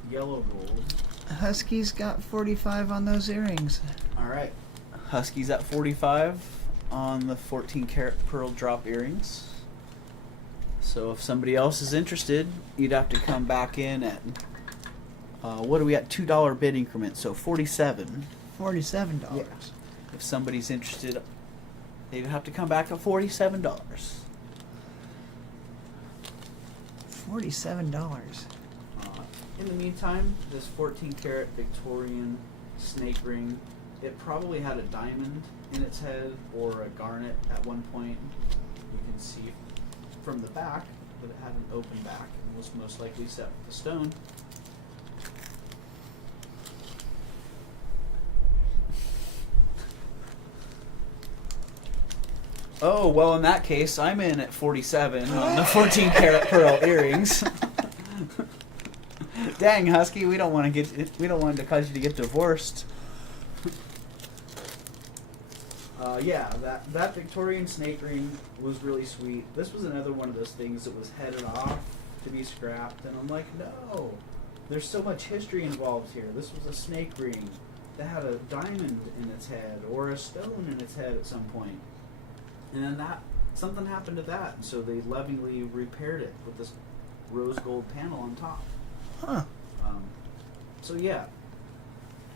yellow gold. Husky's got 45 on those earrings. All right, Husky's at 45 on the 14 karat pearl drop earrings. So if somebody else is interested, you'd have to come back in at what are we at? $2 bid increment, so $47. $47. Yeah. If somebody's interested, they'd have to come back at $47. $47. In the meantime, this 14 karat Victorian snake ring, it probably had a diamond in its head or a garnet at one point. You can see from the back that it had an open back and was most likely set with a stone. Oh, well, in that case, I'm in at 47 on the 14 karat pearl earrings. Dang, Husky, we don't want to cause you to get divorced. Yeah, that Victorian snake ring was really sweet. This was another one of those things that was headed off to be scrapped, and I'm like, no, there's so much history involved here. This was a snake ring that had a diamond in its head or a stone in its head at some point. And then something happened to that, and so they lovingly repaired it with this rose gold panel on top. Huh. So yeah,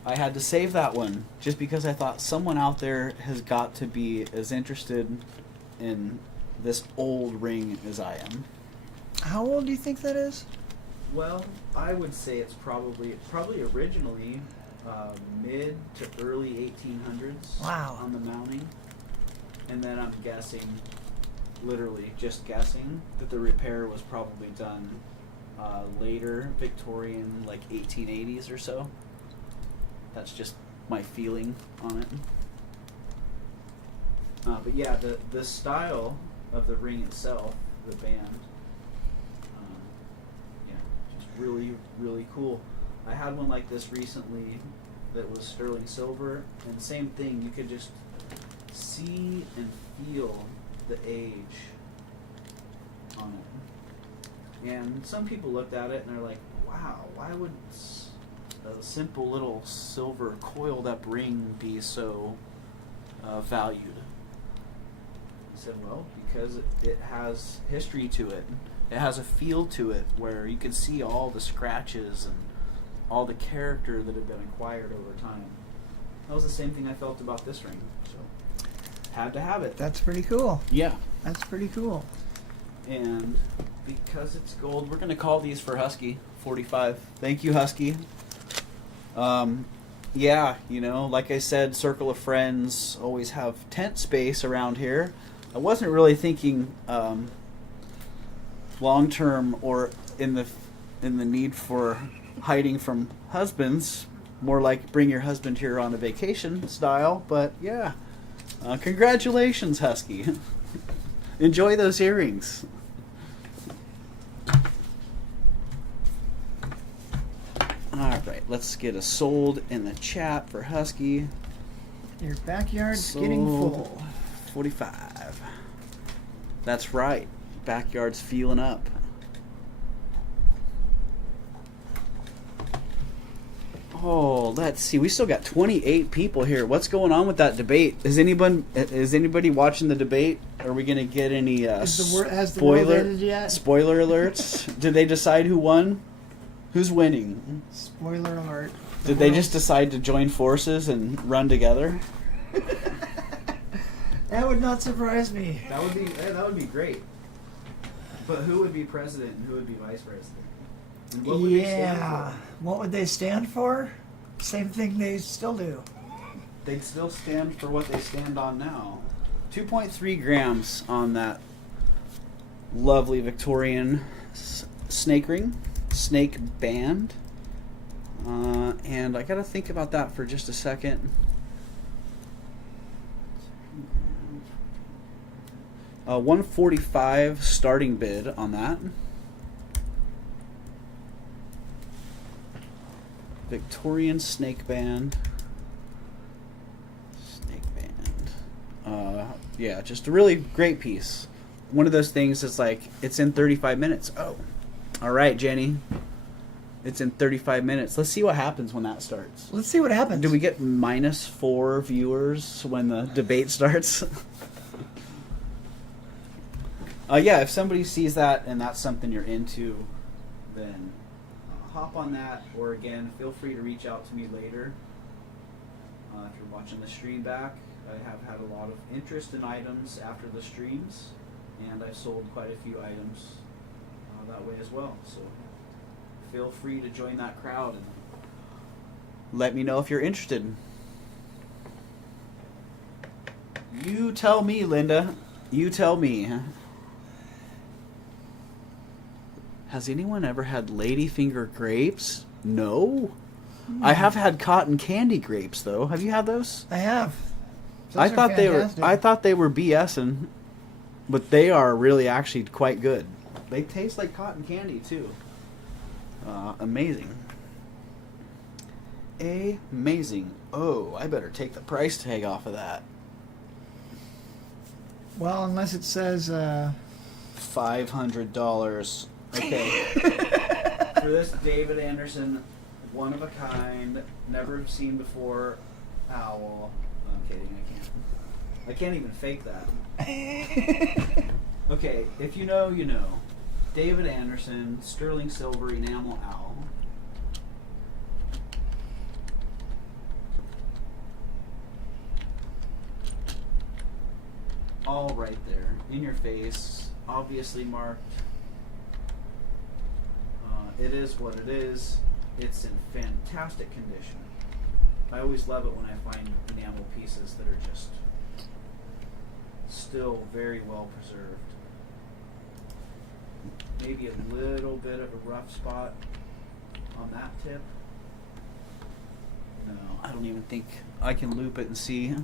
I had to save that one just because I thought someone out there has got to be as interested in this old ring as I am. How old do you think that is? Well, I would say it's probably originally mid to early 1800s. Wow. On the mounting. And then I'm guessing, literally just guessing, that the repair was probably done later, Victorian, like 1880s or so. That's just my feeling on it. But yeah, the style of the ring itself, the band, yeah, just really, really cool. I had one like this recently that was sterling silver, and same thing, you could just see and feel the age on it. And some people looked at it and they're like, wow, why would a simple little silver coiled up ring be so valued? I said, well, because it has history to it. It has a feel to it where you can see all the scratches and all the character that had been acquired over time. That was the same thing I felt about this ring. So, had to have it. That's pretty cool. Yeah. That's pretty cool. And because it's gold, we're going to call these for Husky, 45. Thank you, Husky. Yeah, you know, like I said, circle of friends always have tent space around here. I wasn't really thinking long term or in the need for hiding from husbands. More like bring your husband here on a vacation style. But yeah, congratulations, Husky. Enjoy those earrings. Alright, let's get a sold in the chat for Husky. Your backyard's Sold getting full. 45. That's right. Backyard's feeling up. Oh, let's see. We still got 28 people here. What's going on with that debate? Is anybody watching the debate? Are we going to get any Has the world ended yet? spoiler alerts? Did they decide who won? Who's winning? Spoiler alert. Did they just decide to join forces and run together? That would not surprise me. That would be great. But who would be president and who would be vice president? And what would they stand for? What would they stand for? Same thing they still do. They'd still stand for what they stand on now. 2.3 grams on that lovely Victorian snake band. And I gotta think about that for just a second. 145 starting bid on that. Victorian snake band. Yeah, just a really great piece. One of those things that's like, it's in 35 minutes. Oh, all right, Jenny. It's in 35 minutes. Let's see what happens when that starts. Let's see what happens. Do we get -4 viewers when the debate starts? Yeah, if somebody sees that and that's something you're into, then hop on that. Or again, feel free to reach out to me later. If you're watching the stream back, I have had a lot of interest in items after the streams, and I've sold quite a few items that way as well. So feel free to join that crowd and let me know if you're interested. You tell me, Linda. You tell me. Has anyone ever had ladyfinger grapes? No. I have had cotton candy grapes though. Have you had those? I have. I thought they were BSing, but they are really actually quite good. They taste like cotton candy too. Amazing. Amazing. Oh, I better take the price tag off of that. Well, unless it says $500. Okay. For this David Anderson, one of a kind, never seen before owl. No, I'm kidding, I can't even fake that. Okay, if you know, you know. David Anderson, sterling silver enamel owl. All right there, in your face, obviously marked. It is what it is. It's in fantastic condition. I always love it when I find enamel pieces that are just still very well preserved. Maybe a little bit of a rough spot on that tip. No, I don't even think I can loop it and see.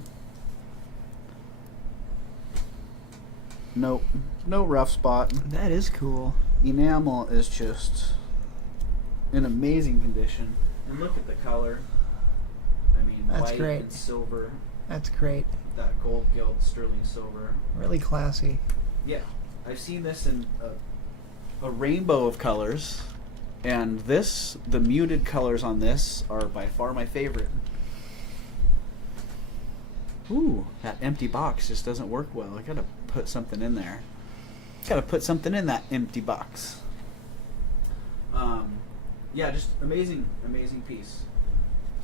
Nope, no rough spot. that is cool. Enamel is just in amazing condition. And look at the color. I mean, That's white great. and silver. That's great. That gold gilt sterling silver. Really classy. Yeah, I've seen this in a rainbow of colors, and the muted colors on this are by far my favorite. Ooh, that empty box just doesn't work well. I gotta put something in there. Gotta put something in that empty box. Yeah, just amazing piece.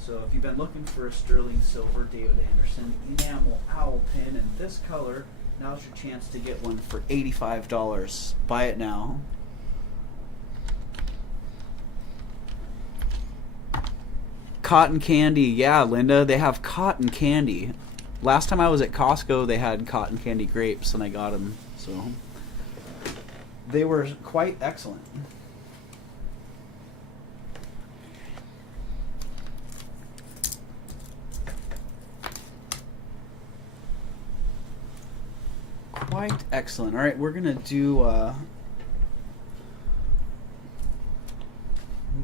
So if you've been looking for a sterling silver David Anderson enamel owl pin in this color, now's your chance to get one for $85. Buy it now. Cotton candy. Yeah, Linda, they have cotton candy. Last time I was at Costco, they had cotton candy grapes, and I got them. So they were quite excellent. Quite excellent. All right, we're gonna do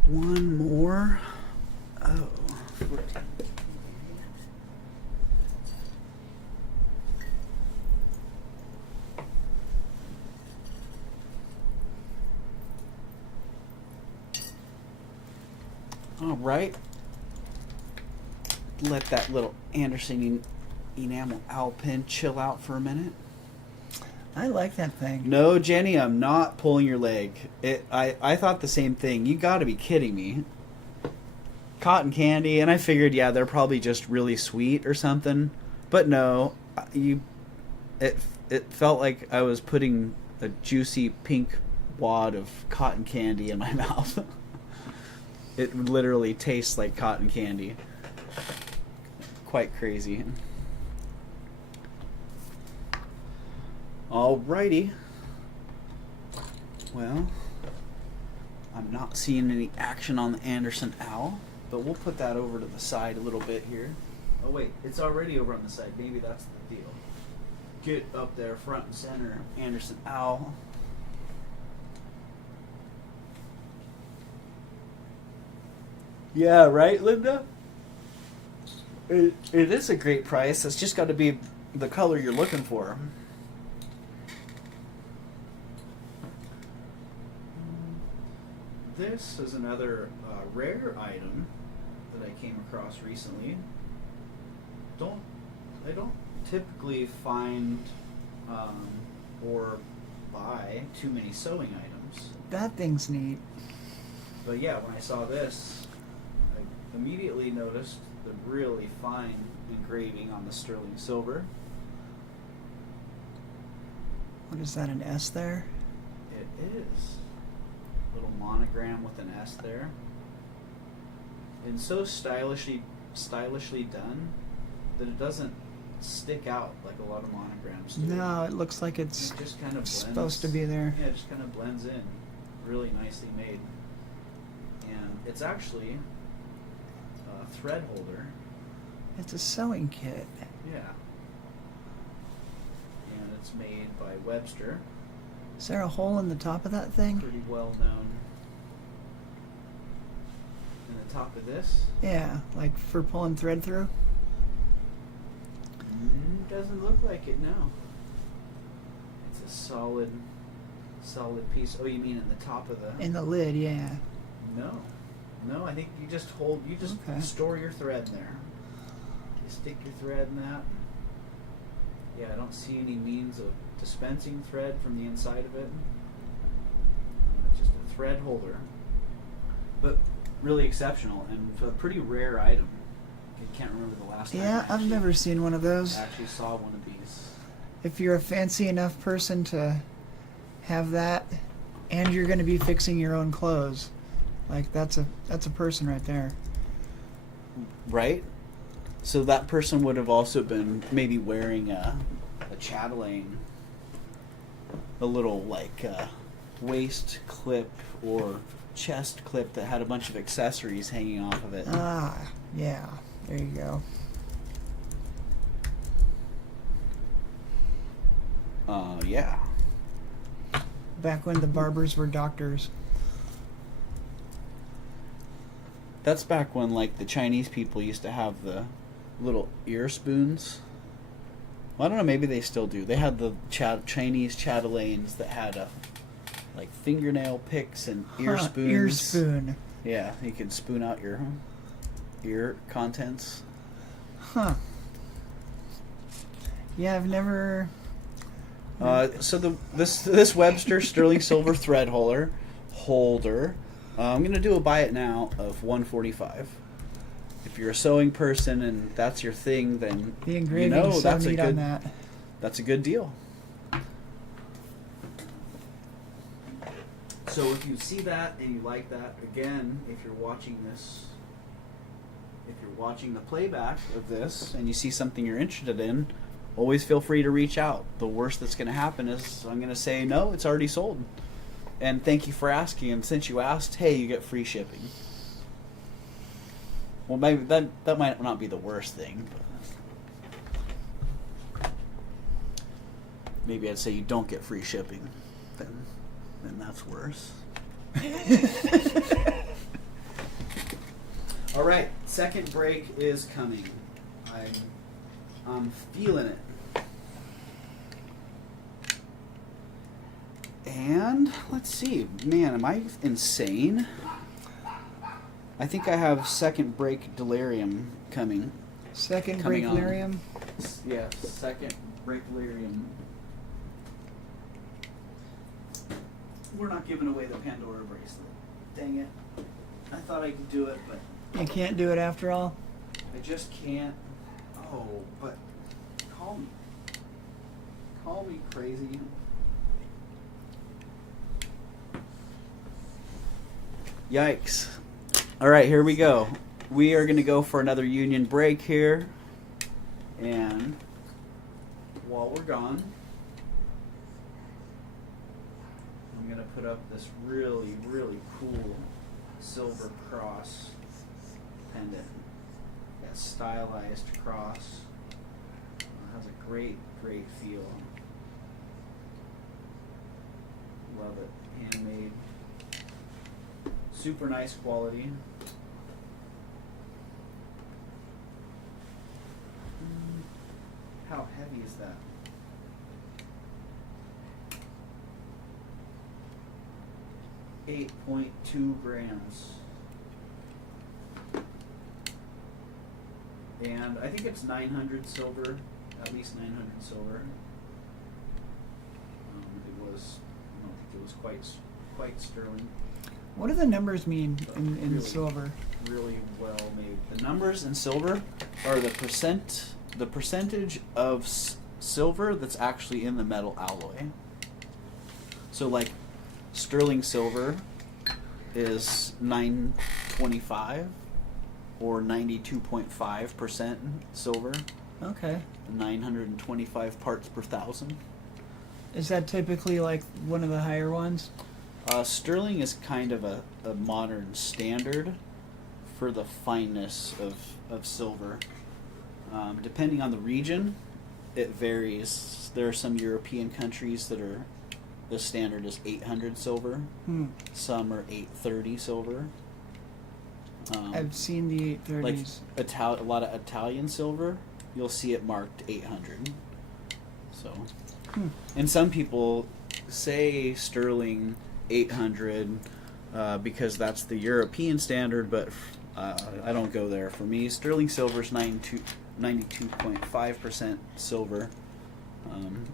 one more. Oh, 14. All right. let that little Anderson enamel owl pin chill out for a minute. I like that thing. No, Jenny, I'm not pulling your leg. I thought the same thing. You got to be kidding me. Cotton candy, and I figured, yeah, they're probably just really sweet or something. But no, it felt like I was putting a juicy pink wad of cotton candy in my mouth. It literally tastes like cotton candy. Quite crazy. Alrighty. Well, I'm not seeing any action on the Anderson owl, but we'll put that over to the side a little bit here. Oh wait, it's already over on the side. Maybe that's the deal. Get up there front and center, Anderson owl. Yeah, right, Linda? It is a great price. It's just got to be the color you're looking for. This is another rare item that I came across recently. I don't typically find or buy too many sewing items. That thing's neat. But yeah, when I saw this, I immediately noticed the really fine engraving on the sterling silver. What is that, an S there? It is. Little monogram with an S there. And so stylishly done that it doesn't stick out like a lot of monograms do. No, it looks like it's It just kind of blends, supposed to be there. Yeah, it just kind of blends in. Really nicely made. And it's actually a thread holder. It's a sewing kit. Yeah. And it's made by Webster. Is there a hole in the top of that thing? Pretty well known. And the top of this Yeah, like for pulling thread through? doesn't look like it, no. It's a solid piece. Oh, you mean in the top of the... In the lid, yeah. No, I think you just Okay. store your thread in there. You stick your thread in that. Yeah, I don't see any means of dispensing thread from the inside of it. It's just a thread holder. But really exceptional and a pretty rare item. I can't remember the last time Yeah, I I've never seen one of those. actually saw one of these. If you're a fancy enough person to have that, and you're going to be fixing your own clothes, like that's a person right there. Right? So that person would have also been maybe wearing a chatelaine, a little like waist clip or chest clip that had a bunch of accessories hanging off of it. Ah, yeah. There you go. Yeah. Back when the barbers were doctors. That's back when like the Chinese people used to have the little ear spoons. Well, I don't know, maybe they still do. They had the Chinese chatelaines that had like fingernail picks and ear spoons. Ear spoon. Yeah, you could spoon out your ear contents. Huh. Yeah, I've never... So this Webster sterling silver thread holder, I'm gonna do a buy it now of $145. If you're a sewing person and that's your thing, then The engraving you know is so that's neat a good on that. that's a good deal. So if you see that and you like that, again, if you're watching the playback of this and you see something you're interested in, always feel free to reach out. The worst that's going to happen is I'm going to say, no, it's already sold. And thank you for asking. And since you asked, hey, you get free shipping. Well, maybe that might not be the worst thing. But maybe I'd say you don't get free shipping. Then that's worse. All right, second break is coming. I'm feeling it. And let's see, man, am I insane? I think I have second break delirium coming. Second Coming on. breaklarium. Yeah, second breaklarium. We're not giving away the Pandora bracelet. Dang it. I thought I could do it, but You can't do it after all? I just can't. Oh, but call me. Call me crazy. Yikes. All right, here we go. We are going to go for another union break here. And while we're gone, I'm going to put up this really, really cool silver cross pendant. That stylized cross. It has a great, great feel. Love it. Handmade. Super nice quality. How heavy is that? .2 grams. And I think it's 900 silver, at least 900 silver. I don't think it was quite sterling. What do the numbers mean in Really, silver? Really well made. The numbers in silver are the percentage of silver that's actually in the metal alloy. So like sterling silver is 925 or 92.5% silver. Okay. 925 parts per thousand. Is that typically like one of the higher ones? Sterling is kind of a modern standard for the fineness of silver. Depending on the region, it varies. There are some European countries that are, the standard is 800 silver. Some are 830 silver. I've seen the 830s. Like a lot of Italian silver, you'll see it marked 800. So, and some people say sterling 800 because that's the European standard, but I don't go there. For me, sterling silver is 92.5% silver.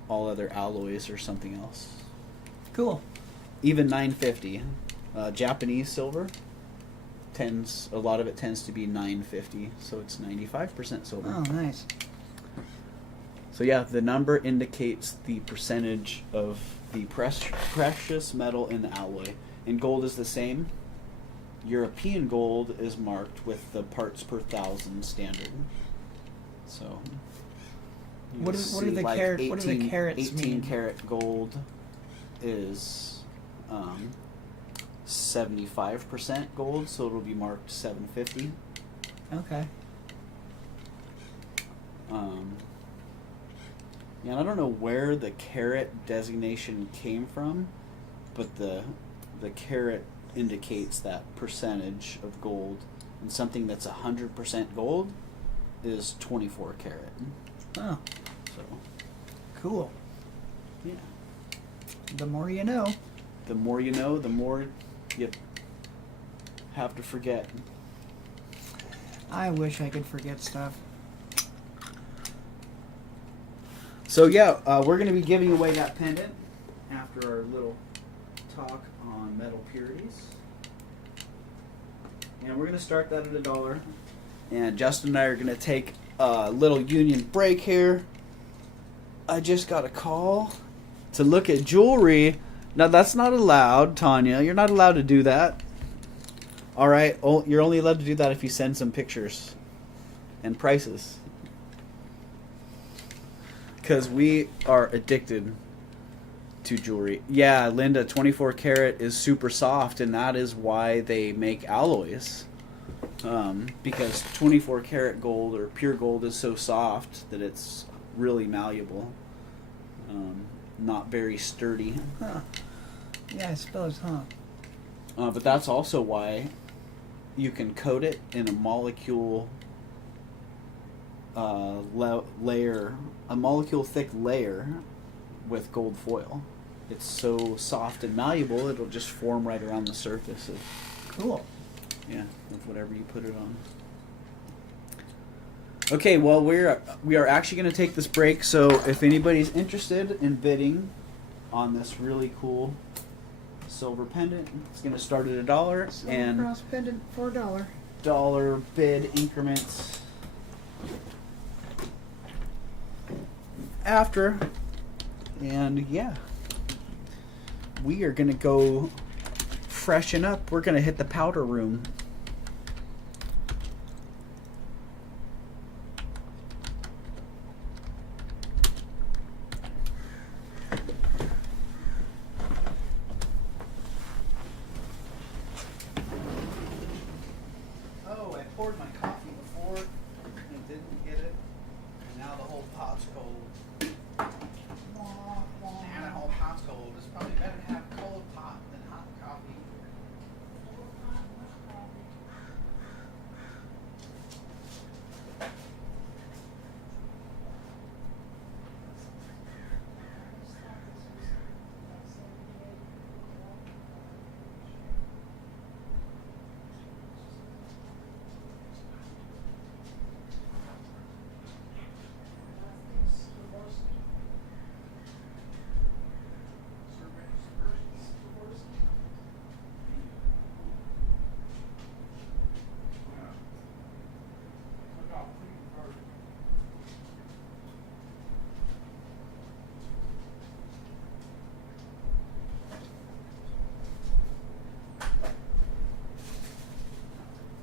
All other alloys or something else. Cool. Even 950. Japanese silver a lot of it tends to be 950, so it's 95% silver. Oh, nice. So yeah, the number indicates the percentage of the precious metal in the alloy. And gold is the same. European gold is marked with the parts per thousand standard. So What do the carats 18 mean? karat gold is 75% gold, so it'll be marked 750. Okay. Yeah, and I don't know where the carat designation came from, but the carat indicates that percentage of gold, and something that's 100% gold is 24 karat. Oh, So, cool. yeah. The more you know. The more you know, the more you have to forget. I wish I could forget stuff. So yeah, we're going to be giving away that pendant after our little talk on metal purities. And we're going to start that at $1. And Justin and I are going to take a little union break here. I just got a call to look at jewelry. Now that's not allowed, Tanya. You're not allowed to do that. All right, you're only allowed to do that if you send some pictures and prices. Because we are addicted to jewelry. Yeah, Linda, 24 karat is super soft, and that is why they make alloys. Because 24 karat gold or pure gold is so soft that it's really malleable. Not very sturdy. Huh. Yeah, I suppose, huh? But that's also why you can coat it in a molecule layer, a molecule thick layer with gold foil. It's so soft and malleable, it'll just form right around the surface of Cool. of whatever you put it on. Okay, well we are actually going to take this break. So if anybody's interested in bidding on this really cool silver pendant, it's going to start at $1 Silver and cross pendant for $1. dollar bid increments after. And yeah, we are going to go freshen up. We're going to hit the powder room. Oh, I poured my coffee before and didn't get it. And now the whole pot's cold. And the whole pot's cold. It's probably better to have cold pot than hot coffee.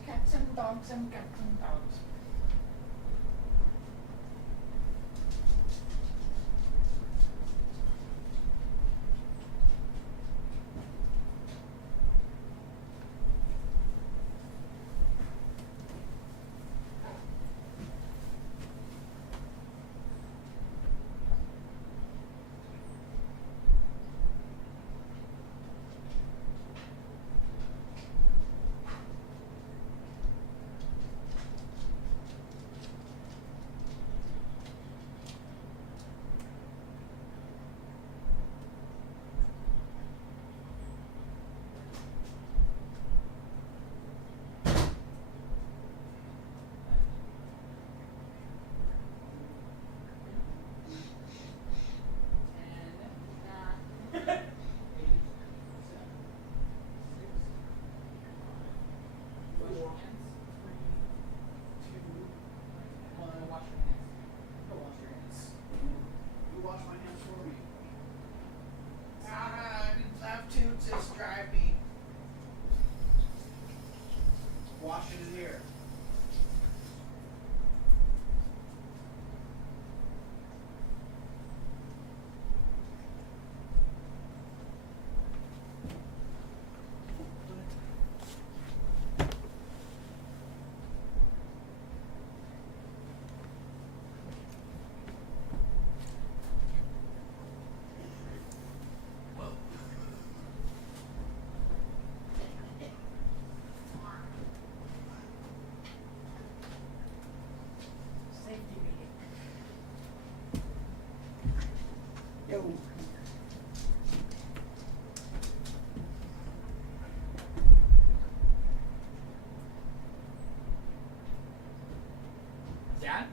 Cats and dogs and cats and dogs. You wash my hands for me. I didn't have to, just drive me. Wash it in here. Safety meeting. Yo. Dad?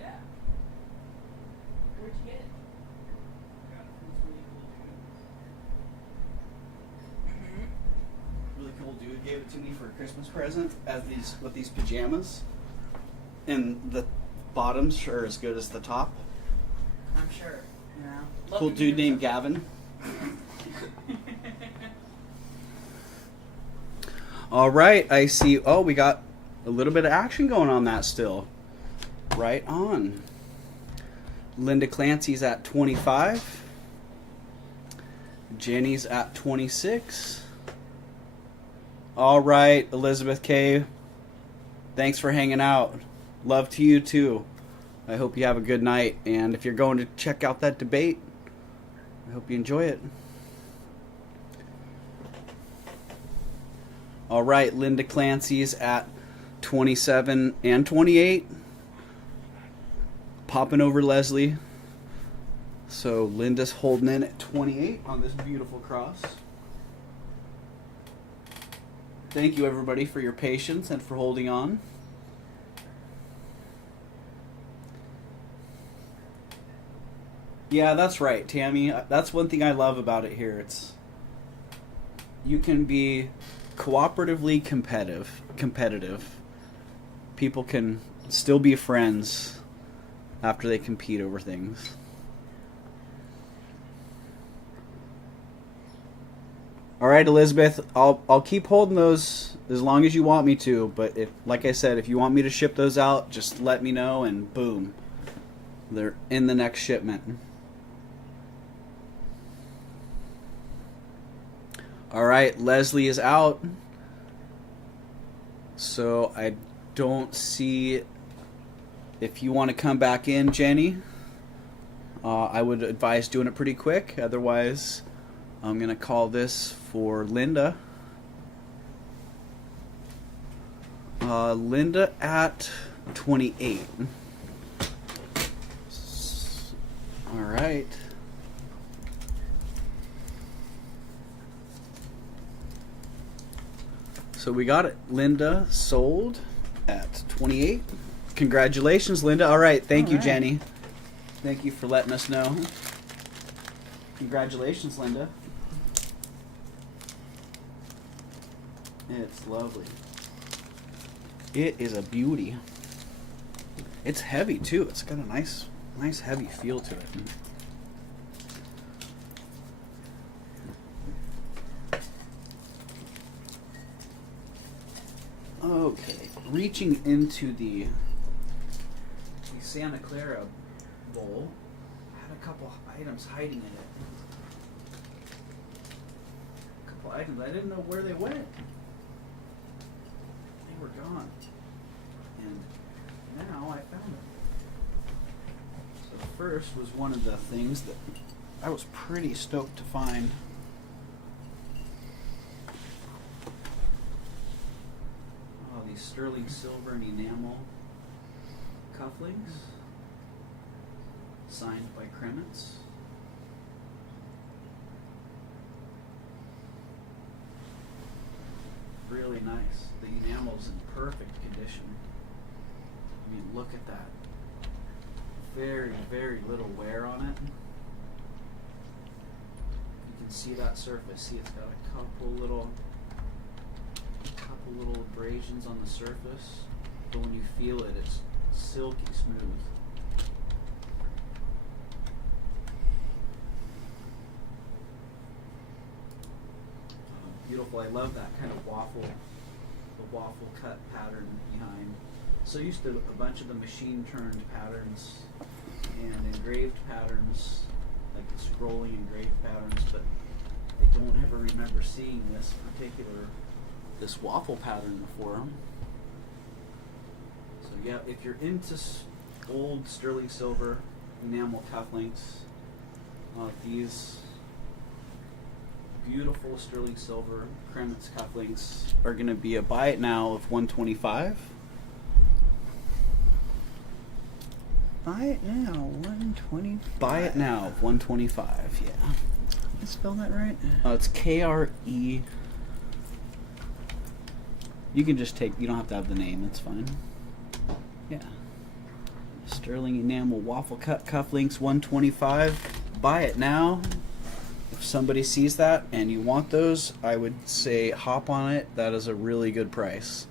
Yeah. Where'd you get it? Really cool dude gave it to me for a Christmas present as these with these pajamas. And the bottoms are as good as the top. I'm sure. You know. Cool dude named Gavin. All right, I see. Oh, we got a little bit of action going on that still. Right on. Linda Clancy's at 25. Jenny's at 26. All right, Elizabeth K. Thanks for hanging out. Love to you too. I hope you have a good night. And if you're going to check out that debate, I hope you enjoy it. All right, Linda Clancy's at 27 and 28. Popping over Leslie. So Linda's holding in at 28 on this beautiful cross. Thank you, everybody, for your patience and for holding on. Yeah, that's right, Tammy. That's one thing I love about it here. It's you can be cooperatively competitive. People can still be friends after they compete over things. All right, Elizabeth, I'll keep holding those as long as you want me to, but if, like I said, if you want me to ship those out, just let me know and boom. They're in the next shipment. All right, Leslie is out. So I don't see if you want to come back in, Jenny. I would advise doing it pretty quick. Otherwise, I'm going to call this for Linda. Linda at 28. All right. So we got it. Linda sold at 28. Congratulations, Linda. All right. Thank you, Jenny. Thank you for letting us know. Congratulations, Linda. It's lovely. It is a beauty. It's heavy too. It's got a nice heavy feel to it. Okay, reaching into the Santa Clara bowl, had a couple items hiding in it. A couple items, I didn't know where they went. They were gone. And now I found them. So the first was one of the things that I was pretty stoked to find. These sterling silver and enamel cufflinks signed by Kremens. Really nice. The enamel's in perfect condition. I mean, look at that. Very, very little wear on it. You can see that surface. See, it's got a couple little abrasions on the surface, but when you feel it, it's silky smooth. Beautiful. I love that kind of waffle cut pattern behind. So used to a bunch of the machine turned patterns and engraved patterns, like the scrolling engraved patterns, but I don't ever remember seeing this waffle pattern before. So yeah, if you're into old sterling silver enamel cufflinks, these beautiful sterling silver Kremens cufflinks are going to be a buy it now of $125. Buy it now, $125. Buy it now of $125. Yeah. Did I spell that right? It's KRE. You can just you don't have to have the name, it's fine. Yeah. Sterling enamel waffle cut cufflinks, $125. Buy it now. If somebody sees that and you want those, I would say hop on it. That is a really good price.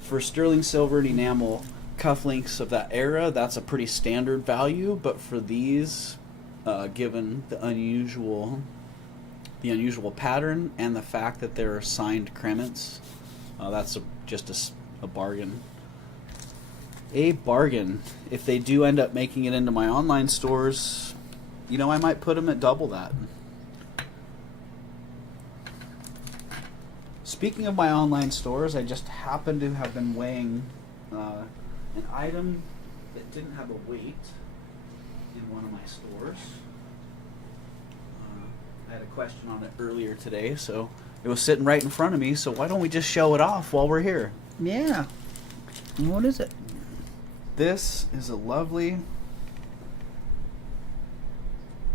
For sterling silver and enamel cufflinks of that era, that's a pretty standard value, but for these, given the unusual pattern and the fact that they're signed Kremens, that's just a bargain. A bargain. If they do end up making it into my online stores, I might put them at double that. Speaking of my online stores, I just happen to have been weighing an item that didn't have a weight in one of my stores. I had a question on it earlier today, so it was sitting right in front of me, so why don't we just show it off while we're here? Yeah. And what is it? This is a lovely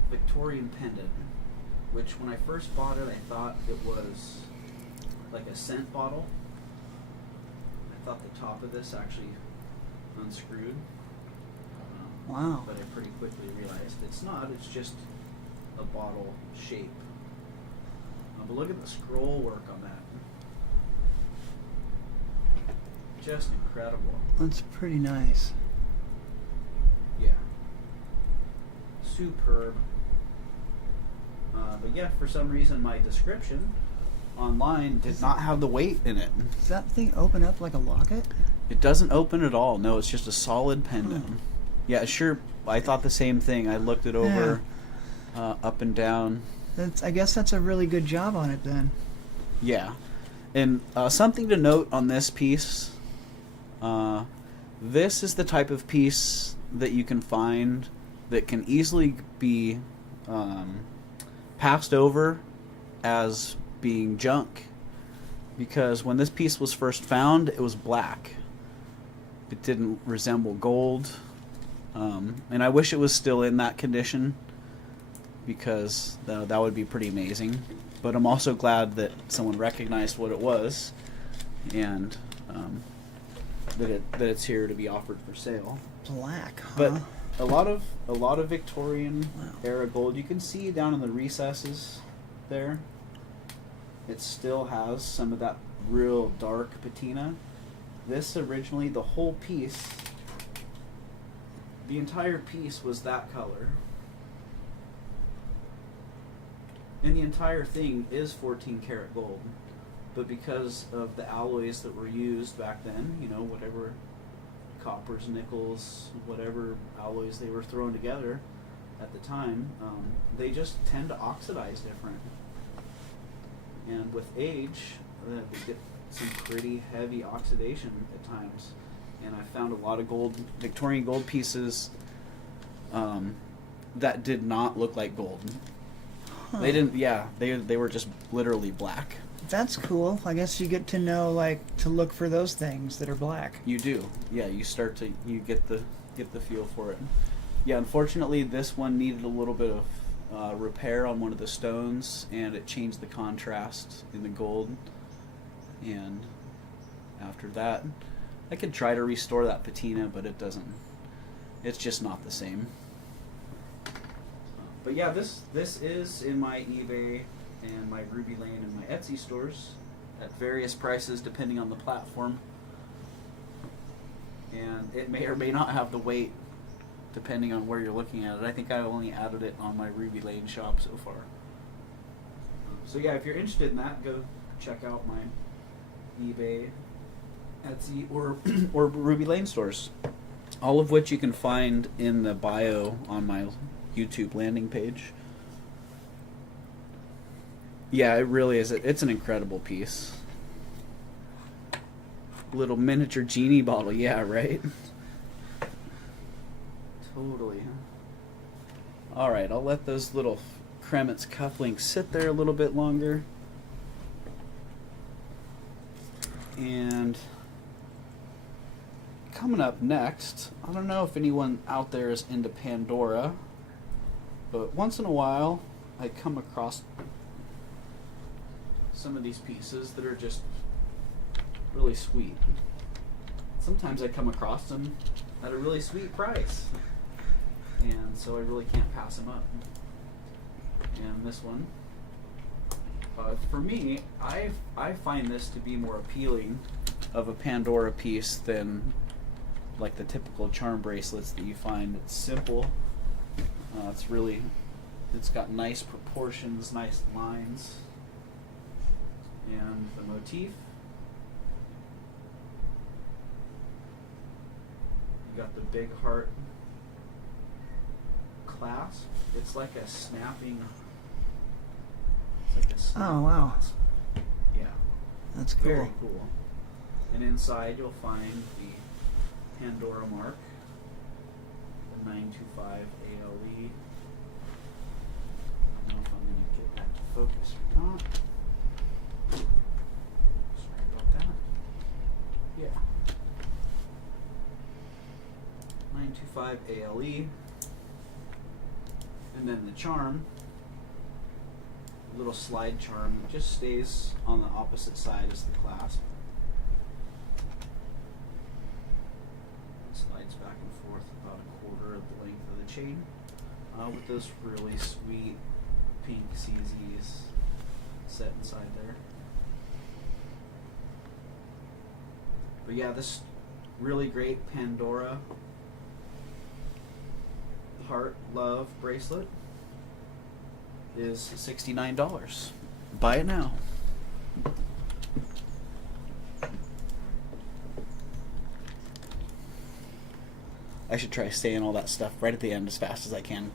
Victorian pendant, which when I first bought it, I thought it was like a scent bottle. I thought the top of this actually unscrewed. Wow. But I pretty quickly realized it's not, it's just a bottle shape. But look at the scroll work on that. Just incredible. That's pretty nice. Yeah. Superb. But yeah, for some reason my description online did not have the weight in it. Does that thing open up like a locket? It doesn't open at all. No, it's just a solid pendant. Oh. Yeah, sure. I thought the same thing. I looked it over up and down. I guess that's a really good job on it then. Yeah. And something to note on this piece, this is the type of piece that you can find that can easily be passed over as being junk. Because when this piece was first found, it was black. It didn't resemble gold. And I wish it was still in that condition, because that would be pretty amazing. But I'm also glad that someone recognized what it was, and that it's here to be offered for sale. Black, huh? But a lot of Victorian era gold, you can see down in the recesses there. It still has some of that real dark patina. This originally, the whole piece, the entire piece was that color. And the entire thing is 14 karat gold. But because of the alloys that were used back then, you know, whatever coppers, nickels, whatever alloys they were throwing together at the time, they just tend to oxidize different. And with age, we get some pretty heavy oxidation at times. And I found a lot of gold, Victorian gold pieces that did not look like gold. Huh. They didn't. Yeah, they were just literally black. That's cool. I guess you get to know, like, to look for those things that are black. You do. Yeah, you get the feel for it. Yeah, unfortunately, this one needed a little bit of repair on one of the stones, and it changed the contrast in the gold. And after that, I could try to restore that patina, but it doesn't. It's just not the same. But yeah, this is in my eBay and my Ruby Lane and my Etsy stores at various prices depending on the platform. And it may or may not have the weight depending on where you're looking at it. I think I only added it on my Ruby Lane shop so far. So yeah, if you're interested in that, go check out my eBay, Etsy, or Ruby Lane stores. All of which you can find in the bio on my YouTube landing page. Yeah, it really is. It's an incredible piece. Little miniature genie bottle, yeah, right? Totally. Alright, I'll let those little Kremitz cufflinks sit there a little bit longer. And coming up next, I don't know if anyone out there is into Pandora, but once in a while I come across some of these pieces that are just really sweet. Sometimes I come across them at a really sweet price, and so I really can't pass them up. And this one, for me, I find this to be more appealing of a Pandora piece than like the typical charm bracelets that you find. It's simple. It's got nice proportions, nice lines, and the motif. You got the big heart clasp. It's like a snapping. It's like a snap Oh, wow. clasp. Yeah. That's cool. Very cool. And inside you'll find the Pandora mark, the 925 ALE. I don't know if I'm going to get that to focus or not. 0.5 ALE. And then the charm, a little slide charm that just stays on the opposite side as the clasp. Slides back and forth about a quarter of the length of the chain, with those really sweet pink CZs set inside there. But yeah, this really great Pandora heart love bracelet is $69. Buy it now. I should try saying all that stuff right at the end as fast as I can.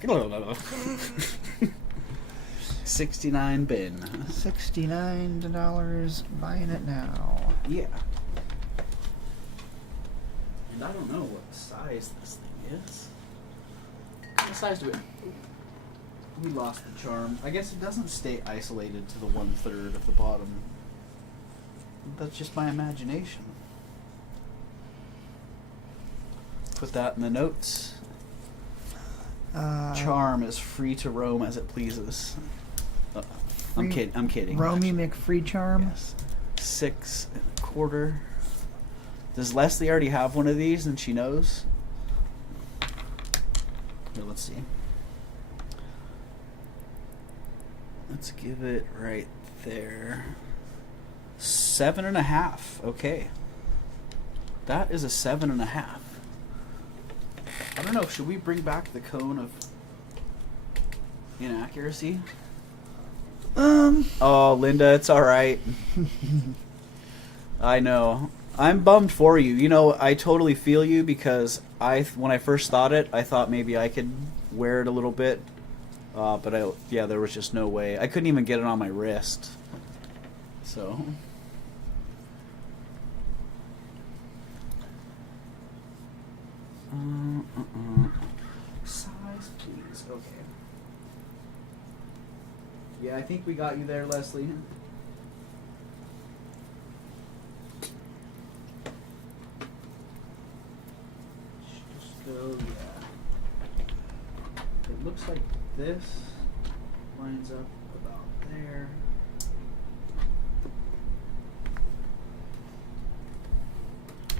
69 bin. $69. Buying it now. Yeah. And I don't know what size this thing is. What size do it? We lost the charm. I guess it doesn't stay isolated to the 1/3 of the bottom. That's just my imagination. Put that in the notes. Charm is free to roam as it pleases. I'm kidding. I'm kidding. Romy McFree charm. Yes. 6 1/4. Does Leslie already have one of these and she knows? Here, let's see. Let's give it right there. 7.5. Okay. That is a 7.5. I don't know. Should we bring back the cone of inaccuracy? Oh, Linda, it's all right. I know. I'm bummed for you. You know, I totally feel you because when I first thought it, I thought maybe I could wear it a little bit, but there was just no way. I couldn't even get it on my wrist. So. Size, please. Okay. Yeah, I think we got you there, Leslie. Just go, yeah. It looks like this lines up about there.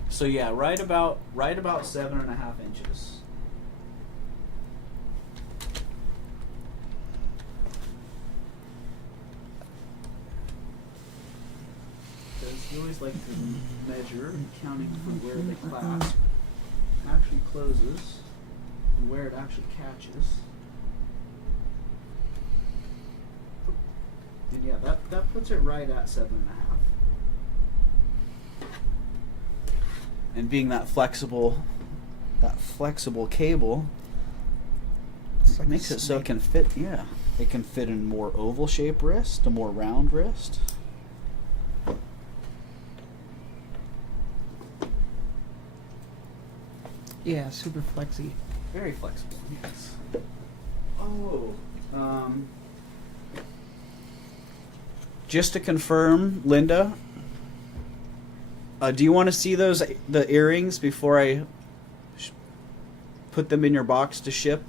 So yeah, right about 7.5 inches. Because you always like to measure, counting from where the clasp actually closes and where it actually catches. And yeah, that puts it right at 7.5. And being that flexible cable, Like makes it so it can fit. Yeah, it can fit in more oval shape wrist, a more round wrist. Yeah, super flexy. Very flexible. Yes. Oh, just to confirm, Linda. Do you want to see the earrings before I put them in your box to ship?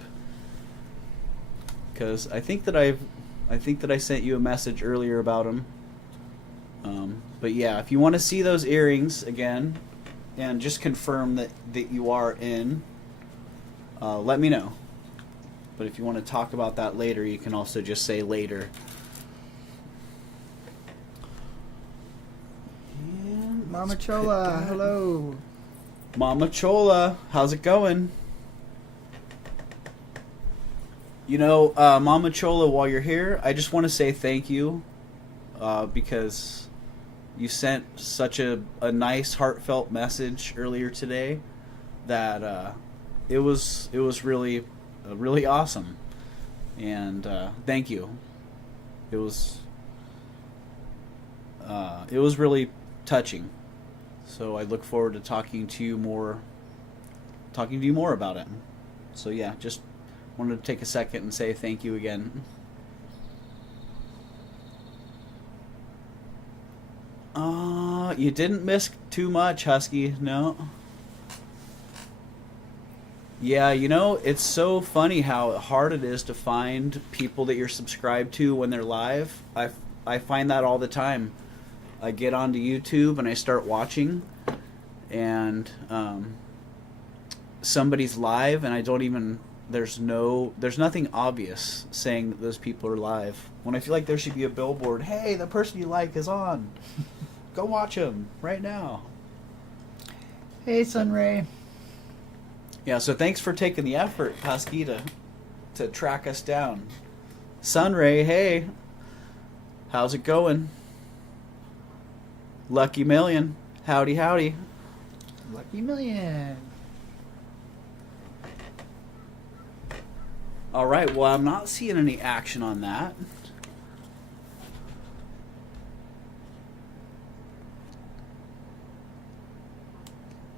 Because I think that I sent you a message earlier about them. But yeah, if you want to see those earrings again, and just confirm that you are in, let me know. But if you want to talk about that later, you can also just say later. Mama Chola, hello. Mama Chola, how's it going? You know, Mama Chola, while you're here, I just want to say thank you, because you sent such a nice, heartfelt message earlier today that it was really really awesome, and thank you. It was really touching. So I look forward to talking to you more about it. So yeah, just wanted to take a second and say thank you again. You didn't miss too much, Husky. No. Yeah, you know, it's so funny how hard it is to find people that you're subscribed to when they're live. I find that all the time. I get onto YouTube and I start watching, and somebody's live, and I don't even there's nothing obvious saying that those people are live. When I feel like there should be a billboard, hey, the person you like is on. Go watch him right now. Hey, Sunray. Yeah, so thanks for taking the effort, Pasquita, to track us down. Sunray, hey, how's it going? Lucky Million, howdy, howdy. Lucky million. All right, well, I'm not seeing any action on that.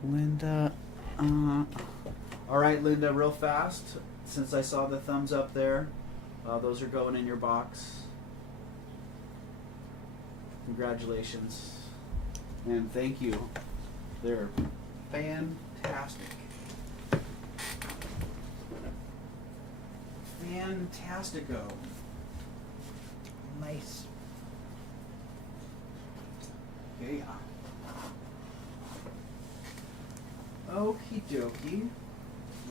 Linda, all right, Linda, real fast, since I saw the thumbs up there, those are going in your box. Congratulations. And thank you. They're fantastic. Fantastico. Nice. Yeah. Okie dokie.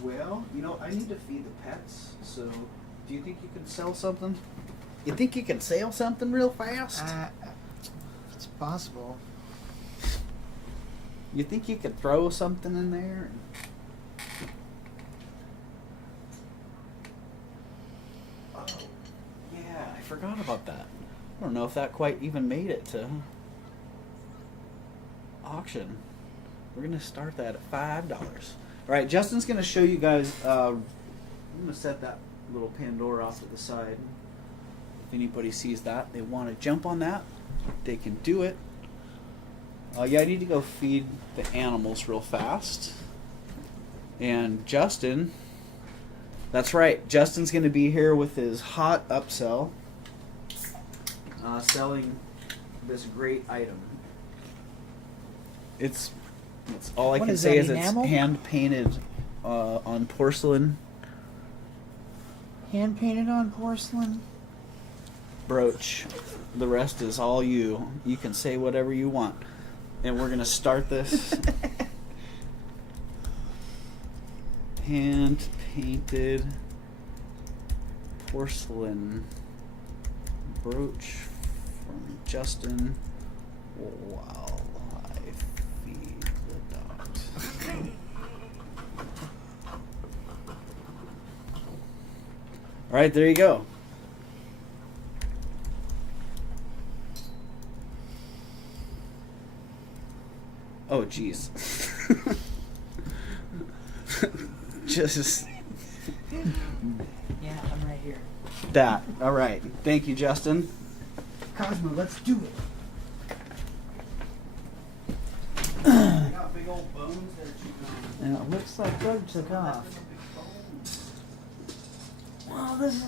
Well, you know, I need to feed the pets, so do you think you can sell something? You think you can sell something real fast? It's possible. You think you could throw something in there? Oh, yeah, I forgot about that. I don't know if that quite even made it to auction. We're going to start that at $5. All right, Justin's going to show you guys. I'm going to set that little Pandora off to the side. If anybody sees that, they want to jump on that, they can do it. Yeah, I need to go feed the animals real fast. And Justin, that's right, Justin's going to be here with his hot upsell, selling this great item. It's all I What can is say that, is it's enamel? hand painted on porcelain Hand painted on porcelain. brooch. The rest is all you. You can say whatever you want. And we're going to start this hand painted porcelain brooch from Justin while I feed the dogs. All right, there you go. Oh, jeez. Just Yeah, I'm right here. that. All right. Thank you, Justin. Cosmo, let's do it. I got big old bones there chewing on. And it looks like Doug took off. Well, this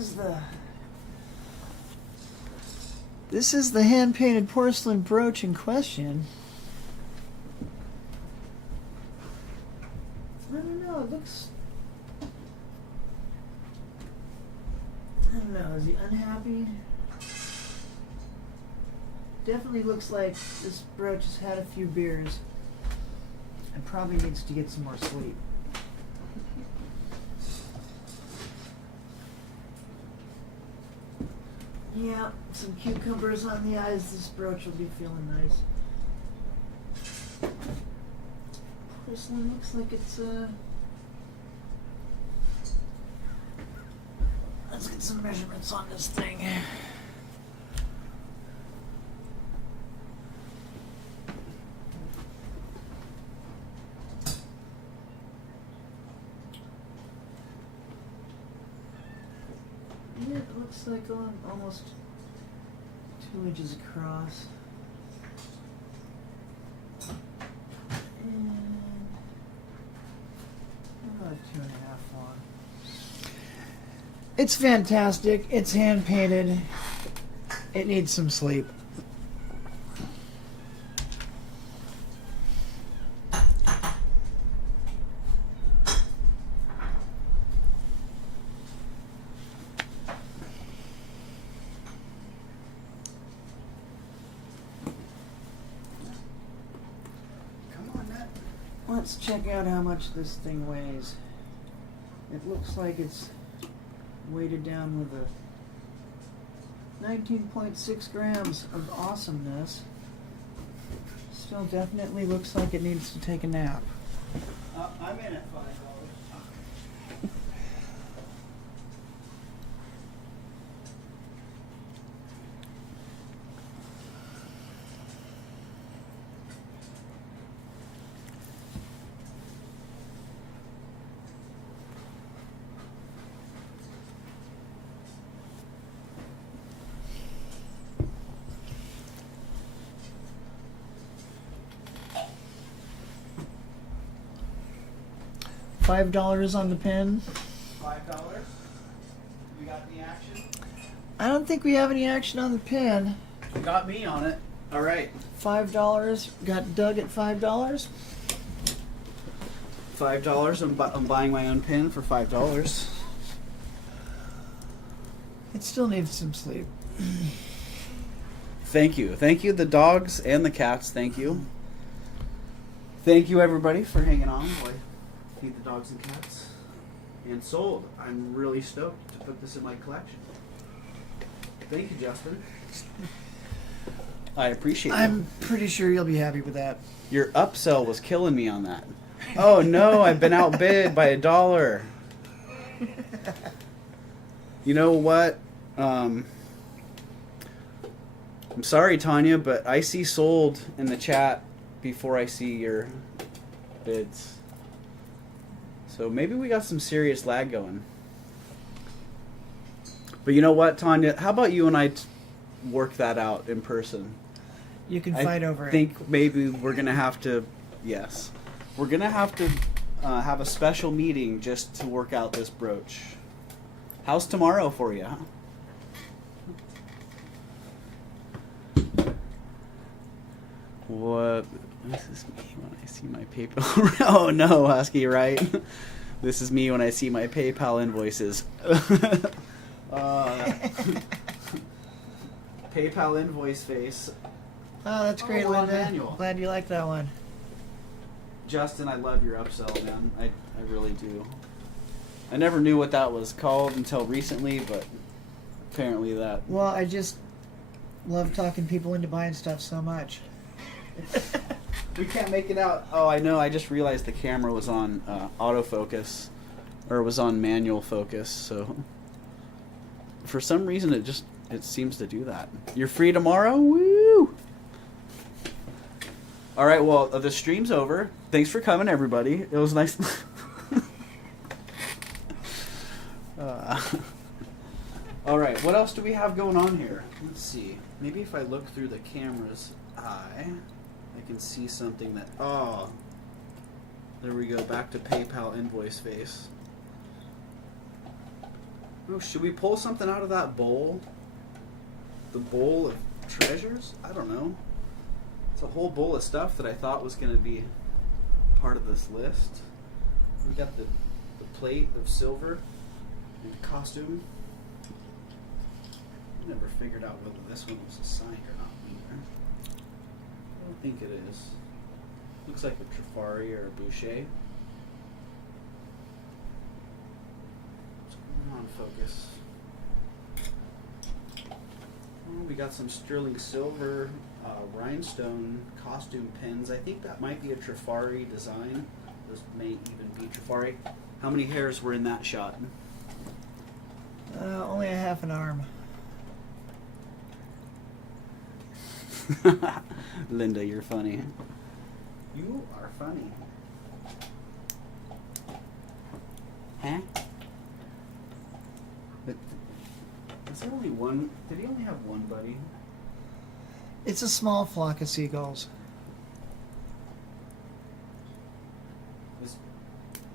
is the hand painted porcelain brooch in question. I don't know, it looks. I don't know, is he unhappy? Definitely looks like this brooch has had a few beers and probably needs to get some more sleep. Yeah, some cucumbers on the eyes. This brooch will be feeling nice. Porcelain looks like it's let's get some measurements on this thing. Yeah, it looks like almost 2 inches across. And about 2.5 long. It's fantastic. It's hand painted. It needs some sleep. Let's check out how much this thing weighs. It looks like it's weighted down with a 19.6 grams of awesomeness. Still definitely looks like it needs to take a nap. I'm in at $5. $5 on the pin. $5. We got any action? I don't think we have any action on the pin. You got me on it. All right. $5. Got Doug at $5. $5. I'm buying my own pin for $5. It still needs some sleep. Thank you. Thank you, the dogs and the cats. Thank you. Thank you, everybody, for hanging on while I feed the dogs and cats. And sold. I'm really stoked to put this in my collection. Thank you, Justin. I appreciate it. I'm pretty sure you'll be happy with that. Your upsell was killing me on that. Oh no, I've been outbid by $1. You know what? I'm sorry, Tanya, but I see sold in the chat before I see your bids. So maybe we got some serious lag going. But you know what, Tanya? How about you and I work that out in person? You can fight over I it. think maybe we're going to have to, yes. We're going to have a special meeting just to work out this brooch. How's tomorrow for you? What? This is me when I see my PayPal. Oh no, Husky, right? This is me when I see my PayPal invoices. PayPal invoice face. Oh, that's great, Oh, Linda. Manual. Glad you like that one. Justin, I love your upsell, man. I really do. I never knew what that was called until recently, but apparently that. Well, I just love talking people into buying stuff so much. We can't make it out. Oh, I know. I just realized the camera was on autofocus, or was on manual focus. So for some reason, it seems to do that. You're free tomorrow? Woo! All right. Well, the stream's over. Thanks for coming, everybody. It was nice. All right. What else do we have going on here? Let's see. Maybe if I look through the camera's eye, I can see something that. Oh, there we go. Back to PayPal invoice face. Oh, should we pull something out of that bowl? The bowl of treasures? I don't know. It's a whole bowl of stuff that I thought was going to be part of this list. We got the plate of silver and costume. Never figured out whether this one was assigned or not either. I don't think it is. Looks like a Trifari or a Boucher. Come on, focus. Oh, we got some sterling silver rhinestone costume pins. I think that might be a Trifari design. This may even be Trifari. How many hairs were in that shot? Only a half an arm. Linda, you're funny. You are funny. Huh? But is there only one? Did he only have one buddy? It's a small flock of seagulls.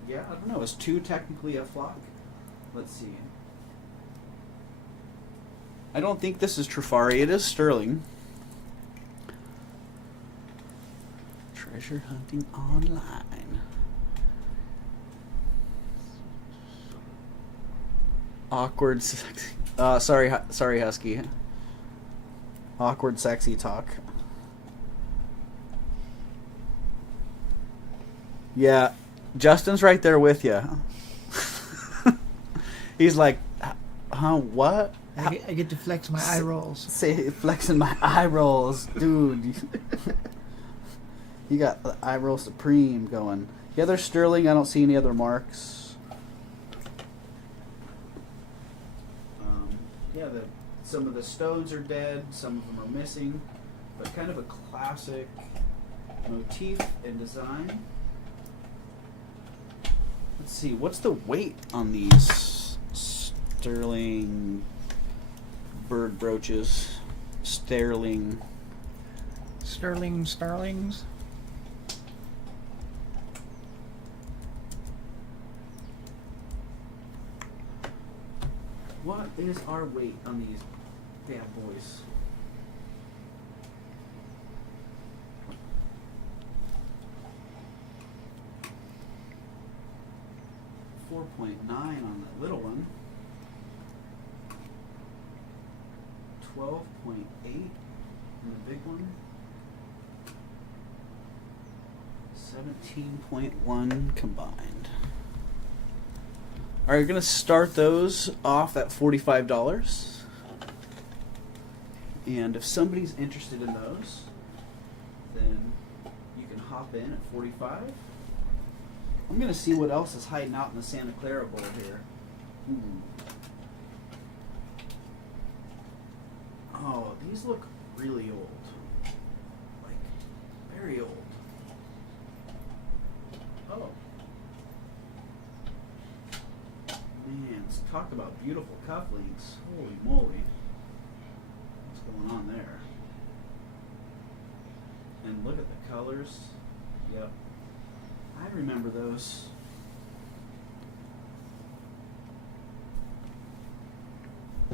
Yeah, I don't know. Is two technically a flock? Let's see. I don't think this is Trifari. It is sterling. Treasure hunting online. Awkward sexy. Sorry, Husky. Awkward sexy talk. Yeah, Justin's right there with you. He's like, huh, what? I get to flex my eye rolls. Say flexing my eye rolls, dude. You got the eye roll supreme going. Yeah, they're sterling. I don't see any other marks. Yeah, some of the stones are dead. Some of them are missing, but kind of a classic motif and design. Let's see, what's the weight on these sterling bird brooches? Sterling. Starlings. What is our weight on these bad boys? .9 on the little one. 12.8 on the big one. 17.1 combined. Alright, you're going to start those off at $45. And if somebody's interested in those, then you can hop in at $45. I'm going to see what else is hiding out in the Santa Clara Bowl here. Oh, these look really old. Like, very old. Oh. Man, let's talk about beautiful cufflinks. Holy moly. What's going on there? And look at the colors. Yep. I remember those.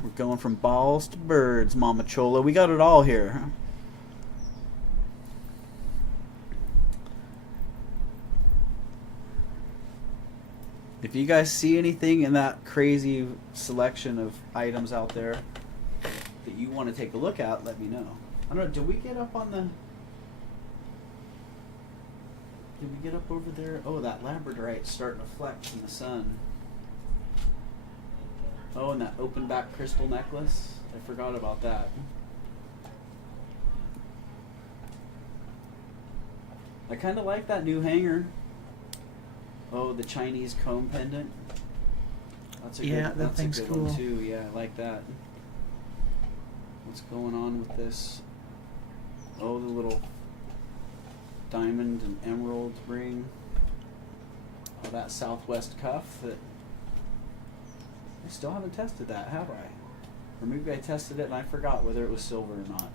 We're going from balls to birds, Mama Chola. We got it all here. Huh? If you guys see anything in that crazy selection of items out there that you want to take a look at, let me know. I don't know, did we get up on the... Did we get up over there? Oh, that labradorite's starting to flex in the sun. Oh, and that open back crystal necklace. I forgot about that. I kind of like that new hanger. Oh, the Chinese comb pendant. That's a Yeah, good, that that's thing's a good cool. one too. Yeah, I like that. What's going on with this? Oh, the little diamond and emerald ring. Oh, that Southwest cuff that I still haven't tested that, have I? Or maybe I tested it and I forgot whether it was silver or not.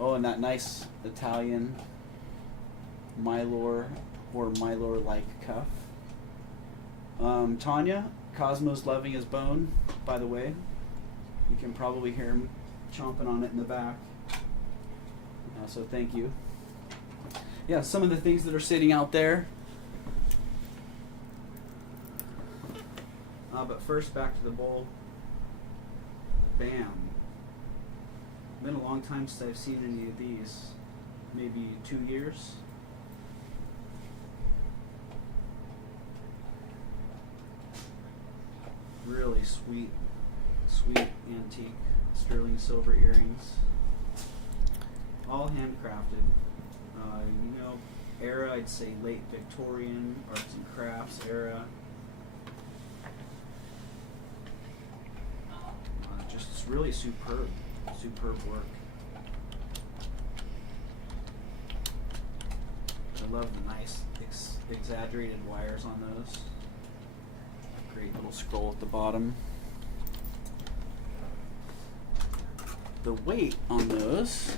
Oh, and that nice Italian Mylor or Mylor-like cuff. Tanya, Cosmo's loving his bone, by the way. You can probably hear him chomping on it in the back. So thank you. Yeah, some of the things that are sitting out there. But first, back to the bowl. Bam. Been a long time since I've seen any of these. Maybe 2 years. Really sweet antique sterling silver earrings. All handcrafted. Era, I'd say late Victorian, arts and crafts era. Just really superb work. I love the nice exaggerated wires on those. Great little scroll at the bottom. The weight on those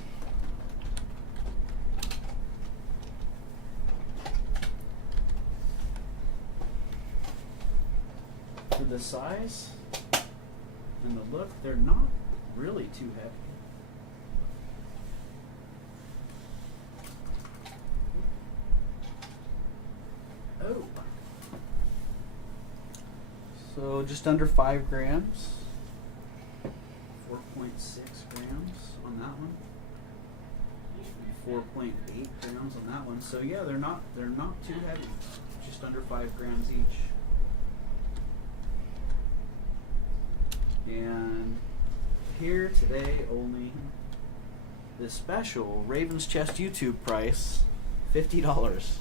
for the size and the look, they're not really too heavy. Oh. So just under 5 grams. 4.6 grams on that one. 4.8 grams on that one. So yeah, they're not too heavy. Just 5 grams each. And here today only the special Raven's Chest YouTube price, $50.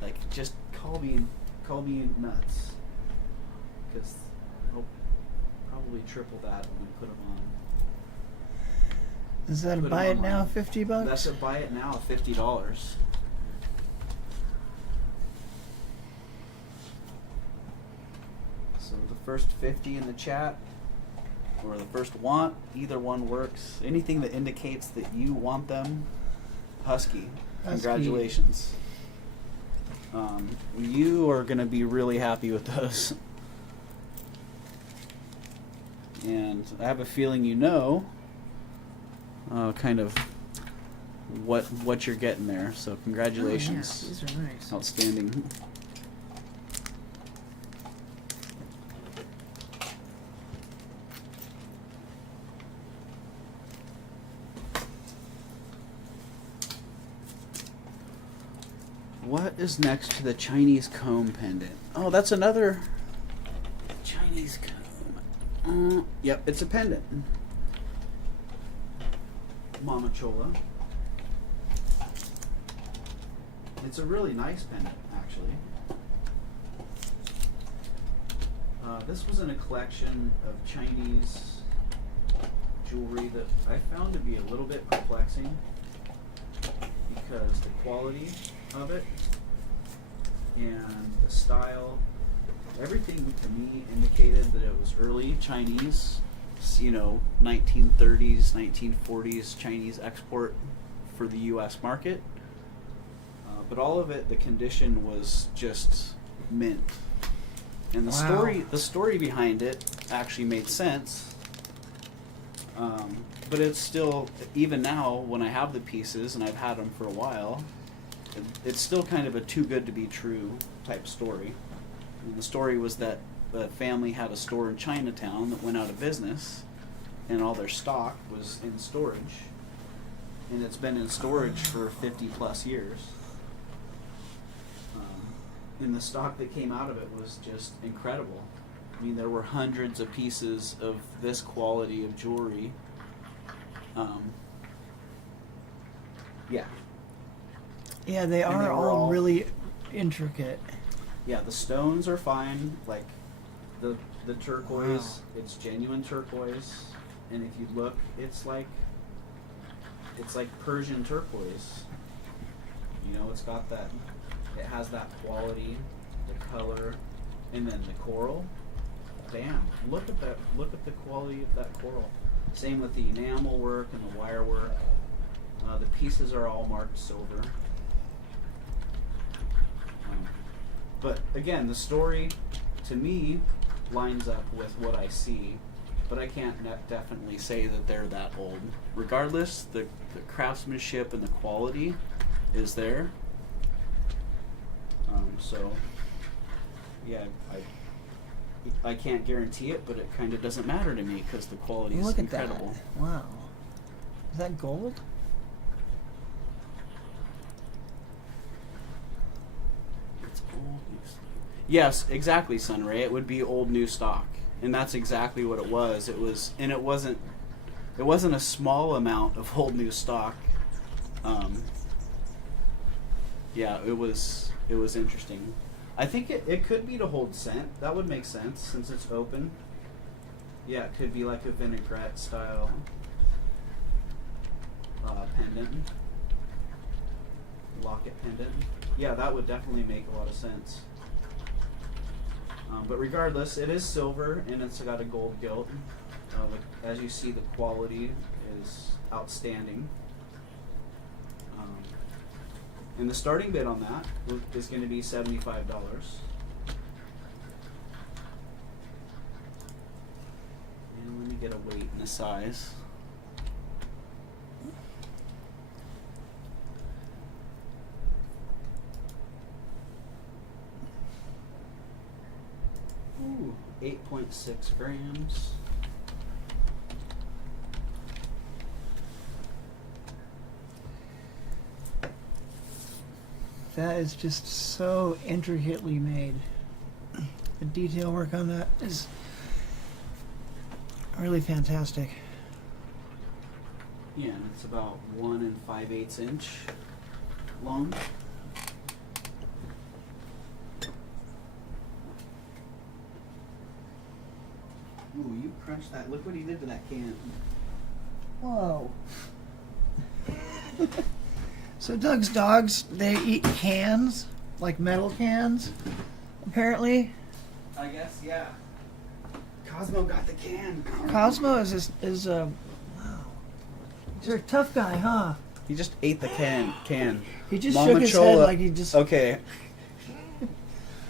Like, just call me nuts, because I'll probably triple that when we put them on. Is that a Put 'em buy it now, online. $50? That's a buy it now, $50. So the first 50 in the chat, or the first want, either one works. Anything that indicates that you want them, Husky. Congratulations. You are going to be really happy with those. And I have a feeling you know kind of what you're getting there. So congratulations. Oh, yeah. These are nice. Outstanding. What is next to the Chinese comb pendant? Oh, that's another Chinese comb. Yep, it's a pendant. Mama Chola. It's a really nice pendant, actually. This was in a collection of Chinese jewelry that I found to be a little bit perplexing because the quality of it and the style, everything to me indicated that it was early Chinese, 1930s, 1940s Chinese export for the U.S. market. But all of it, the condition was just mint. And the story behind it actually made sense. But it's still, even now, when I have the pieces, and I've had them for a while, it's still kind of a too good to be true type story. And the story was that the family had a store in Chinatown that went out of business, and all their stock was in storage. And it's been in storage for 50 plus years. And the stock that came out of it was just incredible. I mean, there were hundreds of pieces of this quality of jewelry. Yeah. Yeah, they And are they were all all- really intricate. Yeah, the stones are fine. Like the turquoise, it's genuine turquoise. And if you look, it's like Persian turquoise. It's got that. It has that quality, the color, and then the coral. Damn! Look at that! Look at the quality of that coral. Same with the enamel work and the wire work. The pieces are all marked silver. But again, the story, to me, lines up with what I see. But I can't definitely say that they're that old. Regardless, the craftsmanship and the quality is there. So, yeah, I can't guarantee it, but it kind of doesn't matter to me because the quality is Look at incredible. that. Wow. Is that gold? It's old new stock. Yes, exactly, Sunray. It would be old new stock, and that's exactly what it was. It wasn't a small amount of old new stock. Yeah, it was interesting. I think it could be to hold scent. That would make sense since it's open. Yeah, it could be like a vinaigrette style pendant, locket pendant. Yeah, that would definitely make a lot of sense. But regardless, it is silver and it's got a gold gilt. As you see, the quality is outstanding. And the starting bid on that is going to be $75. And let me get a weight and a size. Ooh, 8.6 grams. That is just so intricately made. The detail work on that is really fantastic. Yeah, and it's about 1 5/8 inch long. Ooh, you crunched that. Look what he did to that can. Whoa. So Doug's dogs, they eat cans, like metal cans, apparently. I guess, yeah. Cosmo got the can. Cosmo is wow. You're a tough guy, huh? He just ate the can. He just Mama shook his Chola. head like he just... Okay.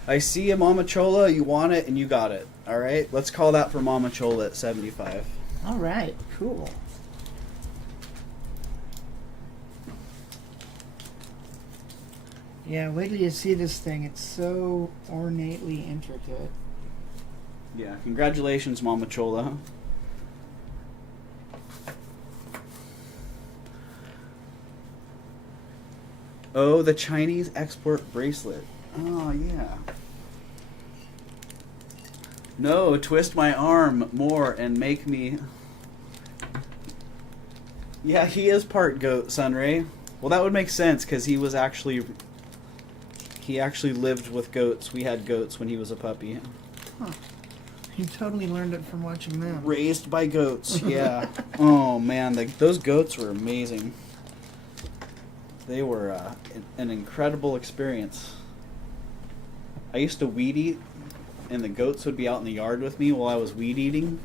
I see a Mama Chola, you want it, and you got it. Alright? Let's call that for Mama Chola at 75. All right, cool. Yeah, wait till you see this thing. It's so ornately intricate. Yeah, congratulations, Mama Chola. Oh, the Chinese export bracelet. Oh, yeah. No, twist my arm more and make me... Yeah, he is part goat, Sunray. Well, that would make sense, because he was actually... He actually lived with goats. We had goats when he was a puppy. Huh. He totally learned it from watching them. Raised by goats, yeah. Oh, man, those goats were amazing. They were an incredible experience. I used to weed eat, and the goats would be out in the yard with me while I was weed eating.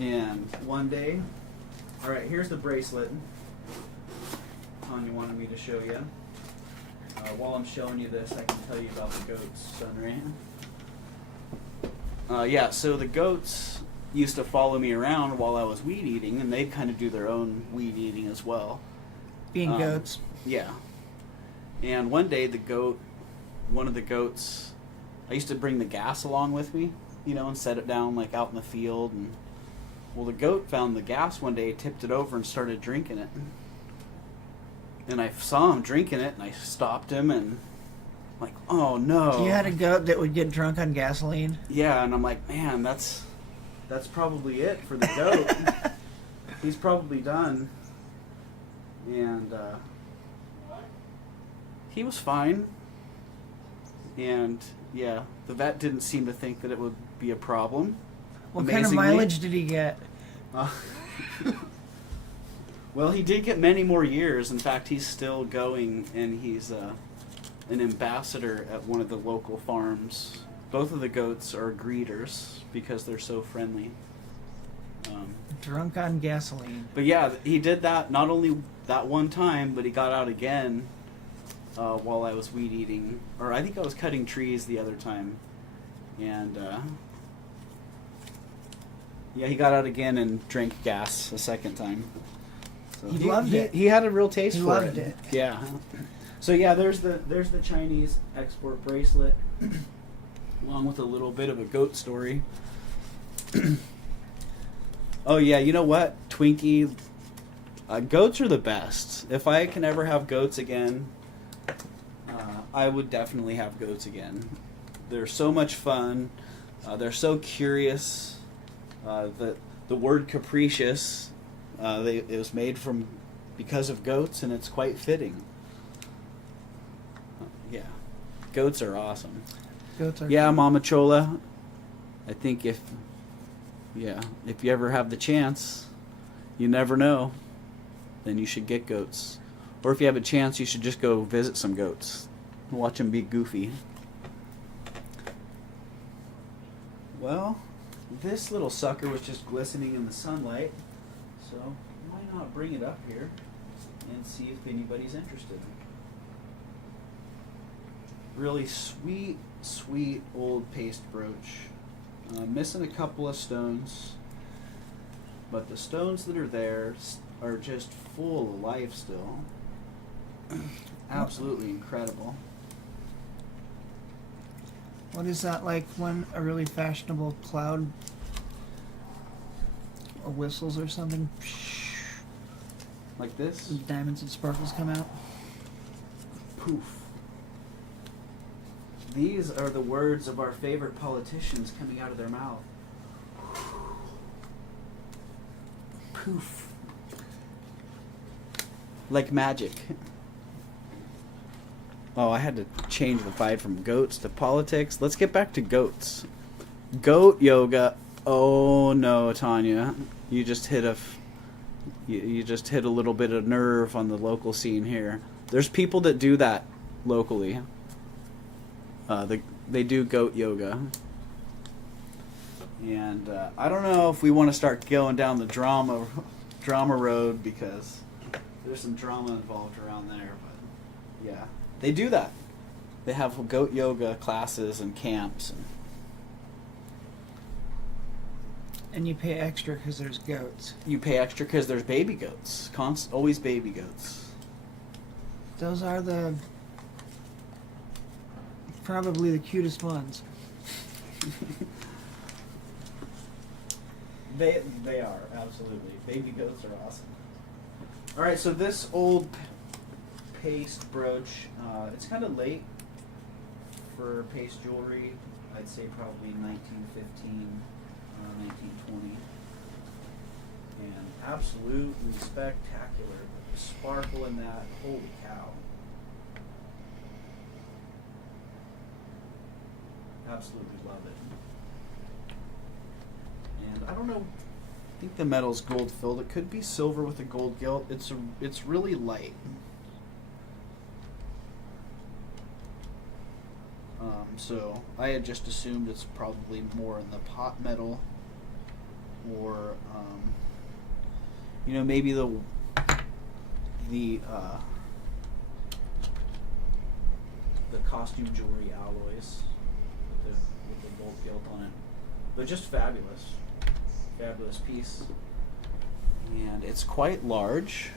And one day, all right, here's the bracelet Tanya wanted me to show you. While I'm showing you this, I can tell you about the goats, Sunray. Yeah, so the goats used to follow me around while I was weed eating, and they'd kind of do their own weed eating as well. Being goats. Yeah. And one day one of the goats, I used to bring the gas along with me, and set it down like out in the field. And well, the goat found the gas one day, tipped it over, and started drinking it. And I saw him drinking it, and I stopped him, and like, oh no. You had a goat that would get drunk on gasoline? Yeah, and I'm like, man, that's probably it for the goat. He's probably done. And he was fine. And yeah, the vet didn't seem to think that it would be a problem. What kind of mileage did he get? Well, he did get many more years. In fact, he's still going, and he's an ambassador at one of the local farms. Both of the goats are greeters because they're so friendly. Drunk on gasoline. But yeah, he did that not only that one time, but he got out again while I was weed eating. Or I think I was cutting trees the other time. And yeah, he got out again and drank gas a second time. So He loved it. He had a real taste He for loved it. it. Yeah. So yeah, there's the Chinese export bracelet, along with a little bit of a goat story. Oh yeah, you know what, Twinkie? Goats are the best. If I can ever have goats again, I would definitely have goats again. They're so much fun. They're so curious. The word capricious, it was made because of goats, and it's quite fitting. Yeah, goats are awesome. Goats are Yeah, cool. Mama Chola. I think if you ever have the chance, you never know, then you should get goats. Or if you have a chance, you should just go visit some goats. Watch them be goofy. Well, this little sucker was just glistening in the sunlight, so why not bring it up here and see if anybody's interested. Really sweet, sweet old paste brooch. Missing a couple of stones, but the stones that are there are just full of life still. Absolutely incredible. What is that, like when a really fashionable cloud whistles or something? Like this? Diamonds and sparkles come out. Poof. These are the words of our favorite politicians coming out of their mouth. Poof. Like magic. Oh, I had to change the fight from goats to politics. Let's get back to goats. Goat yoga. Oh no, Tanya. You just hit you just hit a little bit of nerve on the local scene here. There's people that do that locally. They do goat yoga. And I don't know if we want to start going down the drama road, because there's some drama involved around there. But yeah, they do that. They have goat yoga classes and camps. And you pay extra because there's goats. You pay extra because there's baby goats. Always baby goats. Those are probably the cutest ones. They are, absolutely. Baby goats are awesome. All right, so this old paste brooch, it's kind of late for paste jewelry. I'd say probably 1915, 1920. And absolutely spectacular. The sparkle in that, holy cow. Absolutely love it. And I don't know, I think the metal's gold filled. It could be silver with a gold gilt. It's really light. So I had just assumed it's probably more in the pot metal, or maybe the costume jewelry alloys with the gold gilt on it. But just fabulous piece, and it's quite large.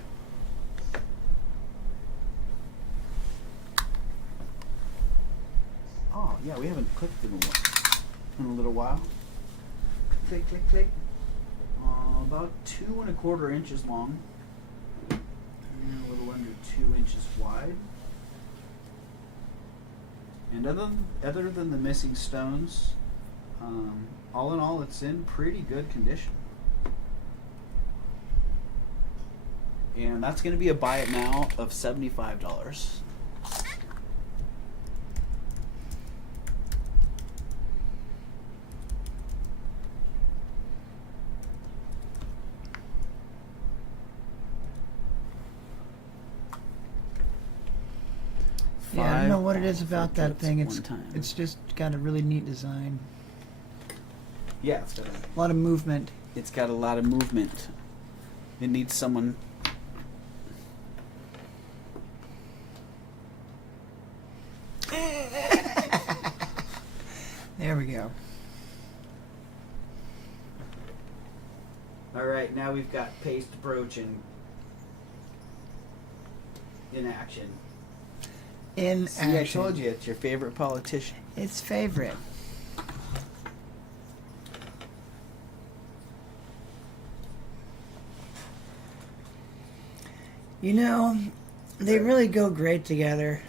Oh yeah, we haven't clicked in a little while. Click, click, click. About 2¼ inches long, and a little under 2 inches wide. And other than the missing stones, all in all, it's in pretty good condition. And that's going to be a buy it now of $75. Yeah, I don't know what it is about that thing. It's just got a really neat design. Yeah, it's got A lot of movement. It's got a lot of movement. It needs someone. There we go. All right, now we've got paste brooch in action. See, I told you, it's your favorite politician. It's favorite. You know, they really go great together.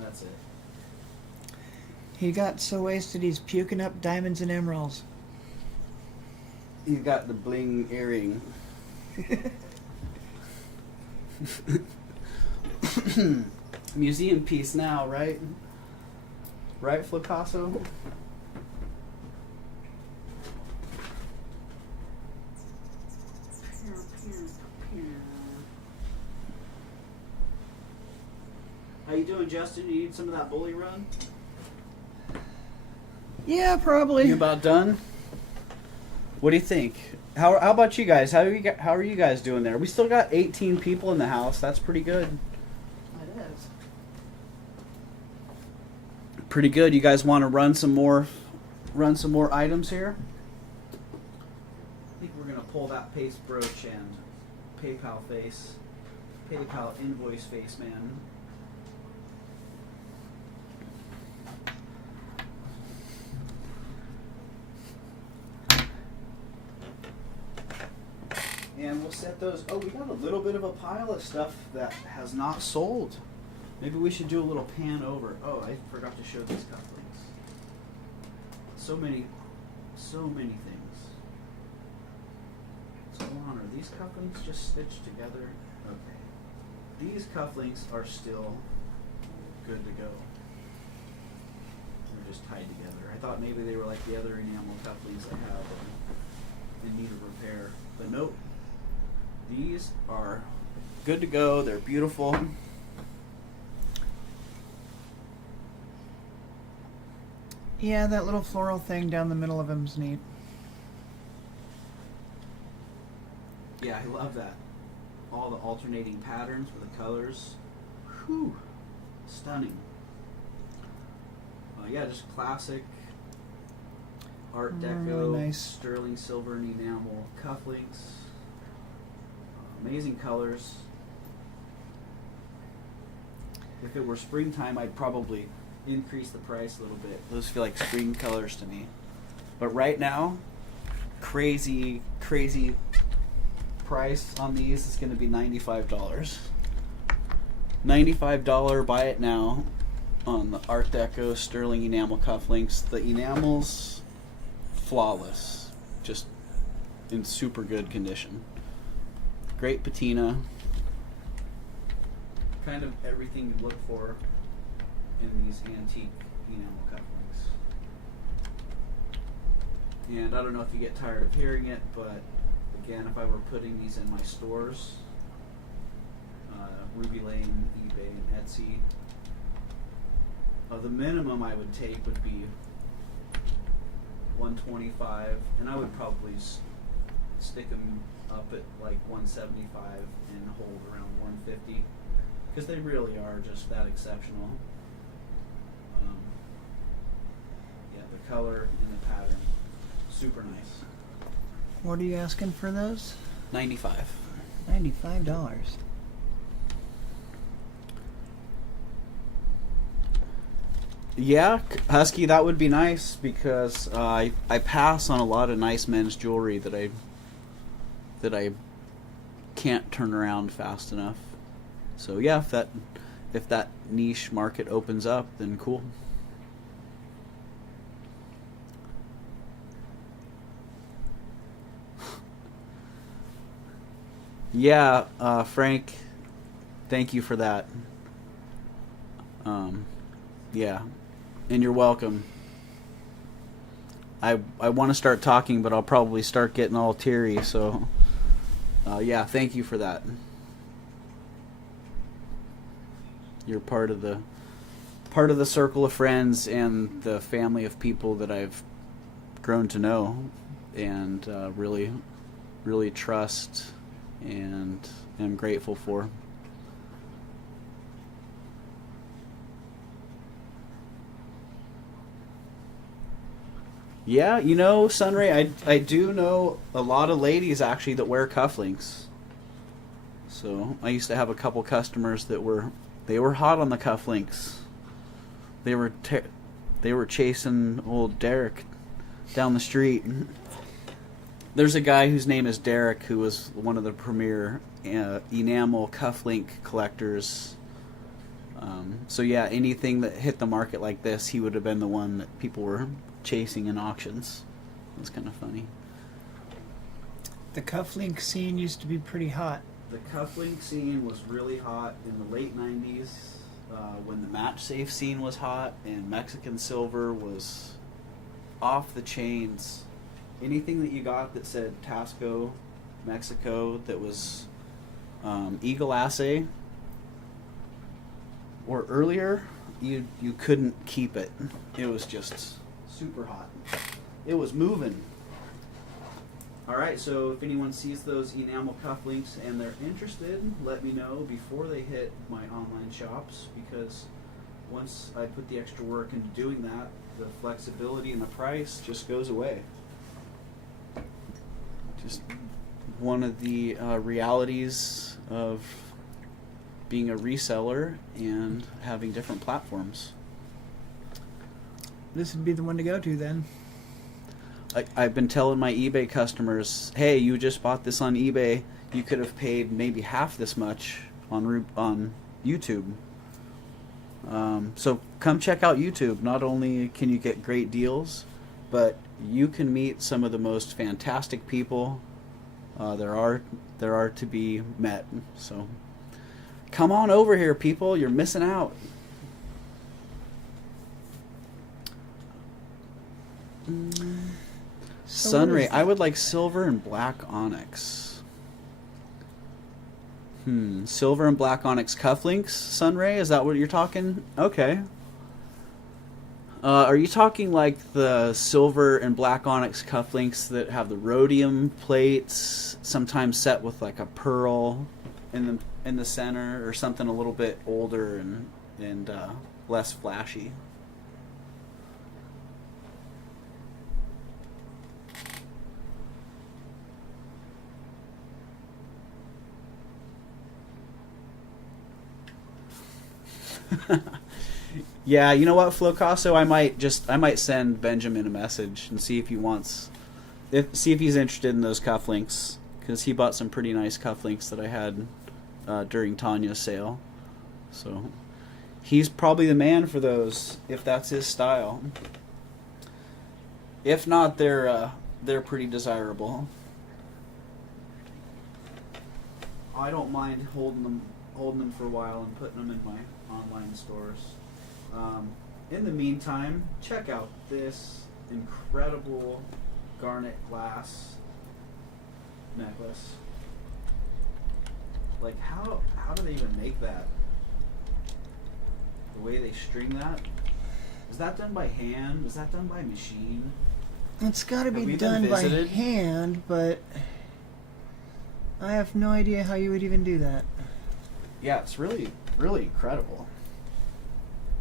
That's it. He got so wasted he's puking up diamonds and emeralds. He's got the bling earring. Museum piece now, right? Right, Flacasso? How you doing, Justin? You need some of that bully run? Yeah, probably. You about done? What do you think? How about you guys? How are you guys doing there? We still got 18 people in the house. That's pretty good. It is. Pretty good. You guys want to run some more items here? I think we're gonna pull that paste brooch and PayPal invoice face, man. And we'll set those. Oh, we got a little bit of a pile of stuff that has not sold. Maybe we should do a little pan over. Oh, I forgot to show these cufflinks. So many things. So hold on, are these cufflinks just stitched together? Okay. These cufflinks are still good to go. They're just tied together. I thought maybe they were like the other enamel cufflinks I have in need of repair. But nope. These are good to go. They're beautiful. Yeah, that little floral thing down the middle of him's neat. Yeah, I love that. All the alternating patterns with the colors. Whew. Stunning. Yeah, just classic Art Deco, Really nice. sterling silver and enamel cufflinks. Amazing colors. If it were springtime, I'd probably increase the price a little bit. Those feel like spring colors to me. But right now, crazy price on these is going to be $95. $95, buy it now on the Art Deco sterling enamel cufflinks. The enamel's flawless, just in super good condition. Great patina. Kind of everything you look for in these antique enamel cufflinks. And I don't know if you get tired of hearing it, but again, if I were putting these in my stores, Ruby Lane, eBay, and Etsy, the minimum I would take would be $125, and I would probably stick them up at like $175 and hold around $150, because they really are just that exceptional. Yeah, the color and the pattern, super nice. What are you asking for those? $95. $95. Yeah, Husky, that would be nice, because I pass on a lot of nice men's jewelry that I can't turn around fast enough. So yeah, if that niche market opens up, then cool. Yeah, Frank, thank you for that. Yeah, and you're welcome. I want to start talking, but I'll probably start getting all teary, so yeah, thank you for that. You're part of the circle of friends and the family of people that I've grown to know and really trust and am grateful for. Yeah, you know, Sunray, I do know a lot of ladies actually that wear cufflinks. So I used to have a couple customers that were hot on the cufflinks. They were chasing old Derek down the street. There's a guy whose name is Derek who was one of the premier enamel cufflink collectors. So yeah, anything that hit the market like this, he would have been the one that people were chasing in auctions. It's kind of funny. The cufflink scene used to be pretty hot. The cufflink scene was really hot in the late 90s when the match safe scene was hot and Mexican silver was off the chains. Anything that you got that said Tasco, Mexico, that was Eagle Assay or earlier, you couldn't keep it. It was just super hot. It was moving. Alright, so if anyone sees those enamel cufflinks and they're interested, let me know before they hit my online shops, because once I put the extra work into doing that, the flexibility and the price just goes away. Just one of the realities of being a reseller and having different platforms. This would be the one to go to then. I've been telling my eBay customers, hey, you just bought this on eBay. You could have paid maybe half this much on YouTube. So come check out YouTube. Not only can you get great deals, but you can meet some of the most fantastic people there are to be met. So come on over here, people. You're missing out. So Sunray. what is I would like silver and black onyx. Silver and black onyx cufflinks. Sunray. Is that what you're talking? Okay. Are you talking like the silver and black onyx cufflinks that have the rhodium plates, sometimes set with like a pearl in the center, or something a little bit older and less flashy? Yeah, you know what, Flocasso? I might send Benjamin a message and see if he wants, see if he's interested in those cufflinks, because he bought some pretty nice cufflinks that I had during Tanya's sale. So he's probably the man for those if that's his style. If not, they're pretty desirable. I don't mind holding them for a while and putting them in my online stores. In the meantime, check out this incredible garnet glass necklace. Like, how do they even make that? The way they string that? Is that done by hand? Is that done by machine? It's got to Have we be been done by visited? hand, but I have no idea how you would even do that. Yeah, it's really, really incredible.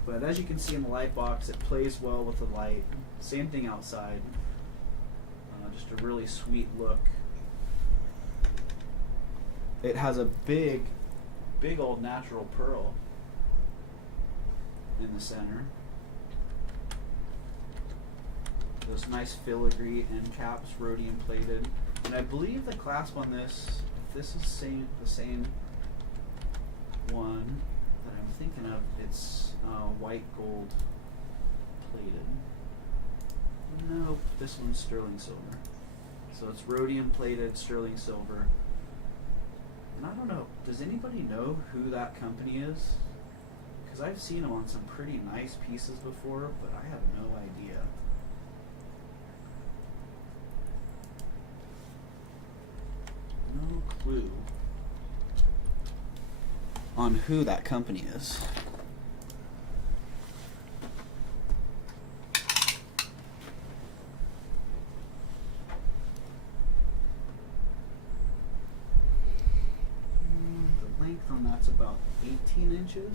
But as you can see in the light box, it plays well with the light. Same thing outside. Just a really sweet look. It has a big old natural pearl in the center. Those nice filigree end caps, rhodium plated. And I believe the clasp on this, if this is the same one that I'm thinking of, it's white gold plated. Nope, this one's sterling silver. So it's rhodium plated sterling silver. And I don't know, does anybody know who that company is? Because I've seen them on some pretty nice pieces before, but I have no idea. No clue on who that company is. The length on that's about 18 inches.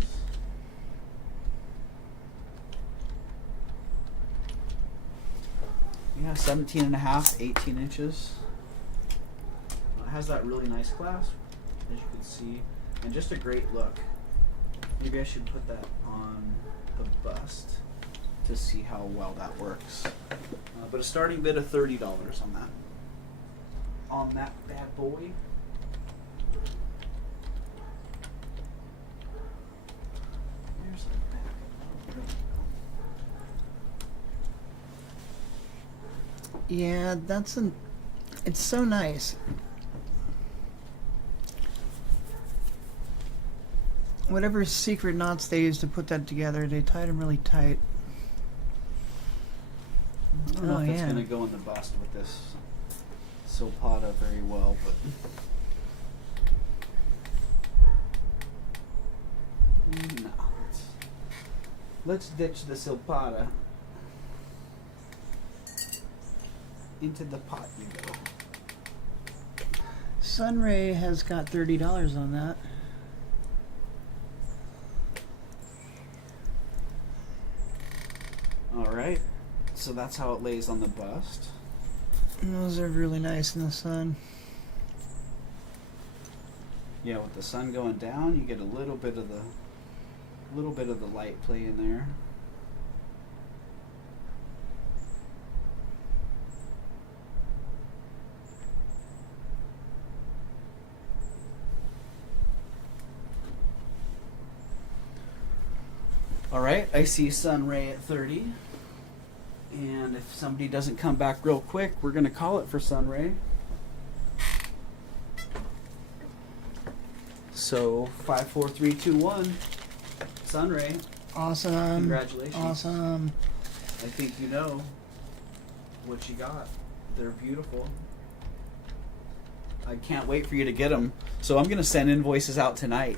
Yeah, 17 and a half, 18 inches. It has that really nice clasp, as you can see, and just a great look. Maybe I should put that on the bust to see how well that works. But a starting bid of $30 on that. On that bad boy. There's the back. Yeah, it's so nice. Whatever secret knots they used to put that together, they tied them really tight. I don't know if it's yeah. going to go in the bust with this Silpada very well, but no. Let's ditch the Silpada. Into the pot you go. Sunray has got $30 on that. Alright, so that's how it lays on the bust. And those are really nice in the sun. Yeah, with the sun going down, you get a little bit of the light play in there. All right, I see Sunray at 30. And if somebody doesn't come back real quick, we're going to call it for Sunray. So 5, 4, 3, 2, 1. Sunray, Awesome. congratulations. Awesome. I think you know what you got. They're beautiful. I can't wait for you to get them. So I'm going to send invoices out tonight.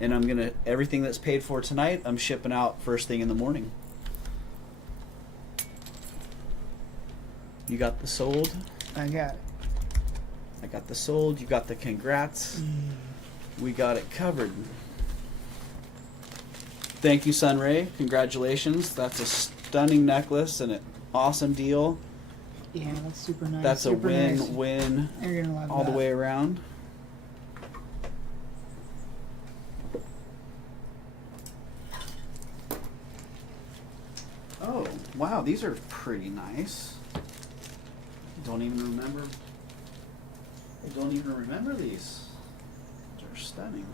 And I'm going to, everything that's paid for tonight, I'm shipping out first thing in the morning. You got the sold. I got it. I got the sold. You got the congrats. We got it covered. Thank you, Sunray. Congratulations. That's a stunning necklace and an awesome deal. Yeah, that's super nice. That's a super nice. win-win You're gonna love all that. the way around. Oh, wow. These are pretty nice. Don't even remember. I don't even remember these. They're stunning.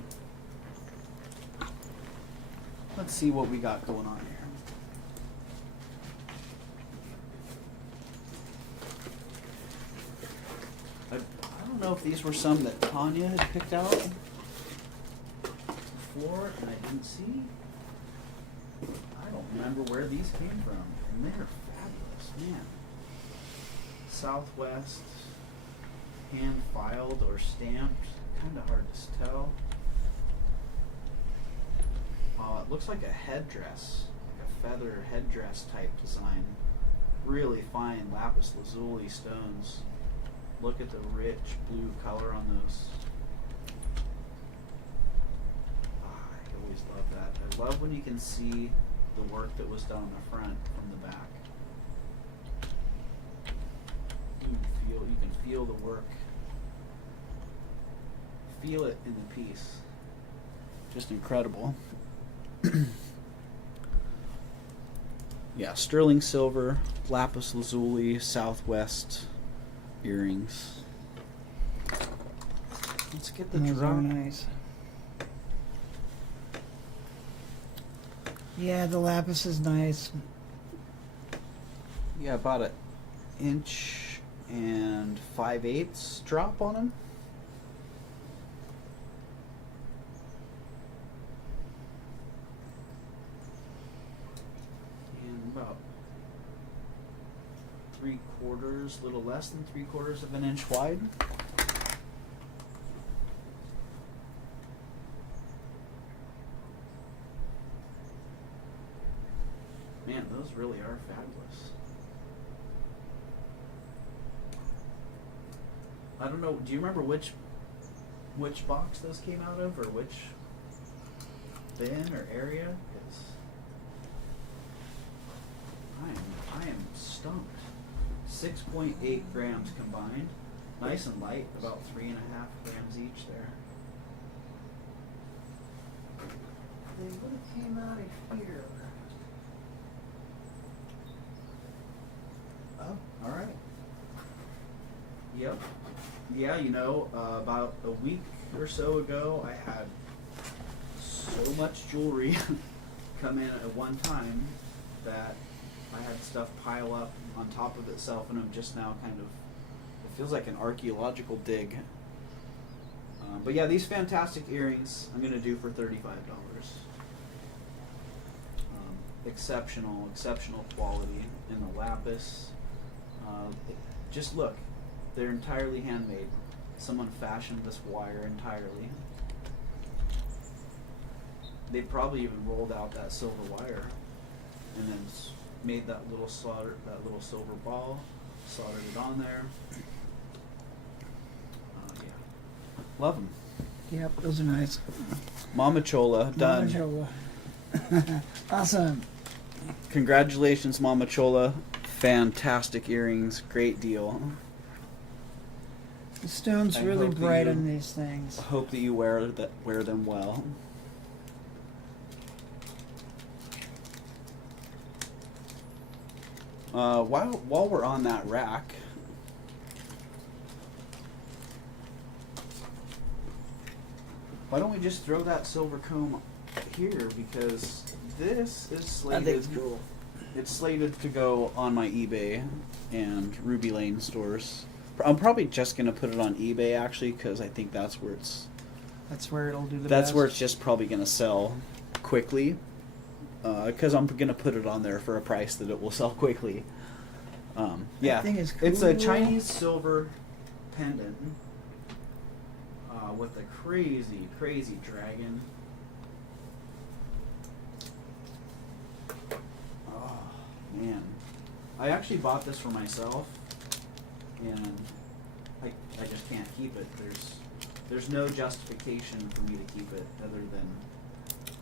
Let's see what we got going on here. I don't know if these were some that Tanya had picked out before and I didn't see. I don't remember where these came from. And they're fabulous, man. Southwest, hand filed or stamped, kind of hard to tell. It looks like a headdress, like a feather headdress type design. Really fine lapis lazuli stones. Look at the rich blue color on those. I always love that. I love when you can see the work that was done on the front from the back. You can feel the work. Feel it in the piece. Just incredible. Yeah, sterling silver, lapis lazuli, Southwest earrings. Let's get the Those drop. are nice. Yeah, the lapis is nice. Yeah, about an inch and 5/8 drop on them. And about 3/4, a little less than 3/4 of an inch wide. Man, those really are fabulous. I don't know. Do you remember which box those came out of, or which bin or area? 'Cause I am stumped. 6.8 grams combined. Nice and light, about 3.5 grams each there. They would have came out of here. Oh, all right. Yep. Yeah, you know, about a week or so ago, I had so much jewelry come in at one time that I had stuff pile up on top of itself, and I'm just now kind of, it feels like an archaeological dig. But yeah, these fantastic earrings I'm going to do for $35. Exceptional quality in the lapis. Just look, they're entirely handmade. Someone fashioned this wire entirely. They probably even rolled out that silver wire and then made that little silver ball, soldered it on there. Yeah, love them. Yep, those are nice. Mama Chola, done. Mama Chola. Awesome. Congratulations, Mama Chola. Fantastic earrings, great deal. The stone's I really hope that bright you- on these things. I hope that you wear them well. While we're on that rack, why don't we just throw that silver comb here, because this is I slated. think it's cool. It's slated to go on my eBay and Ruby Lane stores. I'm probably just gonna put it on eBay actually, because I think that's where That's where it'll do the that's best. where it's just probably gonna sell quickly. Because I'm gonna put it on there for a price that it will sell quickly. Yeah, thing is it's a cool. Chinese silver pendant with a crazy, crazy dragon. Oh man, I actually bought this for myself, and I just can't keep it. There's no justification for me to keep it other than.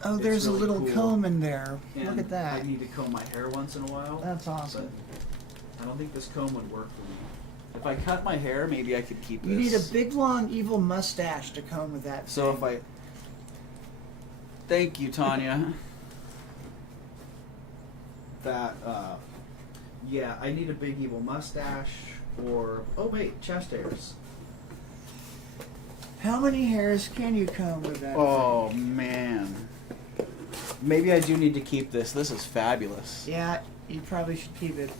Oh, It's there's really a little cool. comb in there. Look And at that. I need to comb my hair once in a while. That's awesome. But I don't think this comb would work for me. If I cut my hair, maybe I could keep this. You need a big, long, evil mustache to comb with that. So thing. if I. Thank you, Tanya. That, yeah, I need a big evil mustache or. Oh, wait, chest hairs. How many hairs can you comb with that? Oh, thing? man. Maybe I do need to keep this. This is fabulous. Yeah, you probably should keep it.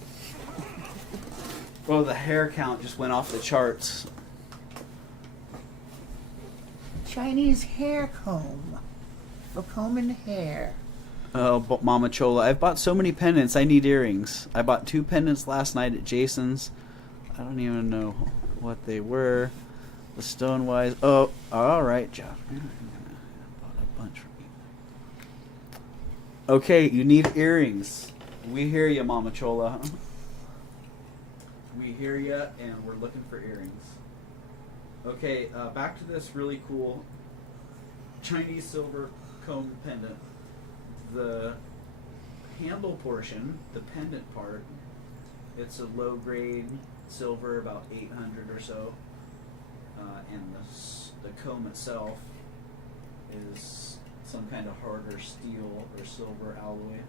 Well, the hair count just went off the charts. Chinese hair comb. For combing hair. Oh, Mama Chola. I've bought so many pendants. I need earrings. I bought 2 pendants last night at Jason's. I don't even know what they were. The Stonewise. Oh, all right, Jeff. I bought a bunch for you. Okay, you need earrings. We hear you, Mama Chola. We hear you, and we're looking for earrings. Okay, back to this really cool Chinese silver comb pendant. The handle portion, the pendant part, it's a low grade silver, about 800 or so, and the comb itself is some kind of harder steel or silver alloy.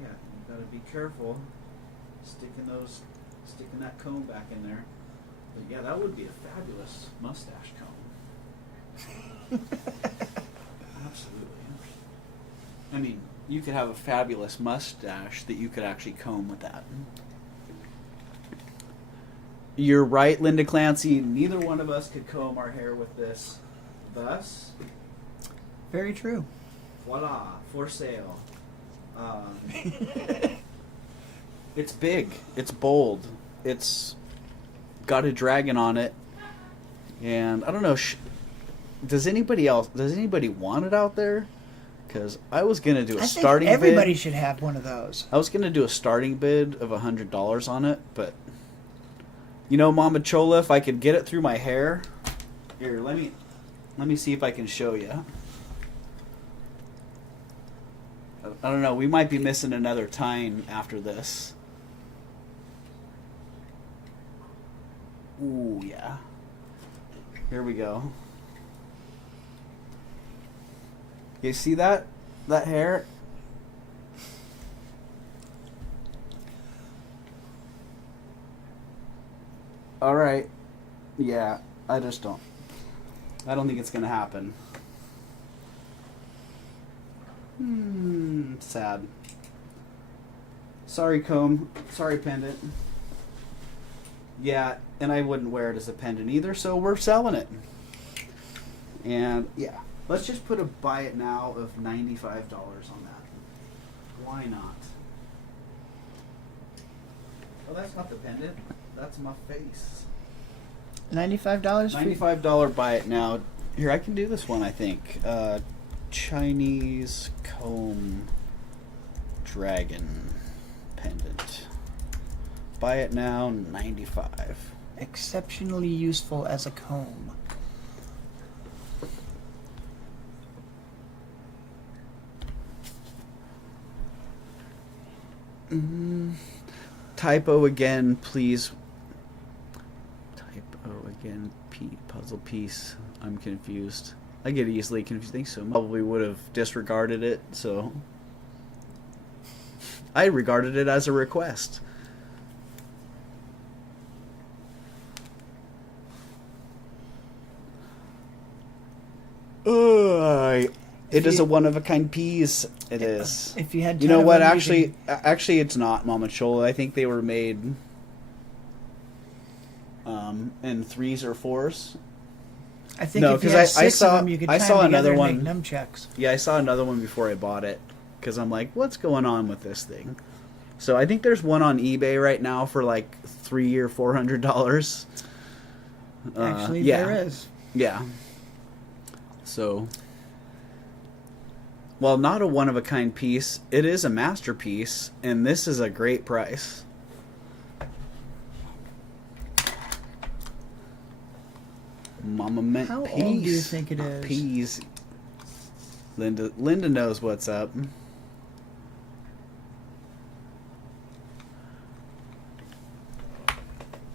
Yeah, you gotta be careful sticking that comb back in there. But yeah, that would be a fabulous mustache comb. Absolutely. I mean, you could have a fabulous mustache that you could actually comb with that. You're right, Linda Clancy. Neither one of us could comb our hair with this. Thus, Very true. voila, for sale. It's big. It's bold. It's got a dragon on it. And I don't know. Does anybody want it out there? Because I was gonna do a starting bid. Everybody should have one of those. I was gonna do a starting bid of $100 on it, but you know, Mama Chola, if I could get it through my hair, here, let me see if I can show you. I don't know. We might be missing another time after this. Ooh, yeah. Here we go. You see that? That hair? Alright. Yeah, I don't think it's gonna happen. Sad. Sorry, comb. Sorry, pendant. Yeah, and I wouldn't wear it as a pendant either, so we're selling it. And yeah, let's just put a buy it now of $95 on that. Why not? Oh, that's not the pendant. That's my face. $95? $95 buy it now. Here, I can do this one, I think. Chinese comb dragon pendant. Buy it now, $95. Exceptionally useful as a comb. Typo again, please. Typo again, puzzle piece. I'm confused. I get easily confused, so probably would have disregarded it, so I regarded it as a request. It is a one-of-a-kind piece. It is. If you had You 10 know of what? them, you Actually, it's not Mama Chola. I think they were made in 3s or 4s. I think No, if you 'cause had I 6 saw- of them, you could I tie saw them together another and one. make nunchucks. Yeah, I saw another one before I bought it because I'm like, what's going on with this thing? So I think there's one on eBay right now for like $300 or $400. Actually, yeah. there is. Yeah. So, well, not a one-of-a-kind piece. It is a masterpiece, and this is a great price. Mama meant How peace. old do you think it is? Peas. Linda knows what's up.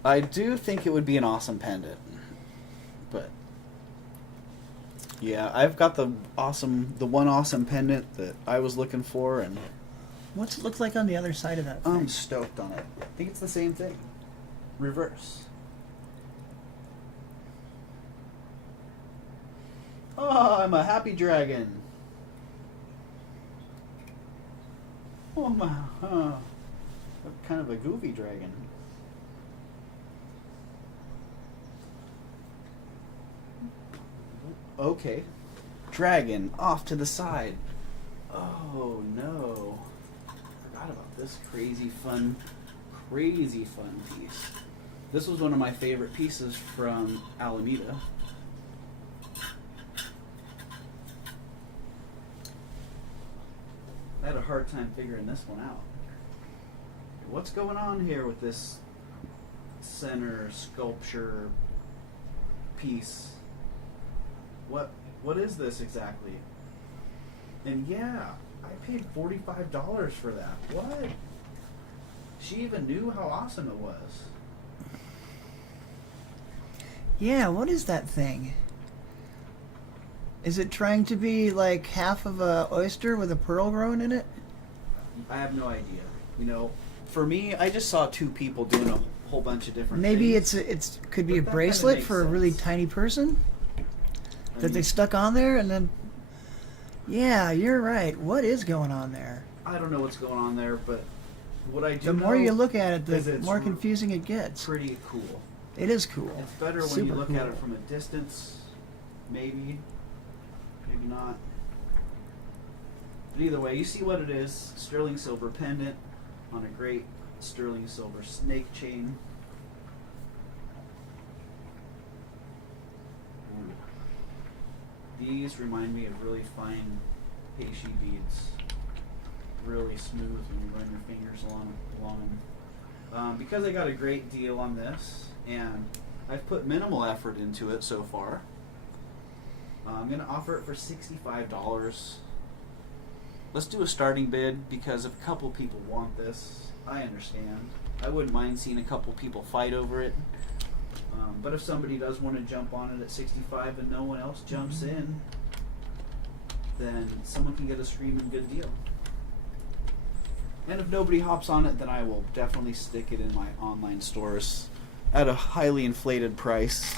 I do think it would be an awesome pendant, but yeah, I've got the one awesome pendant that I was looking for, and What's it look like on the other side of that thing? I'm stoked on it. I think it's the same thing, reverse. Oh, I'm a happy dragon. Oh my, kind of a goofy dragon. Okay. Dragon off to the side. Oh no. Forgot about this crazy fun piece. This was one of my favorite pieces from Alameda. I had a hard time figuring this one out. What's going on here with this center sculpture piece? What is this exactly? And yeah, I paid $45 for that. What? She even knew how awesome it was. Yeah, what is that thing? Is it trying to be like half of a oyster with a pearl growing in it? I have no idea. You know, for me, I just saw two people doing a whole bunch of different Maybe things. it's could be But a that kinda bracelet makes for a really sense. tiny person I that they mean, stuck on there, and then. Yeah, you're right. What is going on there? I don't know what's going on there, but what I do The more know you look at it, is the it's more confusing it gets. pretty cool. It is cool. It's better when Super you look cool. at it from a distance, maybe not. But either way, you see what it is. Sterling silver pendant on a great sterling silver snake chain. These remind me of really fine Heishi beads. Really smooth when you run your fingers along them. Because I got a great deal on this, and I've put minimal effort into it so far, I'm going to offer it for $65. Let's do a starting bid, because if a couple people want this, I understand. I wouldn't mind seeing a couple people fight over it. But if somebody does want to jump on it at 65 and no one else jumps in, then someone can get a screaming good deal. And if nobody hops on it, then I will definitely stick it in my online stores at a highly inflated price.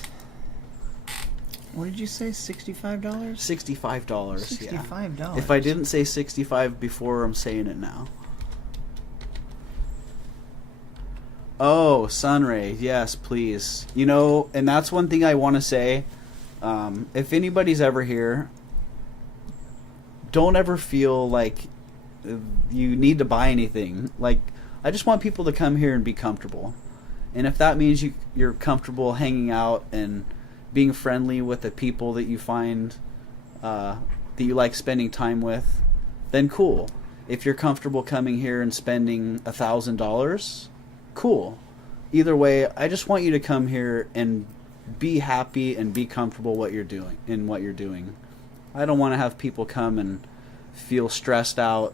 What did you say? $65? $65, yeah. $65. If I didn't say 65 before, I'm saying it now. Oh, Sunray, yes, please. You know, and that's one thing I want to say. If anybody's ever here, don't ever feel like you need to buy anything. Like, I just want people to come here and be comfortable. And if that means you're comfortable hanging out and being friendly with the people that you find that you like spending time with, then cool. If you're comfortable coming here and spending $1,000, cool. Either way, I just want you to come here and be happy and be comfortable what you're doing. I don't want to have people come and feel stressed out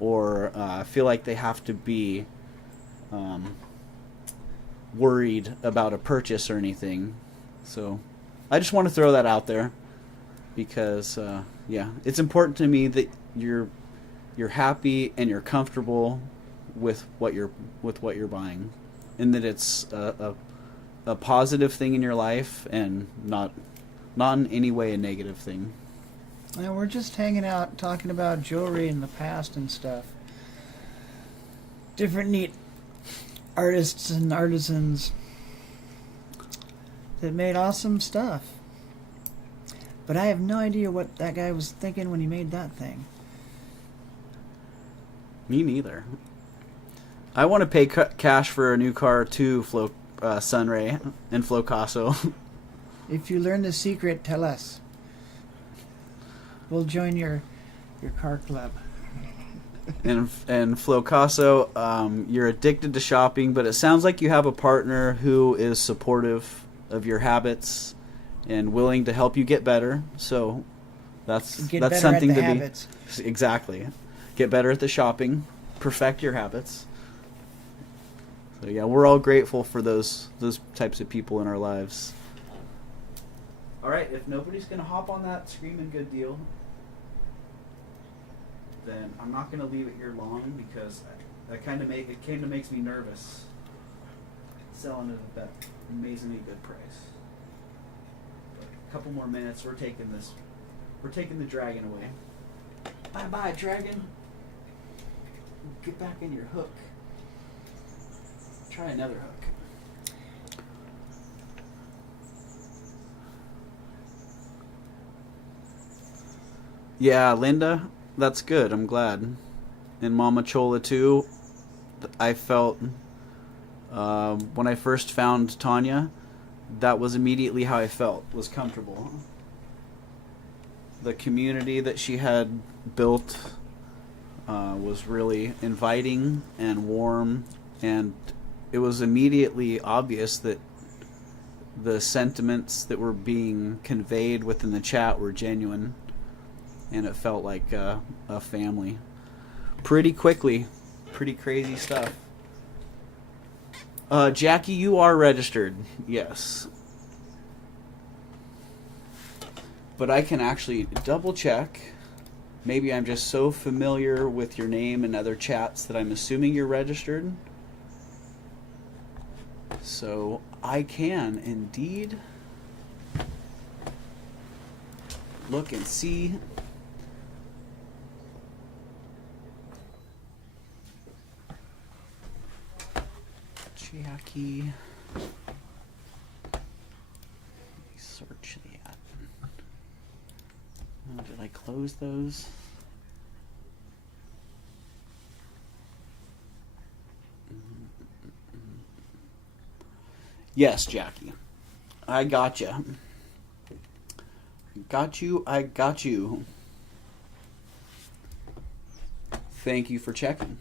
or feel like they have to be worried about a purchase or anything. So I just want to throw that out there because yeah, it's important to me that you're happy and you're comfortable with what you're buying, and that it's a positive thing in your life and not in any way a negative thing. Now we're just hanging out, talking about jewelry in the past and stuff. Different neat artists and artisans that made awesome stuff. But I have no idea what that guy was thinking when he made that thing. Me neither. I want to pay cash for a new car too, Sunray and Flocaso. If you learn the secret, tell us. We'll join your car club. and Flocaso, you're addicted to shopping, but it sounds like you have a partner who is supportive of your habits and willing to help you get better. So that's something at the to habits. be exactly. Get better at the shopping, perfect your habits. So yeah, we're all grateful for those types of people in our lives. All right, if nobody's gonna hop on that screaming good deal, then I'm not gonna leave it here long because it makes me nervous selling it at that amazingly good price. But a couple more minutes, we're taking the dragon away. Bye bye, dragon. Get back in your hook. Try another hook. Yeah, Linda, that's good. I'm glad. And Mama Chola too. I felt when I first found Tanya, that was immediately how I felt. Was comfortable. The community that she had built was really inviting and warm, and it was immediately obvious that the sentiments that were being conveyed within the chat were genuine, and it felt like a family. Pretty quickly, pretty crazy stuff. Jackie, you are registered, yes. But I can actually double check. Maybe I'm just so familiar with your name and other chats that I'm assuming you're registered. So I can indeed look and see. Jackie. Let me search that. Oh, did I close those? Yes, Jackie. I gotcha. Got you, I got you. Thank you for checking.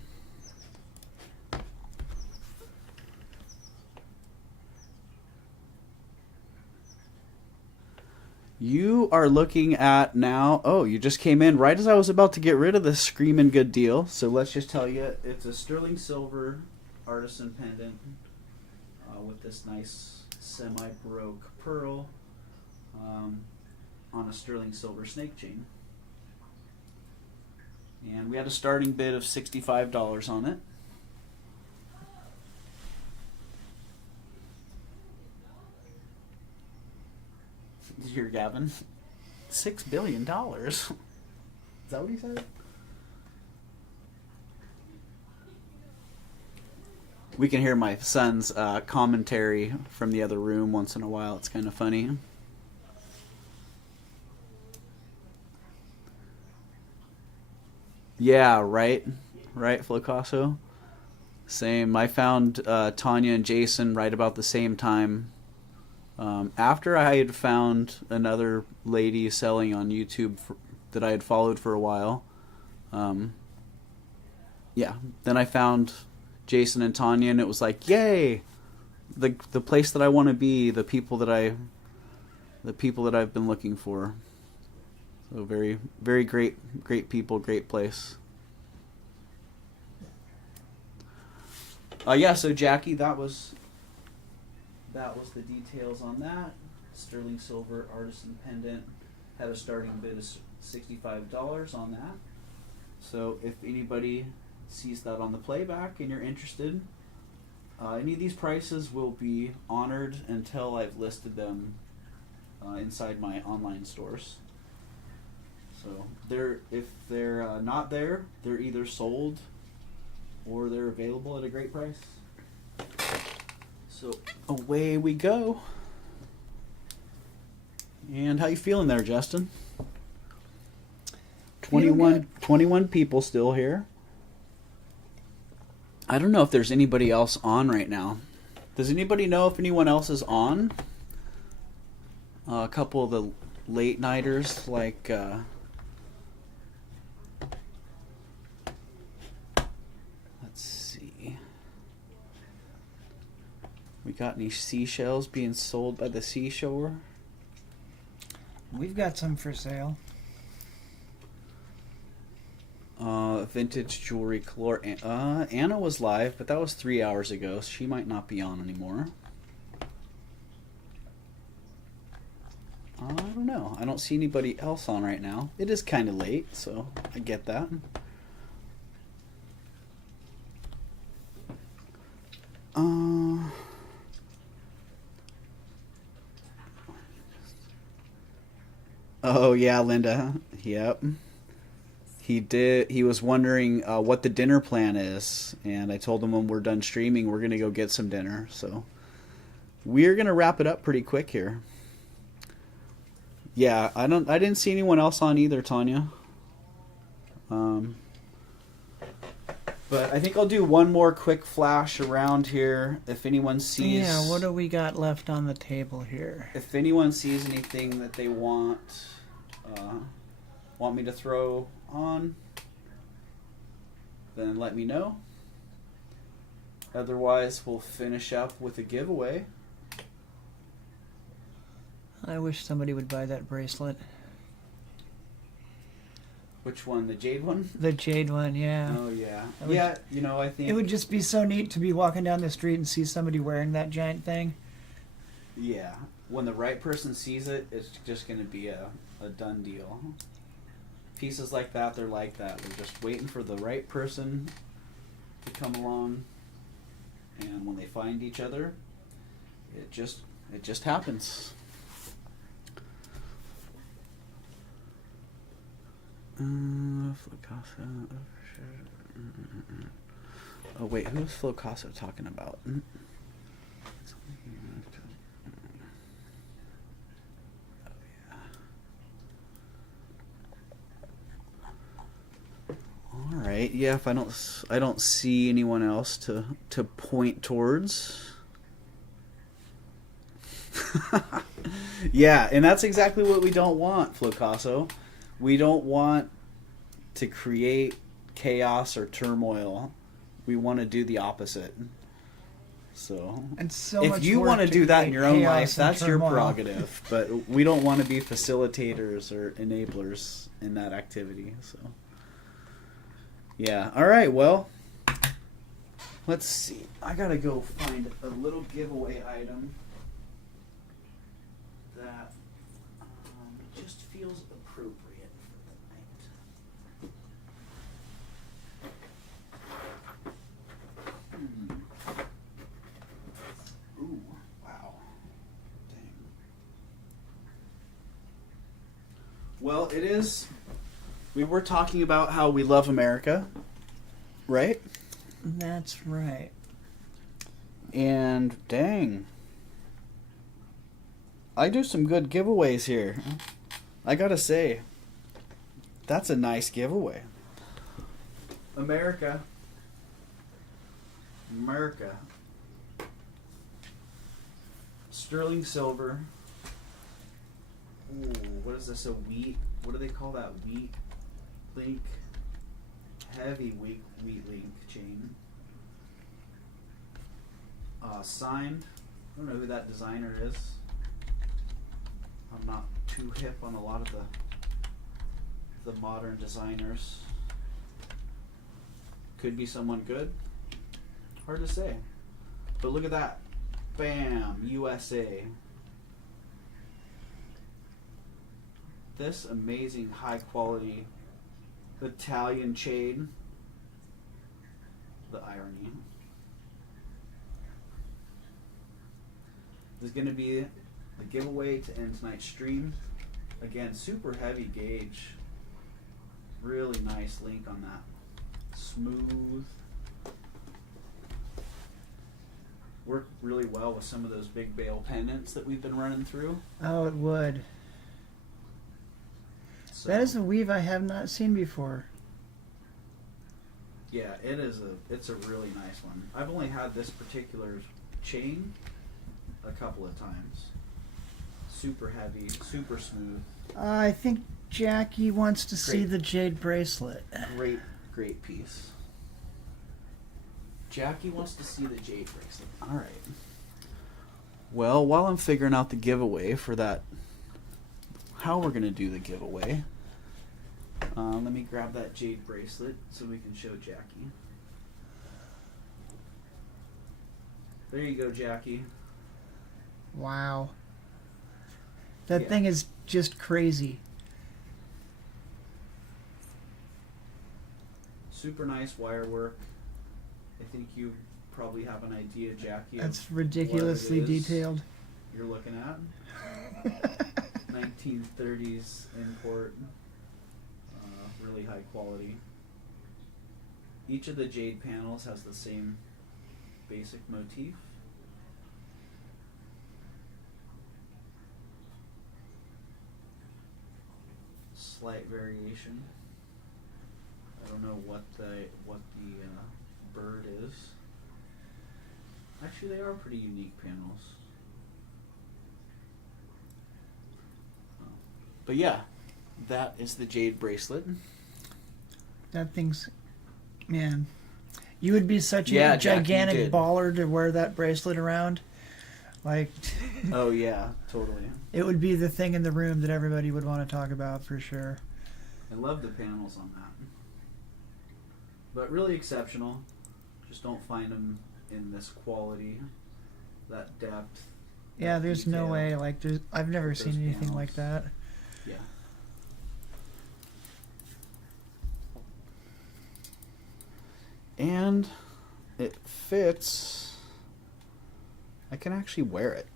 You are looking at now. Oh, you just came in right as I was about to get rid of the screaming good deal. So let's just tell you, it's a sterling silver artisan pendant with this nice semi-baroque pearl on a sterling silver snake chain. And we had a starting bid of $65 on it. Did you hear Gavin? $6 billion. Is that what he said? We can hear my son's commentary from the other room once in a while. It's kind of funny. Yeah, right? Right, Flocaso? Same. I found Tanya and Jason right about the same time. After I had found another lady selling on YouTube that I had followed for a while. Yeah, then I found Jason and Tanya, and it was like, yay! The place that I want to be, the people that I've been looking for. So very, very great people, great place. Yeah, so Jackie, that was the details on that. Sterling silver artisan pendant had a starting bid of $65 on that. So if anybody sees that on the playback and you're interested, any of these prices will be honored until I've listed them inside my online stores. So if they're not there, they're either sold or they're available at a great price. So away we go. And how you feeling there, Justin? Feeling good. 21 people still here. I don't know if there's anybody else on right now. Does anybody know if anyone else is on? A couple of the late nighters, like let's see. We got any seashells being sold by the seashore? We've got some for sale. Vintage jewelry color. Anna was live, but that was 3 hours ago. So she might not be on anymore. I don't know. I don't see anybody else on right now. It is kind of late, so I get that. Oh yeah, Linda. Yep. He did. He was wondering what the dinner plan is, and I told him when we're done streaming, we're gonna go get some dinner. So we're gonna wrap it up pretty quick here. Yeah, I didn't see anyone else on either, Tanya. But I think I'll do one more quick flash around here. If anyone sees, Yeah, what do we got left on the table here? if anyone sees anything that they want me to throw on, then let me know. Otherwise, we'll finish up with a giveaway. I wish somebody would buy that bracelet. Which one? The jade one? The jade one, yeah. Oh yeah, I would- yeah. You know, I think It would just be so neat to be walking down the street and see somebody wearing that giant thing. yeah. When the right person sees it, it's just going to be a done deal. Pieces like that, they're like that. They're just waiting for the right person to come along, and when they find each other, it just happens. Oh wait, who's Flocasso talking about? All right, yeah. If I don't see anyone else to point towards. Yeah, and that's exactly what we don't want, Flocasso. We don't want to create chaos or turmoil. We want to do the opposite. So, And so if much you work want to do that in create your own chaos life, and that's your turmoil. prerogative. But we don't want to be facilitators or enablers in that activity. So, yeah. All right. Well, let's see. I gotta go find a little giveaway item that just feels appropriate for the night. Ooh, wow. Dang. Well, it is. We were talking about how we love America, right? That's right. And dang. I do some good giveaways here. I gotta say, that's a nice giveaway. America. Sterling silver. Ooh, what is this? A wheat? What do they call that? Wheat link. Heavy wheat link chain. Signed. I don't know who that designer is. I'm not too hip on a lot of the modern designers. Could be someone good. Hard to say. But look at that. Bam, USA. This amazing high quality Italian chain. The irony. This is going to be the giveaway to end tonight's stream. Again, super heavy gauge. Really nice link on that. Smooth. Work really well with some of those big bail pendants that we've been running through. Oh, it would. So, That is a weave I have not seen before. yeah, it's a really nice one. I've only had this particular chain a couple of times. Super heavy, super smooth. I think Jackie wants to see Great. the jade bracelet. Great piece. Jackie wants to see the jade bracelet. All right. Well, while I'm figuring out the giveaway for that, how we're going to do the giveaway, let me grab that jade bracelet so we can show Jackie. There you go, Jackie. Wow. That Yeah. thing is just crazy. Super nice wire work. I think you probably have an idea, Jackie, of That's ridiculously what it is detailed. you're looking at. 1930s import. Really high quality. Each of the jade panels has the same basic motif. Slight variation. I don't know what the bird is. Actually, they are pretty unique panels. But yeah, that is the jade bracelet. That thing's, man, you would be such Yeah, a Jack, you gigantic did. baller to wear that bracelet around. Like, Oh yeah, totally. it would be the thing in the room that everybody would want to talk about for sure. I love the panels on that. But really exceptional. Just don't find them in this quality, that depth. Yeah, that there's no detail. way. Like, I've never with seen those anything panels. like that. Yeah. And it fits. I can actually wear it.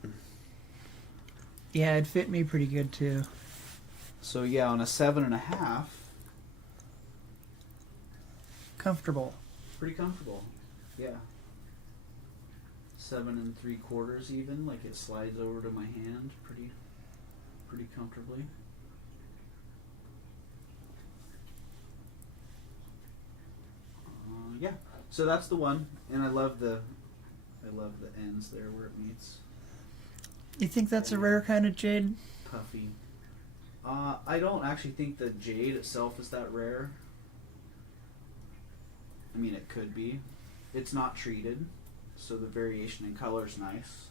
Yeah, it fit me pretty good too. So yeah, on a 7.5, Comfortable. pretty comfortable. Yeah. 7 3/4 even, like it slides over to my hand pretty comfortably. Yeah. So that's the one, and I love the ends there where it meets. You think that's a rare kind of jade? Puffy. I don't actually think the jade itself is that rare. I mean, it could be. It's not treated, so the variation in color is nice.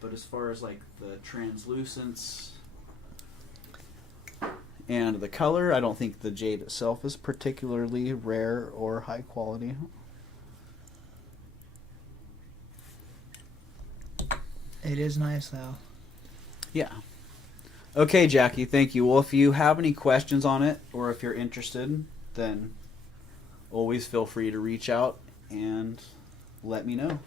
But as far as like the translucence and the color, I don't think the jade itself is particularly rare or high quality. It is nice though. Yeah. Okay, Jackie, thank you. Well, if you have any questions on it or if you're interested, then always feel free to reach out and let me know.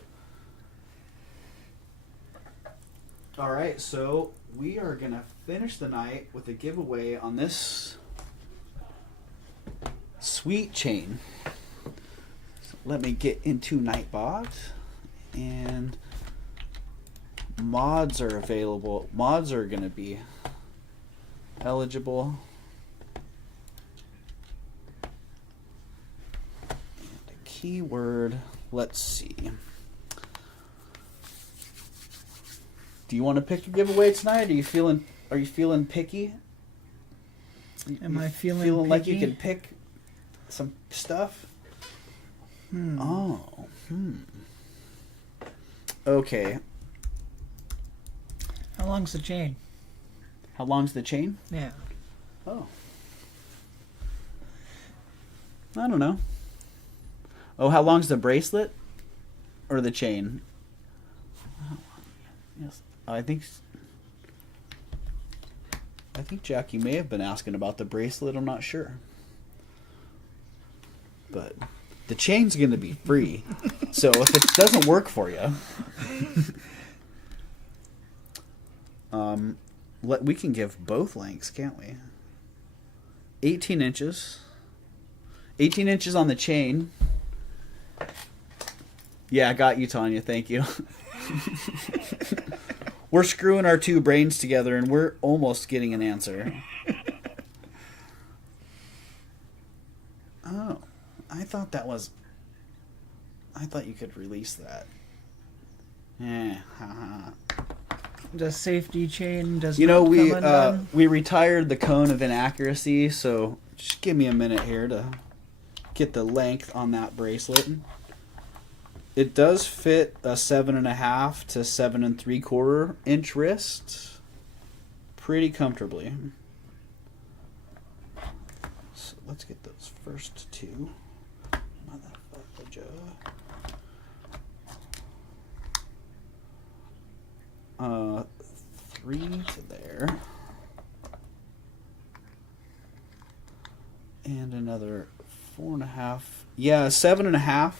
All right, so we are going to finish the night with a giveaway on this sweet chain. So let me get into Nightbot, and mods are available. Mods are going to be eligible. And a keyword, let's see. Do you want to pick a giveaway tonight? Are you feeling picky? Am I feeling like you picky? can pick some stuff? Hmm. Oh. Okay. How long's the chain? How long's the chain? Yeah. Oh. I don't know. Oh, how long's the bracelet? Or the chain? Oh, yes. I think Jackie may have been asking about the bracelet. I'm not sure. But the chain's going to be free. So if it doesn't work for you, we can give both links, can't we? 18 inches. 18 inches on the chain. Yeah, I got you, Tanya. Thank you. We're screwing our two brains together, and we're almost getting an answer. Oh, I thought that was... I thought you could release that. Eh, haha. The safety chain does You know, not come undone. we retired the cone of inaccuracy, so just give me a minute here to get the length on that bracelet. It does fit a 7.5 to 7 3/4 inch wrist pretty comfortably. So let's get those first two. Motherfucker. 3 to there. And another 4.5. Yeah, 7.5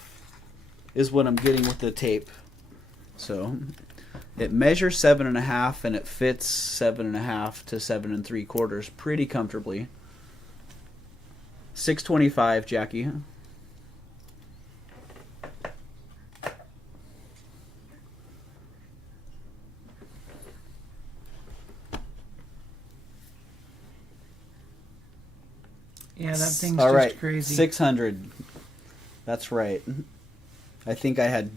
is what I'm getting with the tape. So it measures 7.5 and it fits 7.5 to 7 3/4 pretty comfortably. $6.25, Jackie. Yeah, that thing's All just right, crazy. 600. That's right. I think I had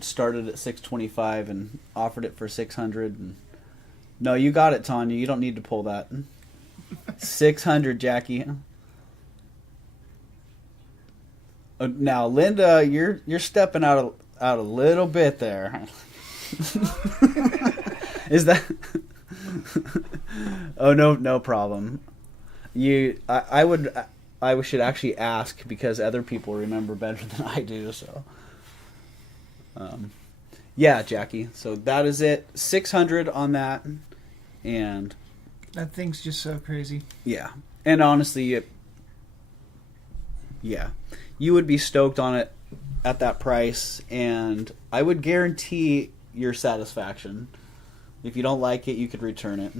started at 625 and offered it for 600. And no, you got it, Tanya. You don't need to pull that. 600, Jackie. Now, Linda, you're stepping out a little bit there. Is that? Oh, no problem. I should actually ask because other people remember better than I do. So, yeah, Jackie. So that is it. 600 on that, and That thing's just so crazy. yeah. And honestly, you would be stoked on it at that price, and I would guarantee your satisfaction. If you don't like it, you could return it.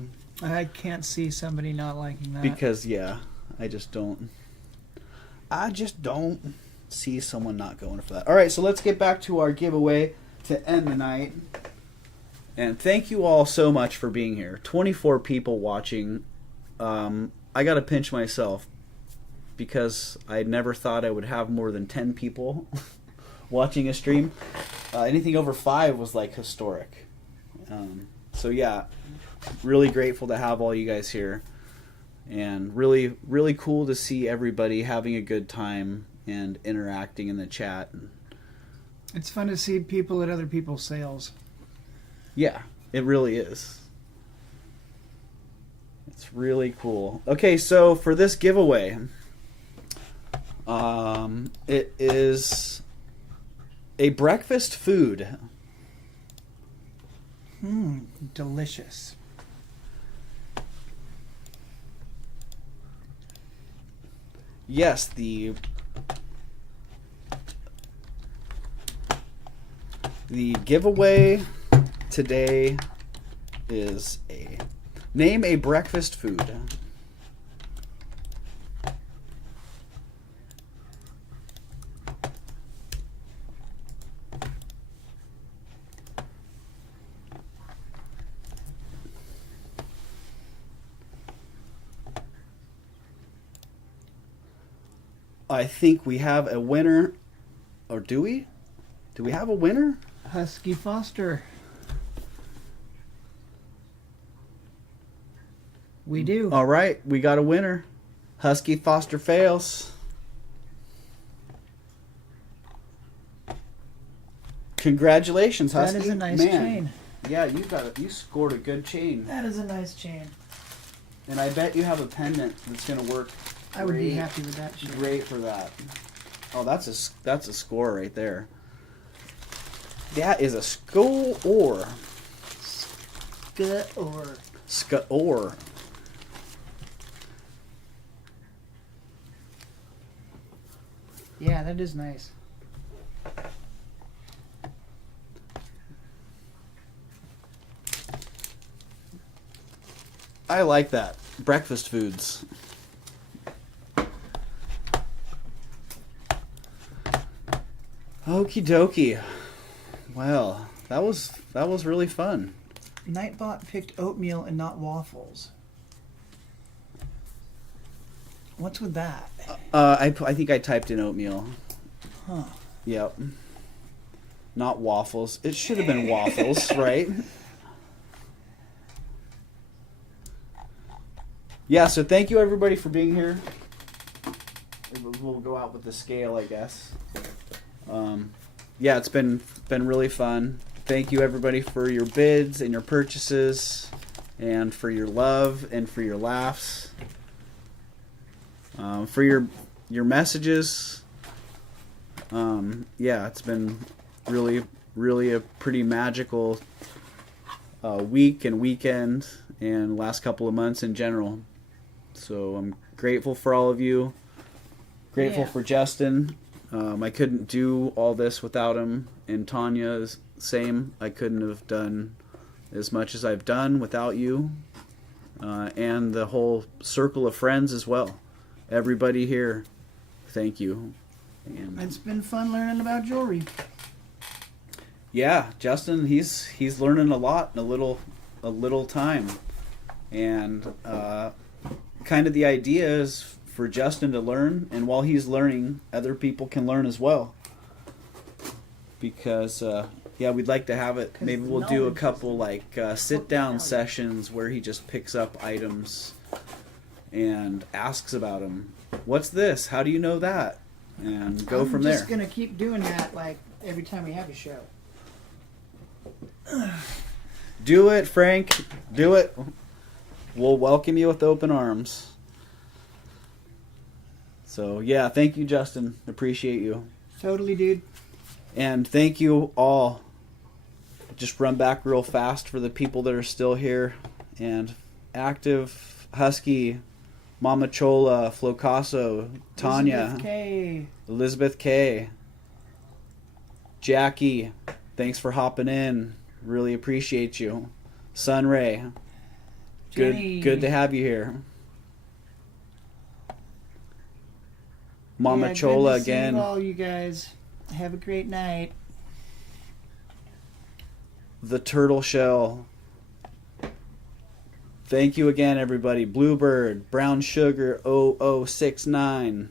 I can't see somebody not liking that. Because I just don't see someone not going for that. All right, so let's get back to our giveaway to end the night. And thank you all so much for being here. 24 people watching. I got to pinch myself because I never thought I would have more than 10 people watching a stream. Anything over 5 was like historic. So yeah, really grateful to have all you guys here. And really, really cool to see everybody having a good time and interacting in the chat. It's fun to see people at other people's sales. Yeah, it really is. It's really cool. Okay, so for this giveaway, it is a breakfast food. Delicious. Yes, the giveaway today is name a breakfast food. I think we have a winner. Or do we? Do we have a winner? Husky Foster. We do. All right, we got a winner. Husky Foster fails. Congratulations, Husky. That is a nice Man. chain. Yeah, you scored a good chain. That is a nice chain. And I bet you have a pendant that's going to work. I would be great- happy with that chain. Great for that. Oh, that's a score right there. That is a score. Score. Yeah, that is nice. I like that. Breakfast foods. Okie dokie. Well, that was really fun. Nightbot picked oatmeal and not waffles. What's with that? I think I typed in oatmeal. Huh. Yep. Not waffles. It should have been waffles, right? Yeah, so thank you everybody for being here. We'll go out with the scale, I guess. Yeah, it's been really fun. Thank you everybody for your bids and your purchases and for your love and for your laughs. For your messages. Yeah, it's been really a pretty magical week and weekend and last couple of months in general. So I'm grateful for all of you. Grateful for Justin. I couldn't do all this without him. And Tanya's same. I couldn't have done as much as I've done without you. And the whole circle of friends as well. Everybody here, thank you. And It's been fun learning about jewelry. yeah, Justin, he's learning a lot in a little time. And kind of the idea is for Justin to learn, and while he's learning, other people can learn as well. Because yeah, we'd like to have it. Maybe we'll do a couple like sit down sessions where he just picks up items and asks about them. What's this? How do you know that? And go from there. I'm just gonna keep doing that like every time we have a show. Do it, Frank. Do it. We'll welcome you with open arms. So yeah, thank you, Justin. Appreciate you. Totally, dude. And thank you all. Just run back real fast for the people that are still here and active. Husky, Mama Chola, Flocaso, Tanya, Elizabeth K, Jackie, thanks for hopping in. Really appreciate you. Sunray, good to have you here. Mama Chola good to again. See you all, you guys. Have a great night. The Turtle Shell. Thank you again, everybody. Bluebird, Brown Sugar 0069.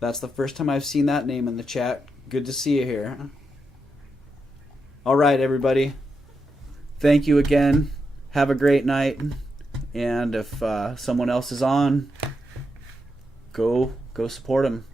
That's the first time I've seen that name in the chat. Good to see you here. All right, everybody. Thank you again. Have a great night. And if someone else is on, go support them.